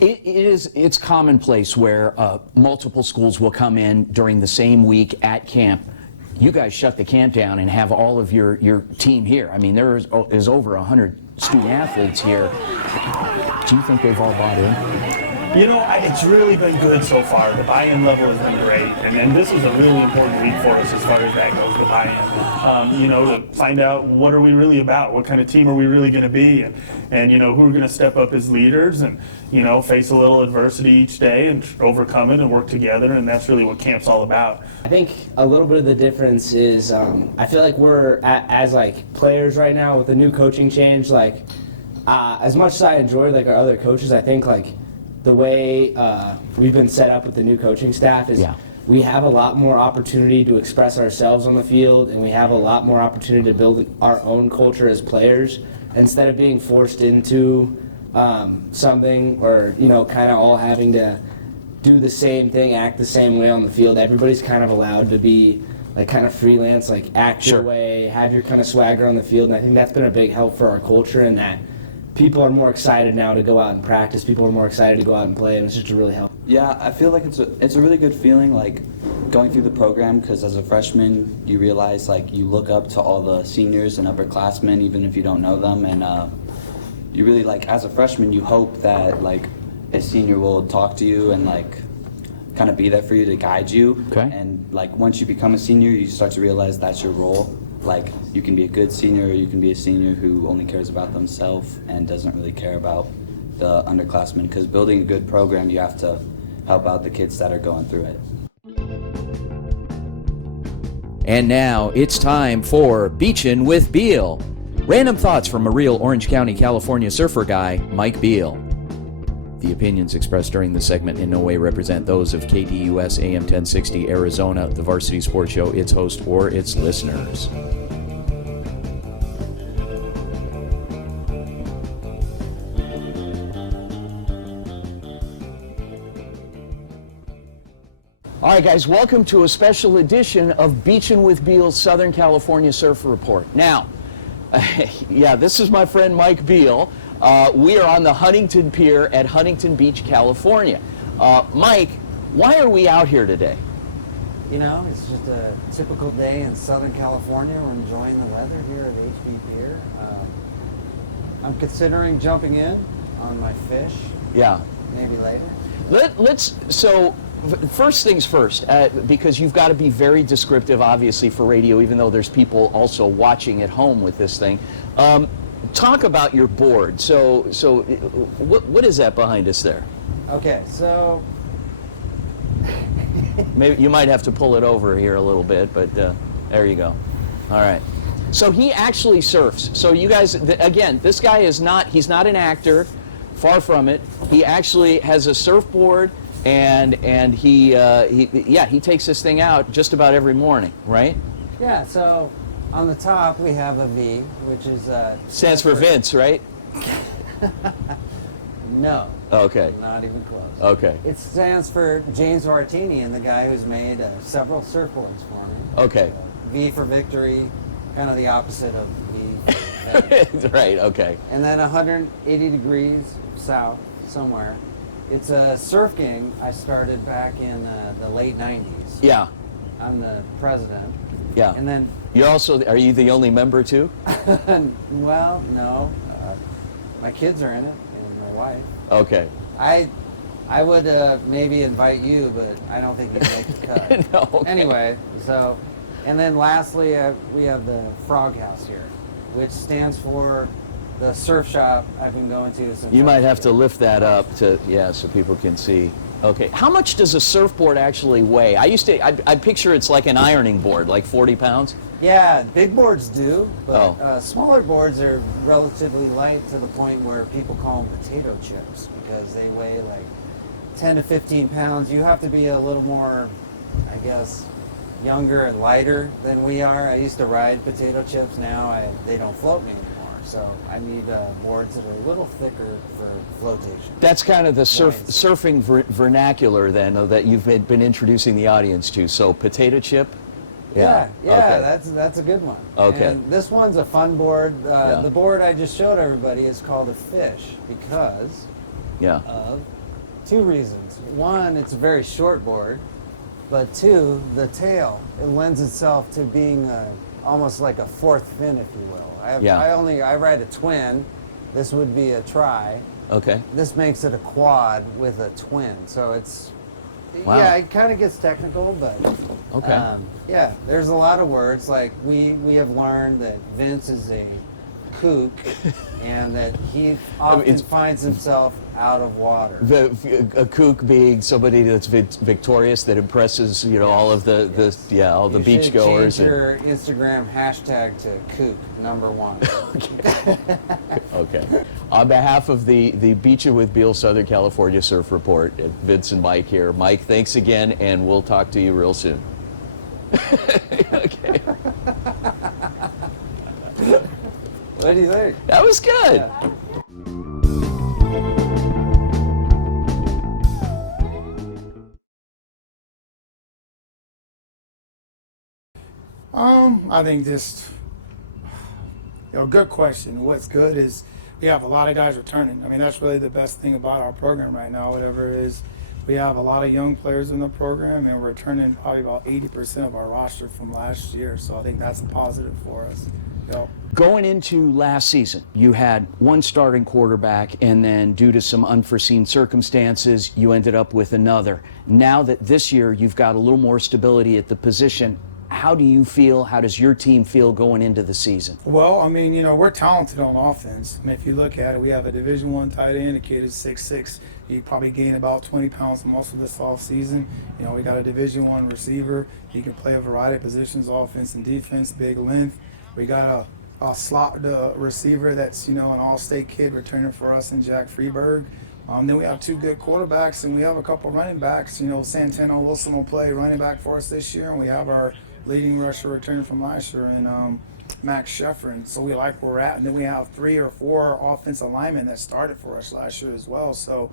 It's commonplace where multiple schools will come in during the same week at camp. You guys shut the camp down and have all of your team here. I mean, there is over 100 student athletes here. Do you think they've all bought in? It's really been good so far. The buy-in level has been great, and this is a really important week for us as far as that goes, the buy-in. To find out what are we really about, what kind of team are we really going to be, and who are going to step up as leaders, and face a little adversity each day and overcome it and work together, and that's really what camp's all about. I think a little bit of the difference is I feel like we're as players right now with the new coaching change. As much as I enjoy our other coaches, I think the way we've been set up with the new coaching staff is we have a lot more opportunity to express ourselves on the field, and we have a lot more opportunity to build our own culture as players instead of being forced into something or kind of all having to do the same thing, act the same way on the field. Everybody's kind of allowed to be kind of freelance, act your way, have your kind of swagger on the field, and I think that's been a big help for our culture in that people are more excited now to go out and practice. People are more excited to go out and play, and it's just really helpful. Yeah, I feel like it's a really good feeling, going through the program, because as a freshman, you realize you look up to all the seniors and upperclassmen, even if you don't know them, and you really as a freshman, you hope that a senior will talk to you and kind of be there for you to guide you. Okay. And once you become a senior, you start to realize that's your role. You can be a good senior, or you can be a senior who only cares about themselves and doesn't really care about the underclassmen. Because building a good program, you have to help out the kids that are going through it. And now it's time for Beachin' with Beal. Random thoughts from a real Orange County, California surfer guy, Mike Beal. The opinions expressed during the segment in no way represent those of KDUS AM 1060 Arizona, the Varsity Sports Show, its host, or its listeners. All right, guys, welcome to a special edition of Beachin' with Beal's Southern California Surf Report. Now, this is my friend Mike Beal. We are on the Huntington Pier at Huntington Beach, California. Mike, why are we out here today? It's just a typical day in Southern California. We're enjoying the weather here at HB Pier. I'm considering jumping in on my fish. Yeah. Maybe later. So first things first, because you've got to be very descriptive, obviously, for radio, even though there's people also watching at home with this thing. Talk about your board. So what is that behind us there? Okay, so maybe you might have to pull it over here a little bit, but there you go. All right. So he actually surfs. So you guys, again, this guy he's not an actor, far from it. He actually has a surfboard, and he takes this thing out just about every morning, right? Yeah, so on the top we have a V, which is stands for Vince, right? No. Okay. Not even close. Okay. It stands for James Martini, and the guy who's made several surfboards for me. Okay. V for victory, kind of the opposite of V for fame. Right, okay. And then 180 degrees south somewhere. It's a surf gang I started back in the late 90s. Yeah. I'm the president. Yeah. And then are you the only member too? Well, no. My kids are in it, and my wife. Okay. I would maybe invite you, but I don't think you'd make the cut. No. Okay. Anyway, so, and then lastly, we have the Frog House here, which stands for the surf shop I've been going to since. You might have to lift that up so people can see. Okay. How much does a surfboard actually weigh? I picture it's like an ironing board, like 40 pounds. Yeah, big boards do, but smaller boards are relatively light to the point where people call them potato chips because they weigh like 10 to 15 pounds. You have to be a little more, I guess, younger and lighter than we are. I used to ride potato chips. Now they don't float me anymore. So I need boards that are a little thicker for flotation. That's kind of the surfing vernacular then that you've been introducing the audience to. So potato chip? Yeah, Okay. that's a good one. Okay. And this one's a fun board. The board I just showed everybody is called a fish because of two reasons. One, it's a very short board, but two, the tail, it lends itself to being almost like a fourth fin, if you will. I ride a twin. This would be a tri. Okay. This makes it a quad with a twin. So it's, Wow. yeah, it kind of gets technical, but Okay. yeah, there's a lot of words. Like we have learned that Vince is a kook and that he often finds himself out of water. A kook being somebody that's victorious, that impresses, all of the beach goers. Change your Instagram hashtag to kook #1. Okay. On behalf of the Beach It with Beal Southern California Surf Report, Vince and Mike here. Mike, thanks again, and we'll talk to you real soon. Okay. What do you think? That was good. Yeah. I think good question. What's good is we have a lot of guys returning. I mean, that's really the best thing about our program right now, whatever it is. We have a lot of young players in the program, and we're returning probably about 80% of our roster from last year. So I think that's a positive for us. Going into last season, you had one starting quarterback, and then due to some unforeseen circumstances, you ended up with another. Now that this year you've got a little more stability at the position, how do you feel? How does your team feel going into the season? Well, I mean, we're talented on offense. I mean, if you look at it, we have a Division I tight end, a kid is 6'6". He probably gained about 20 pounds most of this offseason. We got a Division I receiver. He can play a variety of positions, offense and defense, big length. We got a slot receiver that's, an all-state kid returning for us in Jack Freeberg. Then we have two good quarterbacks, and we have a couple running backs. Santana Wilson will play running back for us this year, and we have our leading rusher returning from last year, and Max Sheffrin. So we like where we're at. And then we have 3 or 4 offensive linemen that started for us last year as well. So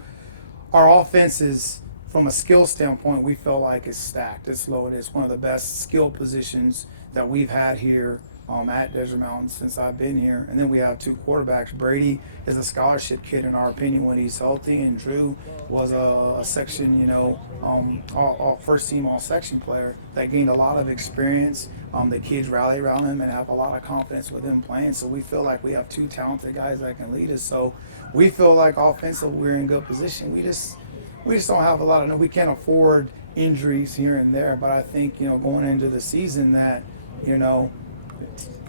our offense is, from a skill standpoint, we feel like it's stacked. It's loaded. It's one of the best skill positions that we've had here at Desert Mountain since I've been here. And then we have 2 quarterbacks. Brady is a scholarship kid in our opinion when he's healthy, and Drew was a section, first team all section player that gained a lot of experience. The kids rally around him and have a lot of confidence with him playing. So we feel like we have 2 talented guys that can lead us. So we feel like offensively we're in good position. We just don't have a lot of, we can't afford injuries here and there. But I think, going into the season that,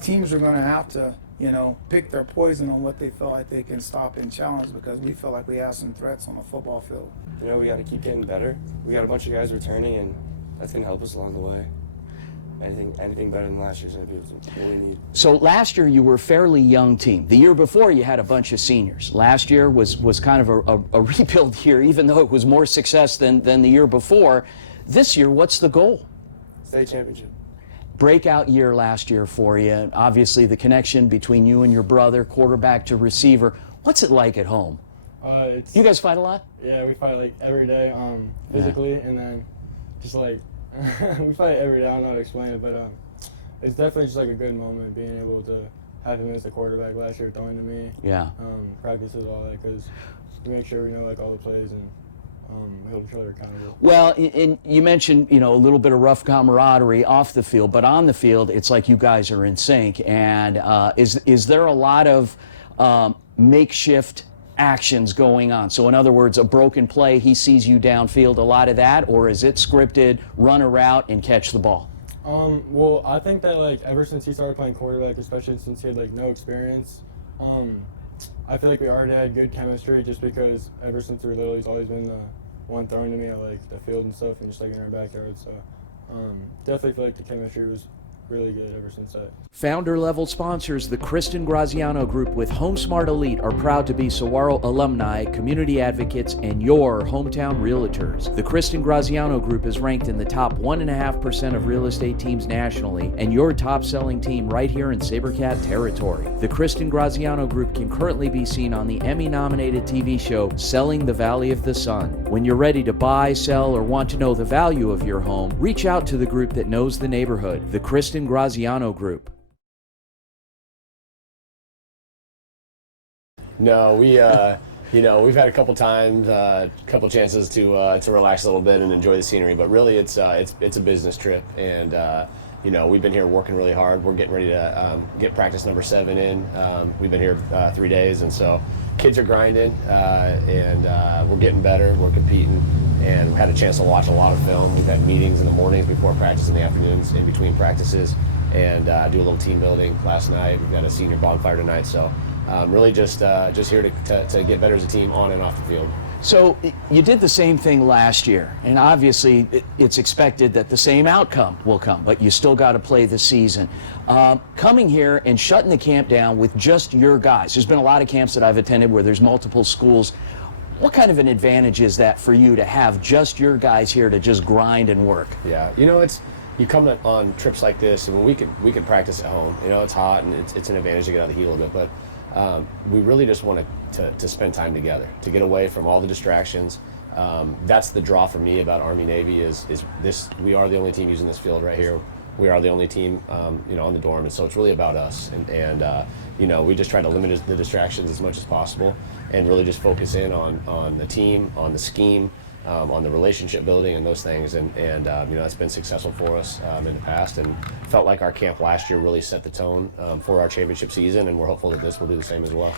teams are going to have to, pick their poison on what they feel like they can stop and challenge, because we feel like we have some threats on the football field. We got to keep getting better. We got a bunch of guys returning, and that's going to help us along the way. Anything better than last year's going to be what we need. So last year you were a fairly young team. The year before you had a bunch of seniors. Last year was kind of a rebuild year, even though it was more success than the year before. This year, what's the goal? State championship. Breakout year last year for you. Obviously the connection between you and your brother, quarterback to receiver. What's it like at home? You guys fight a lot? Yeah, we fight every day, physically, and then just we fight every day. I don't know how to explain it, but it's definitely just a good moment being able to have him as the quarterback last year throwing to me. Yeah. Practices, all that, because we make sure we know all the plays and hold each other accountable. Well, and you mentioned, a little bit of rough camaraderie off the field, but on the field, it's like you guys are in sync. And is there a lot of makeshift actions going on? So in other words, a broken play, he sees you downfield, a lot of that, or is it scripted, run a route and catch the ball? Well, I think that ever since he started playing quarterback, especially since he had no experience, I feel like we already had good chemistry, just because ever since we were little, he's always been the one throwing to me at the field and stuff, and just in our backyard. So definitely feel like the chemistry was really good ever since that. Founder-level sponsors, the Kristen Graziano Group with HomeSmart Elite, are proud to be Saguaro alumni, community advocates, and your hometown realtors. The Kristen Graziano Group is ranked in the top 1.5% of real estate teams nationally, and your top-selling team right here in SaberCat territory. The Kristen Graziano Group can currently be seen on the Emmy-nominated TV show Selling the Valley of the Sun. When you're ready to buy, sell, or want to know the value of your home, reach out to the group that knows the neighborhood, the Kristen Graziano Group. No, we've had a couple times, couple chances to relax a little bit and enjoy the scenery, but really it's a business trip, and we've been here working really hard. We're getting ready to get practice number 7 in. We've been here 3 days, and so kids are grinding, and we're getting better. We're competing, and we had a chance to watch a lot of film. We've had meetings in the mornings before practice, in the afternoons in between practices, and do a little team building last night. We've got a senior bonfire tonight, so really just here to get better as a team on and off the field. So you did the same thing last year, and obviously it's expected that the same outcome will come, but you still got to play the season. Coming here and shutting the camp down with just your guys. There's been a lot of camps that I've attended where there's multiple schools. What kind of an advantage is that for you to have just your guys here to just grind and work? Yeah, you come on trips like this, and we can practice at home. It's hot, and it's an advantage to get out of the heat a little bit, but we really just want to spend time together, to get away from all the distractions. That's the draw for me about Army-Navy is this. We are the only team using this field right here. We are the only team, on the dorm, and so it's really about us. And we just try to limit the distractions as much as possible, and really just focus in on the team, on the scheme, on the relationship building and those things, and it's been successful for us in the past, and felt like our camp last year really set the tone for our championship season, and we're hopeful that this will do the same as well.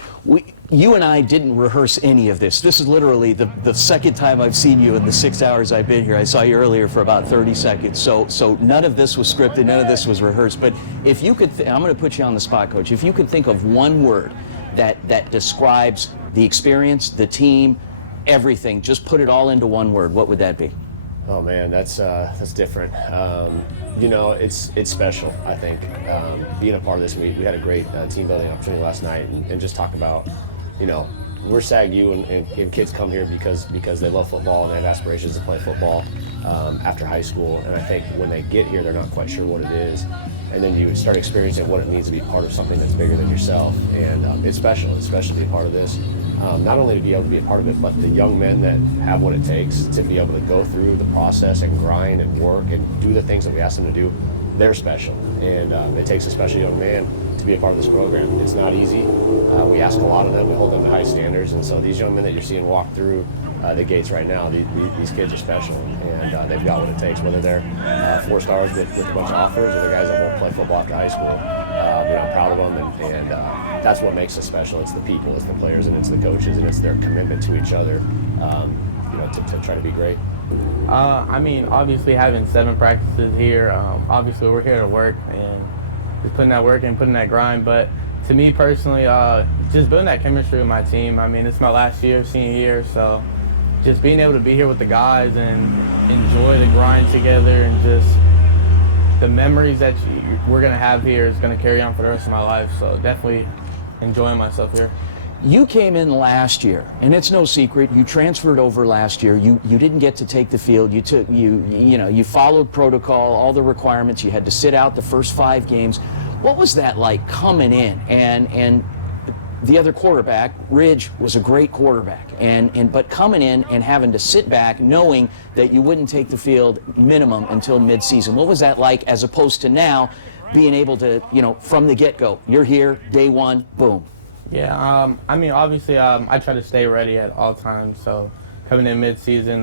You and I didn't rehearse any of this. This is literally the second time I've seen you in the 6 hours I've been here. I saw you earlier for about 30 seconds, so none of this was scripted, none of this was rehearsed. But if you could, I'm going to put you on the spot, Coach. If you could think of one word that describes the experience, the team, everything, just put it all into one word, what would that be? Oh man, that's different. It's special, I think, being a part of this. We had a great team building opportunity last night, and just talk about, we're SAG-U, and kids come here because they love football and they have aspirations to play football after high school, and I think when they get here they're not quite sure what it is, and then you start experiencing what it means to be part of something that's bigger than yourself, and it's special to be a part of this. Not only to be able to be a part of it, but the young men that have what it takes to be able to go through the process and grind and work and do the things that we ask them to do, they're special. And it takes a special young man to be a part of this program. It's not easy. We ask a lot of them. We hold them to high standards. And so these young men that you're seeing walk through the gates right now, these kids are special. And they've got what it takes, whether they're 4 stars with a bunch of offers, or they're guys that won't play football after high school. I'm proud of them, and that's what makes us special. It's the people, it's the players, and it's the coaches, and it's their commitment to each other, to try to be great. Obviously having 7 practices here, obviously we're here to work and just putting that work in, putting that grind. But to me personally, just building that chemistry with my team. It's my last year, senior year, so just being able to be here with the guys and enjoy the grind together, and just the memories that we're going to have here is going to carry on for the rest of my life. So definitely enjoying myself here. You came in last year, and it's no secret, you transferred over last year. You didn't get to take the field. You followed protocol, all the requirements. You had to sit out the first 5 games. What was that like coming in? And the other quarterback, Ridge, was a great quarterback, but coming in and having to sit back knowing that you wouldn't take the field minimum until midseason. What was that like, as opposed to now being able to, from the get-go, you're here, day one, boom? Yeah, obviously I try to stay ready at all times, so coming in mid-season,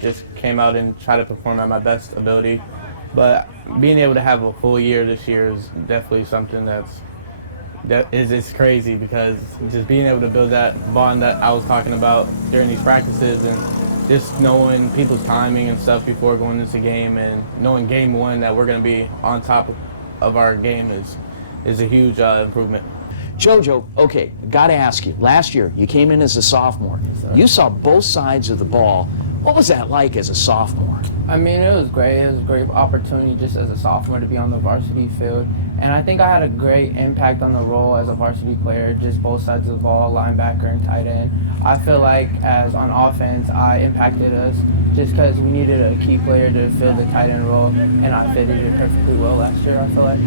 just came out and tried to perform at my best ability. But being able to have a full year this year is definitely something that is crazy, because just being able to build that bond that I was talking about during these practices, and just knowing people's timing and stuff before going into game, and knowing game 1 that we're going to be on top of our game is a huge improvement. Jojo, okay, got to ask you. Last year, you came in as a sophomore. You saw both sides of the ball What was that like as a sophomore? I mean, it was great. It was a great opportunity just as a sophomore to be on the varsity field. And I think I had a great impact on the role as a varsity player, just both sides of the ball, linebacker and tight end. I feel like as on offense, I impacted us just because we needed a key player to fill the tight end role, and I fitted it perfectly well last year, I feel like.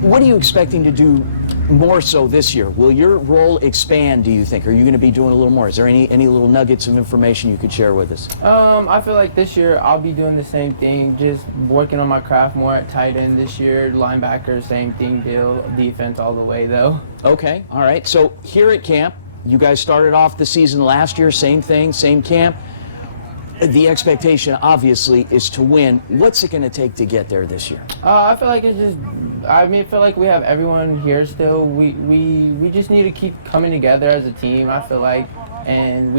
What are you expecting to do more so this year? Will your role expand, do you think? Are you going to be doing a little more? Is there any little nuggets of information you could share with us? I feel like this year I'll be doing the same thing, just working on my craft more at tight end this year. Linebacker, same thing, deal. Defense all the way, though. Okay, all right. So here at camp, you guys started off the season last year, same thing, same camp. The expectation, obviously, is to win. What's it going to take to get there this year? I feel like I feel like we have everyone here still. We just need to keep coming together as a team, I feel like, and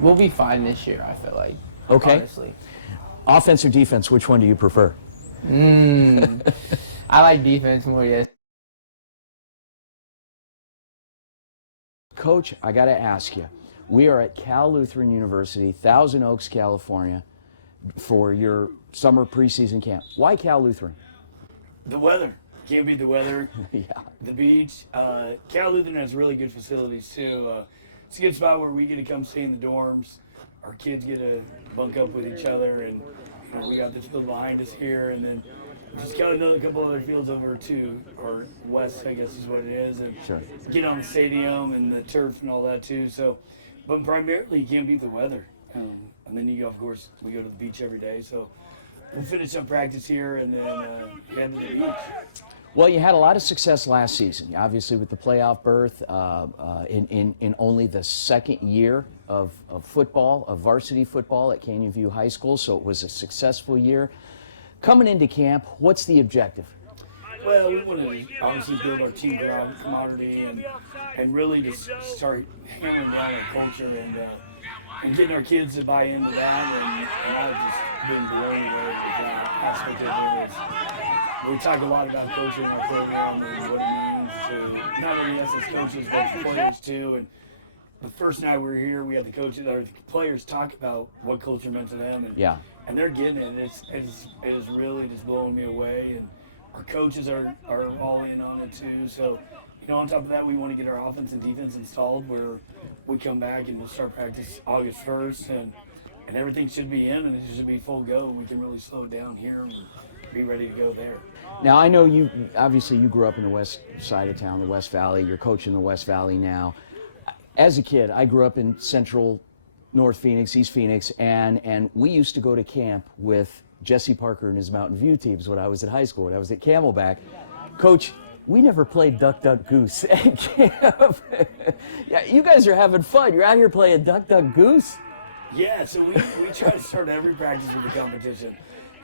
we'll be fine this year, I feel like. Okay. Honestly. Offense or defense, which one do you prefer? I like defense more, yes. Coach, I got to ask you. We are at Cal Lutheran University, Thousand Oaks, California, for your summer preseason camp. Why Cal Lutheran? The weather. Can't beat the weather. Yeah. The beach. Cal Lutheran has really good facilities, too. It's a good spot where we get to come stay in the dorms. Our kids get to bunk up with each other, and we got the field behind us here, and then just got another couple other fields over to, or west, I guess is what it is, and sure. Get on the stadium and the turf and all that, too. So. But primarily, you can't beat the weather. And then you go, of course, we go to the beach every day. So we'll finish up practice here and then head to the beach. Well, you had a lot of success last season, obviously with the playoff berth in only the second year of football, of varsity football at Canyon View High School. So it was a successful year. Coming into camp, what's the objective? Well, we want to obviously build our team commodity and really just start hammering down our culture and getting our kids to buy into that. And I've just been blown away with that aspect of it. We talk a lot about culture in our program and what it means to not only us as coaches, but for players too. And the first night we were here, we had the players talk about what culture meant to them. And they're getting it. It is really just blowing me away. And our coaches are all in on it too. So, on top of that, we want to get our offense and defense installed where we come back and we'll start practice August 1st and everything should be in and it should be full go. And we can really slow down here and be ready to go there. Now, I know you grew up in the west side of town, the West Valley. You're coaching the West Valley now. As a kid, I grew up in central North Phoenix, East Phoenix, and we used to go to camp with Jesse Parker and his Mountain View teams when I was at high school, when I was at Camelback. Coach, we never played Duck, Duck, Goose at camp. Yeah, you guys are having fun. You're out here playing Duck, Duck, Goose. Yeah, so we try to start every practice with a competition.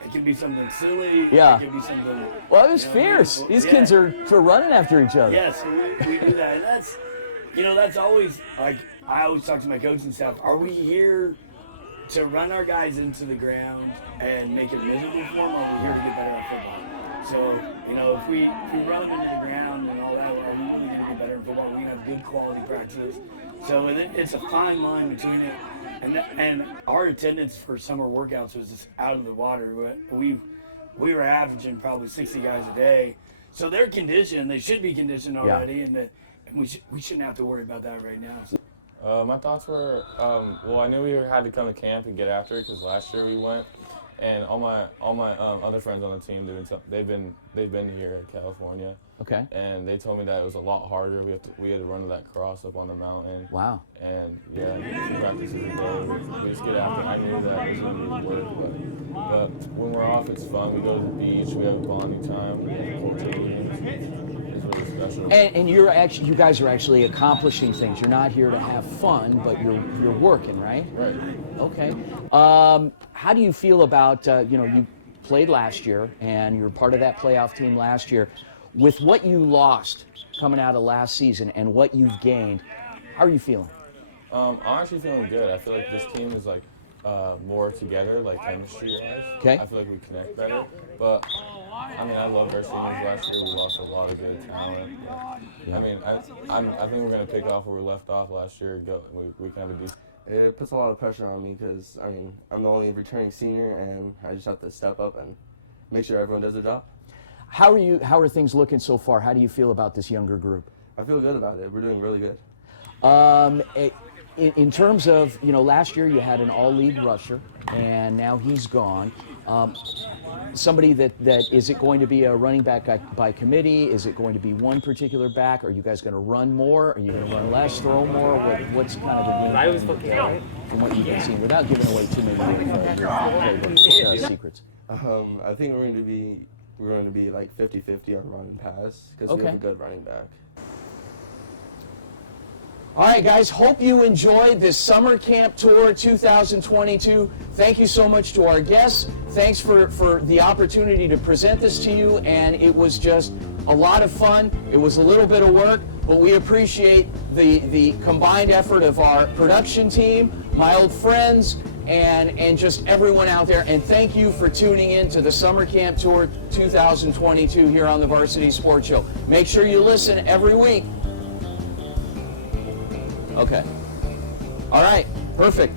It can be something silly. Yeah. It can be something. Well, it was fierce. These kids are running after each other. Yeah, so we do that. And that's always, like, I always talk to my coaching staff, are we here to run our guys into the ground and make it miserable for them, or are we here to get better at football? So, if we run them into the ground and all that, are we really going to get better at football? We can have good quality practices. So it's a fine line between it. And our attendance for summer workouts was just out of the water. We were averaging probably 60 guys a day. So they're conditioned. They should be conditioned already, and we shouldn't have to worry about that right now. So. My thoughts were, I knew we had to come to camp and get after it because last year we went, and all my other friends on the team they've been here in California. Okay. And they told me that it was a lot harder. We had to run to that cross up on the mountain. Wow. And two practices a day. We just get after it. I knew that it was going to be work, but when we're off, it's fun. We go to the beach. We have a bonding time. We have cool games. It's really special. And you guys are actually accomplishing things. You're not here to have fun, but you're working, right? Right. Okay. How do you feel about you played last year and you're part of that playoff team last year? With what you lost coming out of last season and what you've gained, how are you feeling? I'm actually feeling good. I feel like this team is more together, chemistry-wise. Okay. I feel like we connect better. But I loved our seniors last year. We lost a lot of good talent. But, Yeah. I think we're gonna pick off where we left off last year. We can have a decent. It puts a lot of pressure on me because, I mean, I'm the only returning senior, and I just have to step up and make sure everyone does their job. How are things looking so far? How do you feel about this younger group? I feel good about it. We're doing really good. In terms of, last year you had an all-league rusher, and now he's gone. Somebody that is it going to be a running back by committee? Is it going to be one particular back? Are you guys going to run more? Are you going to run less, throw more? What's kind of the game from what you've been seeing, without giving away too many playbook secrets? I think we're going to be like 50-50 on run and pass because we have a good running back. All right, guys, hope you enjoyed this Summer Camp Tour 2022. Thank you so much to our guests. Thanks for the opportunity to present this to you, and it was just a lot of fun. It was a little bit of work, but we appreciate the combined effort of our production team, my old friends, and just everyone out there. And thank you for tuning in to the Summer Camp Tour 2022 here on the Varsity Sports Show. Make sure you listen every week. Okay. All right. Perfect.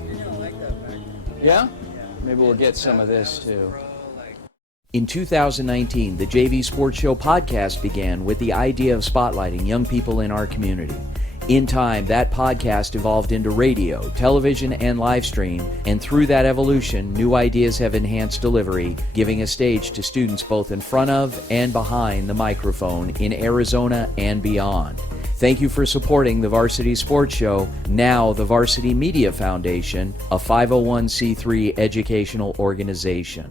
Yeah? Maybe we'll get some of this too. In 2019, the JV Sports Show podcast began with the idea of spotlighting young people in our community. In time, that podcast evolved into radio, television, and live stream, and through that evolution, new ideas have enhanced delivery, giving a stage to students both in front of and behind the microphone in Arizona and beyond. Thank you for supporting the Varsity Sports Show, now the Varsity Media Foundation, a 501c3 educational organization.